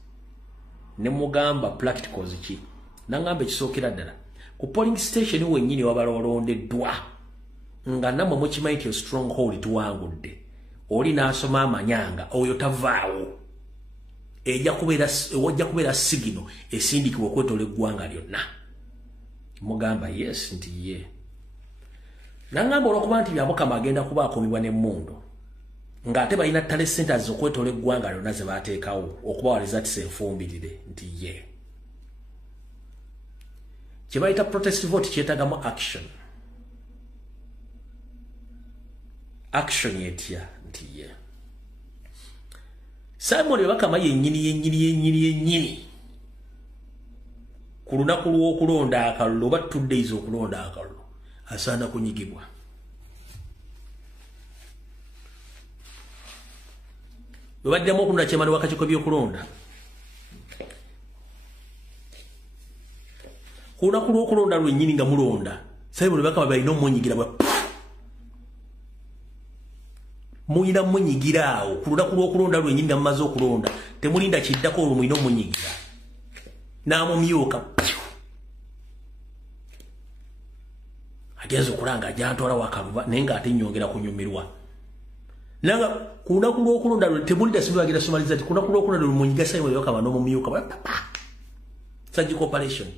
Ne mugamba practicals ki? Nangamba ekisookera ddala ku polling station wennyini wabalolondeddwa nga nammwe mukimanyi nti stronghold tuwangudde oli n'asoma amanyanga oyo tavaawo ejja kubeera sigino esindikibwa okwetoola eggwanga lyonna. Mugamba yes nti ye. Nangamba olw'okuba nti byamukama agenda kuba akumibwa n'emmundu ng'ate balina talent centers okwetoola eggwanga lyonna ze baateekawo okubawaliza ati senfumbirire nti ye. Kye bayita protest vote kyetagamu action. Action yetya nti ye. Simon Bakama yennyini ku lunaku lw'okulonda akalulu oba 2 days okulonda akalulu asaana kunyigibwa. Bwe baddemu okulonda kyemani wakakiiko by'okulonda ku lunaku lw'okulonda lwennyini nga mulonda Simon Bakama balina omunyigira bwa muyina munyigira awo ku lunaku lw'okulonda lwennyini nga mumaze okulonda temulinda kiddako olwo muyina omunyigira n'amumyuka agenza okulanga ajantwala wakaluba naye ng'ate nnyongera kunyumirwa. Nanga ku lunaku lw'okulonda lwe temulinda sibibagira somaliza ti ku lunaku lw'okulonda lwe munyiga Simon Bakama n'omumyuka surgical operation.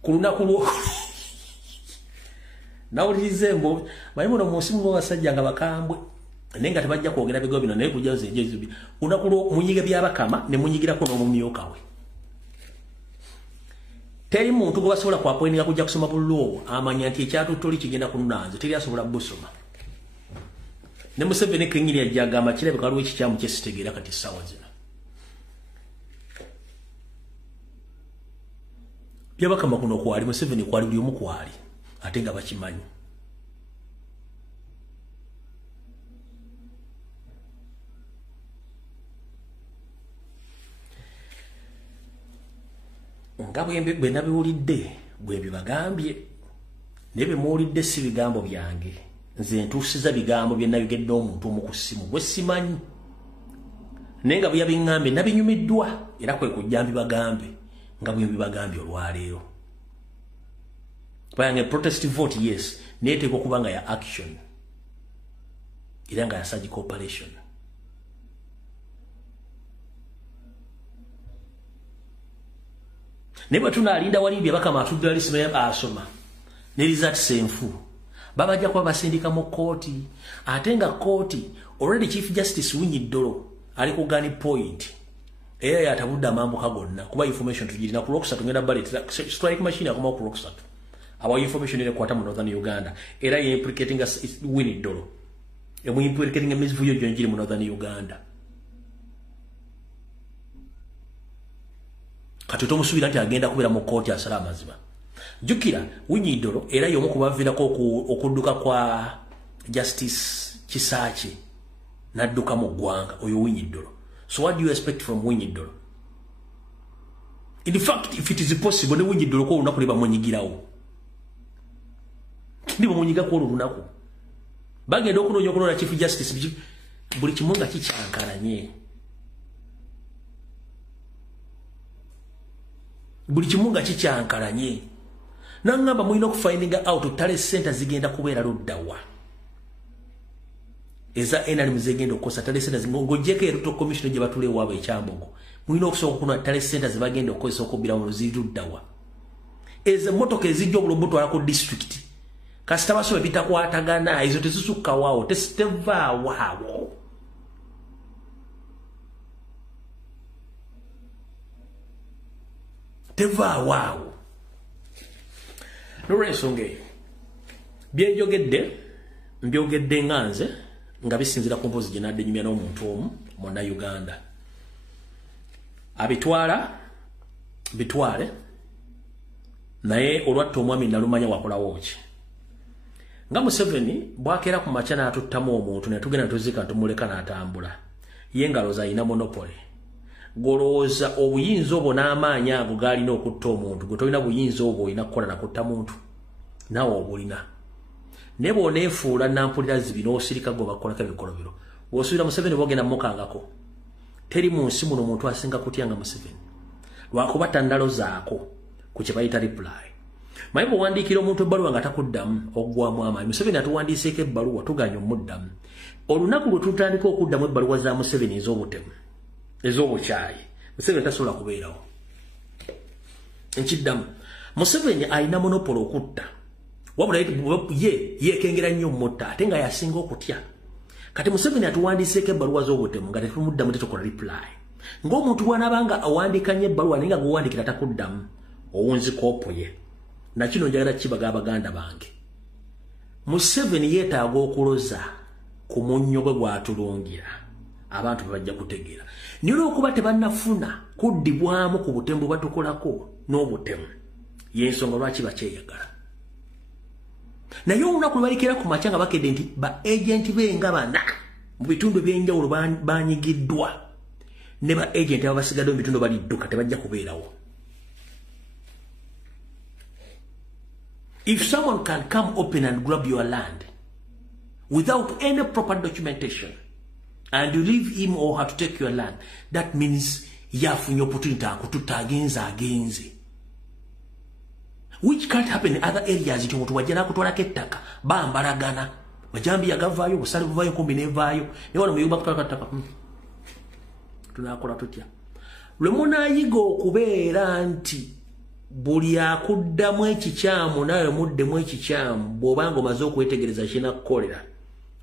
Kurunaku lw'okulonda nawulirize mbo bayi muno mu nsi mu basajja nga bakambwe naye nga tebajja kwogera bigo bino naye kujja nze kunaku munyiga by'Abakama ne munyigirako n'omumyuka we. Teri muntu gwe basobola kwappointinga kujja kusoma buloowo amanya nti ekyatutoli kigenda kununanze teri asobola busoma. Ne Museveni kenyini yajja agamba kirabika waliwo ekikyamu kyesitegeera kati ssaawa zino. By'Abakama kuno kwali Museveni kwali buli omu kwali ate nga bakimanyi. nga bwe nabiwulidde bwe bibagambye ne bye muwulidde si bigambo byange nze ntuusiza bigambo bye nabigedde omuntu omu ku ssimu gwe simanyi naye nga bwe yabiŋŋambye nabinyumiddwa era kwe kujja mbibagambe nga bwe mbibagambye olwaleero bayange protest vote yes naye teekwa okuba nga ya action era nga ya surgical operation naye bwe tunaalinda walimbye bakama atuddira lisima asoma ne result senfu babajja kuba basindika mu kooti ate nga kooti already chief justice Winyiddolo ali ku gani point era yatabudde amambuka gonna kuba information tugirina ku Lwokusatu ngenda ballot strike machine akoma ku Lwokusatu awa information ile kwata mu Northern Uganda era ye implicating Winyiddolo emu implicating emivuyo jonjiri mu Northern Uganda kati tomusubira nti agenda kubera mu kooti asala amazima jukira Winyiddolo era yomu kubavirako okudduka kwa justice Kisaachi nadduka mu ggwanga oyo Winyiddolo. So what do you expect from Winyiddolo? In fact, if it is possible ne Winyiddolo ko olunaku ne bamunyigirawo ndi bamunyiga ko olunaku bagenda okunoonya okulonda chief justice buli kimu nga kikyankalanye buli kimu nga kikyankalanye nangamba mulina okufindinga out tale center zigenda kubeera luddawa eza NRM zigenda okukosa tale center ng'ogyeko eruto commission gye batuleewo abo ekyambogo mulina okusooka okunoona tale center ze bagenda okukozesa okubbira mu ziri luddawa eza emmotoka ezijja obulobutwala ku district kasita basobe bitakwatagana ezo tezisukka waawo tesitevaawo awo tevaawo awo n'olw'ensonga eyo mbyogedde nga nze nga bisinzira ku mpozi gye nadde nyumya n'omuntu omu monna Uganda bitwale naye olwatta omwami nalumanya wakolawo ki nga Museveni bwakeera ku makya n'atuttamu omuntu ne tugenda tuzika ntumuleka n'atambula ye ngaloza ayina monopole golowooza obuyinza obwo n'amaanyi ago gaalina okutta omuntu gwe tolina buyinza obwo olina kukola nakutta muntu naawe obulina naye bw'oneefuula nampulira zibi n'osirika gwe bakolako ebikolobero bw'osuubira Museveni bwogenda mukangako teri mu nsi muno omuntu asinga kutya nga Museveni lwakuba tandalo zaako ku kye bayita reply maye bw'owandiikira omuntu ebbaluwa nga takuddamu oggwamu amaanyi Museveni atuwandiiseeko ebbaluwa tuganya omuddamu olunaku lwe tutandika okuddamu ebbaluwa za Museveni ez'obutemu ez'obukyayi Museveni tasobola kubeerawo nkiddamu Museveni alina monopolo okutta wabula yeekengera nnyo mutta ate nga yasinga okutya kati Museveni atuwandiiseeko ebbaluwa z'obutemu nga tetumuddamu tetukola reply ng'omuntu bw'anaabanga awandiika nnyo ebbaluwa naye nga gwewandiikira takuddamu owunzikoopo ye nakino njagala kibaga abaganda bange Museveni yeetaaga okuloza ku munnyo gwe gw'atulungira abantu bajja kutegeera naye olw'okuba tebannafuna kuddibwamu ku butemu bwe batukolako n'obutemu y'ensonga lwaki bakyeyagala naye olunaku lwe balikira ku makya nga bakedde nti ba agenti benga bana mu bitundu ebyenjawulo banyigiddwa ne ba agenti aba basigadde mu bitundu balidduka tebajja kubeerawo. If someone can come open and grab your land without any proper documentation and you leave him or her to take your land, that means yafunye opportunity akututta agenze. Which can't happen in other areas. Nti omuntu wajja nakutwalako ettaka bambalagana majambi yagavaayo busale buvaayo kumbi nevaayo ne wano muyumba kutwalako ettaka tunakola tutya lwe munaayiga okubeera nti buli akuddamu ekikyamu nawe muddemu ekikyamu bw'obanga omaze okwetegereza kinakukolera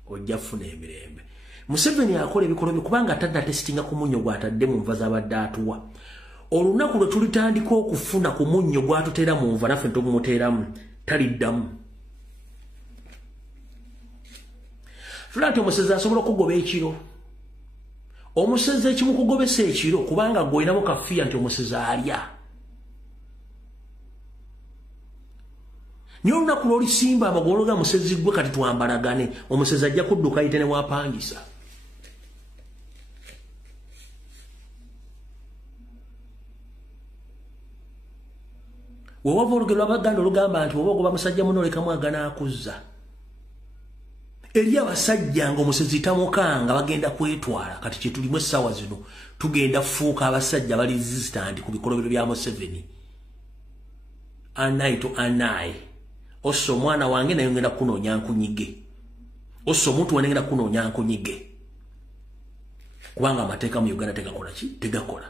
ojja kufuna emirembe. Museveni akola ebikolwa bye kubanga atadde atesitinga ku munnyo gw'atadde mu nva z'abadde atuwa. Olunaku lwe tulitandika okufuna ku munnyo gw'atuteera mu nva naffe tugumuteeramu taliddamu. Tulaba nti omusezi asobola okugoba ekiro. Omusezi ekimu kugobesa ekiro kubanga gw'olinamu kafiya nti omusezi alya. Niyo olunaku lw'olisimba amagolo ga musezi gwe kati twambalagane omusezi ajja kudduka ayite ne bw'apangisa. wewava olugero lw'Abaganda olugamba nti oba ogoba musajja muno leka mwagana akuzza eri abasajja ng'omusezi tamukanga bagenda kwetwala kati kye tulimu essaawa zino tugenda fuuka abasajja bali resistant ku bikolobero bya Museveni anayi to anayi osso omwana wange naye ngenda kunoonya nkunyige osso omuntu wene ngenda kunoonya nkunyige kubanga amateeka mu Uganda tegakola ki tegakola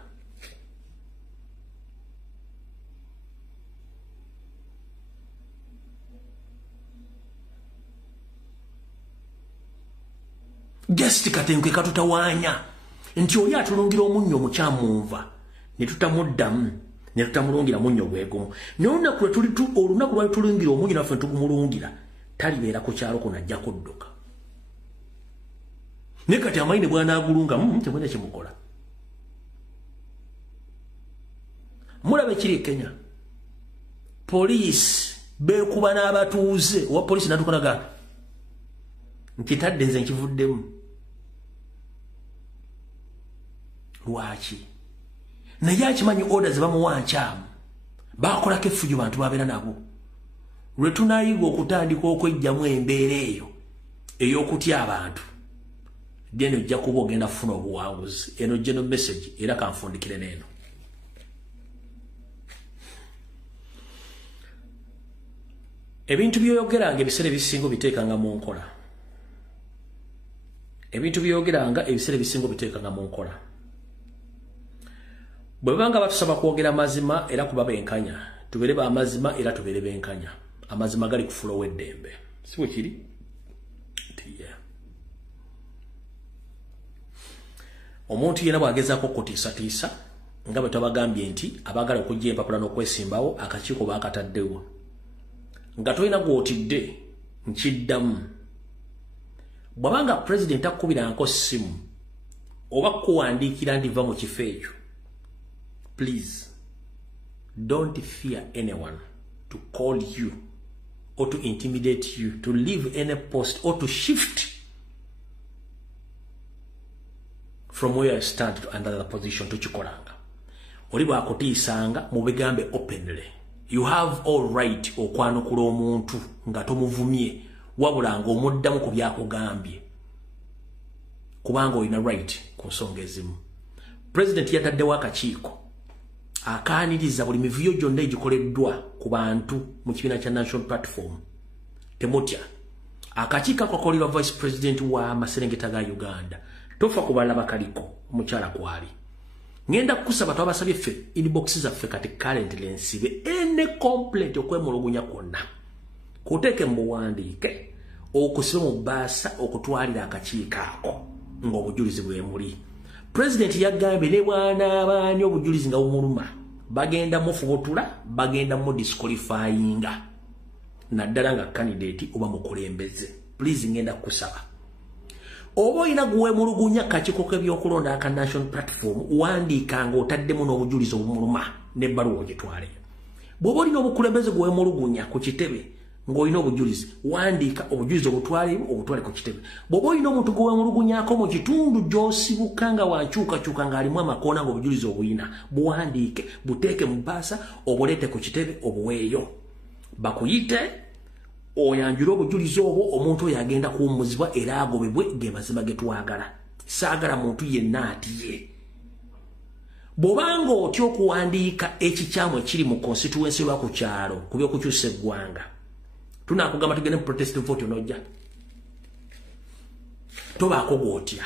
just katenkwe katutawanya nti oli atulungira omunnyo mukyamunva ne tutamuddamu ne tutamulungira munnyo bwegumu n'olunaku olunaku lwali tulungira omunnyo naffe tugumulungira talibeera ku kyalo kuno ajja kudduka ne kati amayine bw'anaagulunga temwena kimukola mulabe kiri Kenya poliisi beekuba n'abatuuze owa poliisi natukolaga nkitadde nze nkivuddemu lwaki naye akimanyi orders bamuwa nkyamu bakolako effujo bantu babeera nabo lwe tunayiga okutandika okwejjamu embeera eyo ey'okutya abantu then ojja kuba ogenda kufuna obuwanguzi eno geno message era kanfundikire n'eno ebintu byoyogeranga ebiseera ebisinga biteekanga mu nkola ebintu byoyogeranga ebiseera ebisinga biteekanga mu nkola bwe banga batusaba kwogera mazima era kuba benkanya tubeere ba mazima era tubeere benkanya amazima gali kufuula ow'eddembe si bwe kiri omuntu yena bw'agezaako okutiisatiisa nga bwe twabagambye nti abaagala okujja empapula n'okwesimbawo akakiiko baakataddewo nga tolina gw'otidde nkiddamu bw'abanga pulezidenti akukubirangako ssimu oba kuwandiikira ndiva mu kifo ekyo please don't fear anyone to call you or to intimidate you to leave any post or to shift from where you stand to another position to chikolanga oli bwakutiisanga mubigambe openly you have all right okwanukula omuntu nga tomuvumye wabula ng'omuddamu ku byakugambye kubanga olina right ku nsonga ezimu president yataddewo akakiiko akaaniriza buli mivuyo gyonna egikoleddwa ku bantu mu kibiina kya national platform temutya akakiiko akakolerwa vice president wa Maserengeta ga Uganda tofa kubalaba kaliko omukyala kwali ngenda kukusaba twabasabye ffe inbox zaffe kati currently ensibe ene complaint okwemulugunya kwonna kuteeke mu buwandiike okusiba mu bbaasa okutwalira akakiiko ako ng'obujulizi bwemuli president yagambye ne bw'anaabaani obujulizi nga bumuluma bagenda mufubutula bagenda mu disqualifyinga naddala nga candidate oba mukulembeze please ngenda kukusaba oba olina guweemulugunya kakiiko k'ebyokulonda aka national platform wandiika ng'otaddemu n'obujulizi obumuluma n'ebbaluwa ogitwale bw'oba olina obukulembeze guweemulugunya ku kitebe ng'olina obujulizi wandiika obujulizi obutwale ku kitebe bw'oba olina omuntu guweemulugunyako mu kitundu gy'osibuka nga wankyukakyuka ng'alimu amakoona ng'obujulizi obuyina buwandiike buteeke mu bbaasa obuleete ku kitebe obuweeyo bakuyite oyanjula obujulizi obwo omuntu oyo agenda kuwummuzibwa era agobebwe ge mazima ge twagala saagala muntu yenna atiye bw'obanga otya okuwandiika ekikyamu ekiri mu constituency oba ku kyalo ku by'okukyusa eggwanga tunakugamba tugende mu protest vote onojja tobaako gw'otya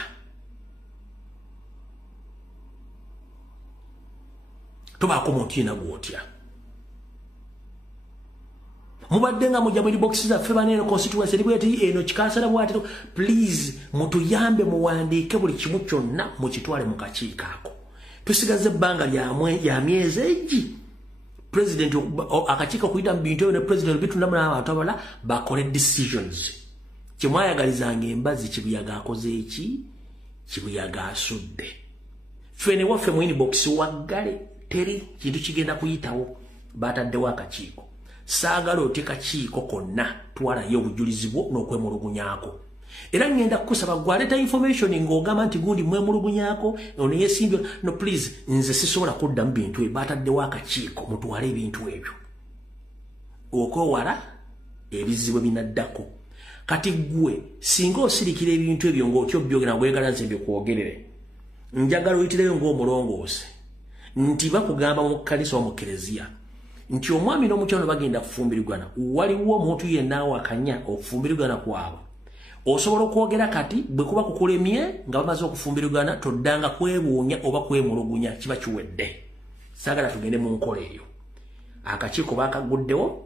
tobaako muntu yena gw'otya mubadde nga mujja mu boxi zaffe baneeno constituency libweti eno kikansala bwatiro please mutuyambe muwandiike buli kimu kyonna mukitwale mu kakiiko ako tusigaze ebbanga lya myezi egi president akakiiko kuyita mu bintu ebyo ne president bitundamu n'abantu abalala bakole decisions kyemwayagalizanga embazi kibuyaga akoze eki kibuyaga asudde fene waffe mu inbox waggale teri kintu kigenda kuyitawo bataddewo akakiiko saagala ote kakiiko konna twalayo obujulizi bwo n'okwemulugunyaako era ngenda kukusaba gwaleeta information ng'ogamba nti gundi mwemulugunyaako ono yeesimbye no please nze sisobola kuddamu bintu ebyo bataddewo akakiiko mutwale ebintu ebyo okwewala ebizibu binaddako. Kati gwe singa osirikira ebintu ebyo ng'otyo byogera gwegala nze byokwogerere. Njagala oyitireyo ng'omulongoose nti bakugamba mu kkanisa wa mu Kereziya nti omwami n'omukyalo bagenda kufumbirigana, waliwo omuntu yenna awakanya okufumbirigana kwabwe. Osobola okwogera kati bwe kuba kukulemye nga bamaze okufumbirigana toddanga kwebuunya oba kwemulugunya, kiba kiwedde. Saagala tugende mu nkola eyo. Akakiiko baakaguddewo,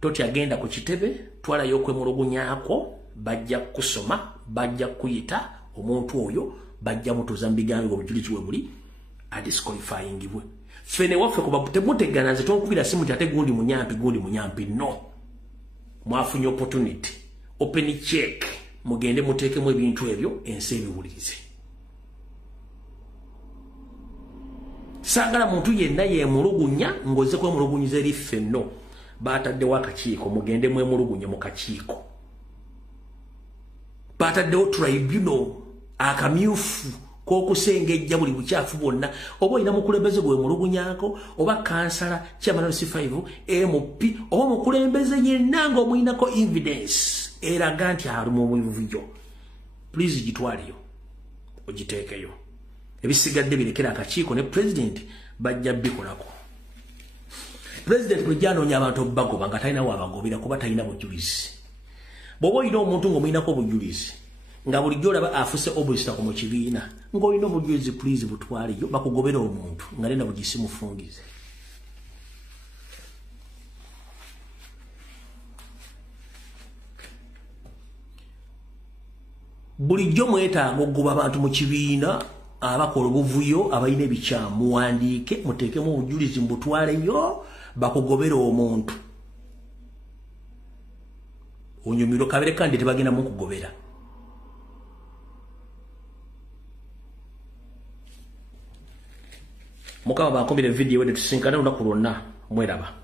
toti agenda ku kitebe, twalayo okwemulugunyaako, bajja kusoma, bajja kuyita omuntu oyo, bajja mutuuza mu bigambo obujulizi we buli adisqualifyingibwe. Fene waffe kuba temutegana nze tonkubira simu ate gundi munyampi, no. Mwafunye opportunity, open check, mugende muteekemu ebintu ebyo ensi ebiwulirize. Saagala muntu yenna yemulugunya ng'ozze kwemulugunyiza eri ffenno. Baataddewo akakiiko, mugende mwemulugunye mu kakiiko. Baataddewo tribunal akamyufu k'okusengejja buli bukyafu bwonna. Oba olina mukulembeze gwe mulugunyaako, oba kansala chairman C5 MP, oba mukulembeze yenna ng'omuyinako evidence eraga nti ali mu buvuyo. Please gitwaliyo, ogiteekeyo. Ebisigadde birekera akakiiko ne president bajja bikolako. President bwe janoonya abantu bagoba nga talina wabagobera kuba talina bujulizi. Bw'oba olina omuntu ng'omuyinako obujulizi nga bulijjo olaba afuse obusitako mu kibiina ng'olina obujulizi, please butwaleyo bakugobera omuntu nga lena bugisi mufungize. Bulijjo mwetaaga okugoba abantu mu kibiina abakola obuvuyo abalina ebikyamu, muwandiike muteekemu obujulizi mbutwaleyo bakugobera omuntu. Onyumiro kabere kandi tebagenda mu kugobera. Mukama bakombire video wedde tusinkana olunaku lwonna mweraba.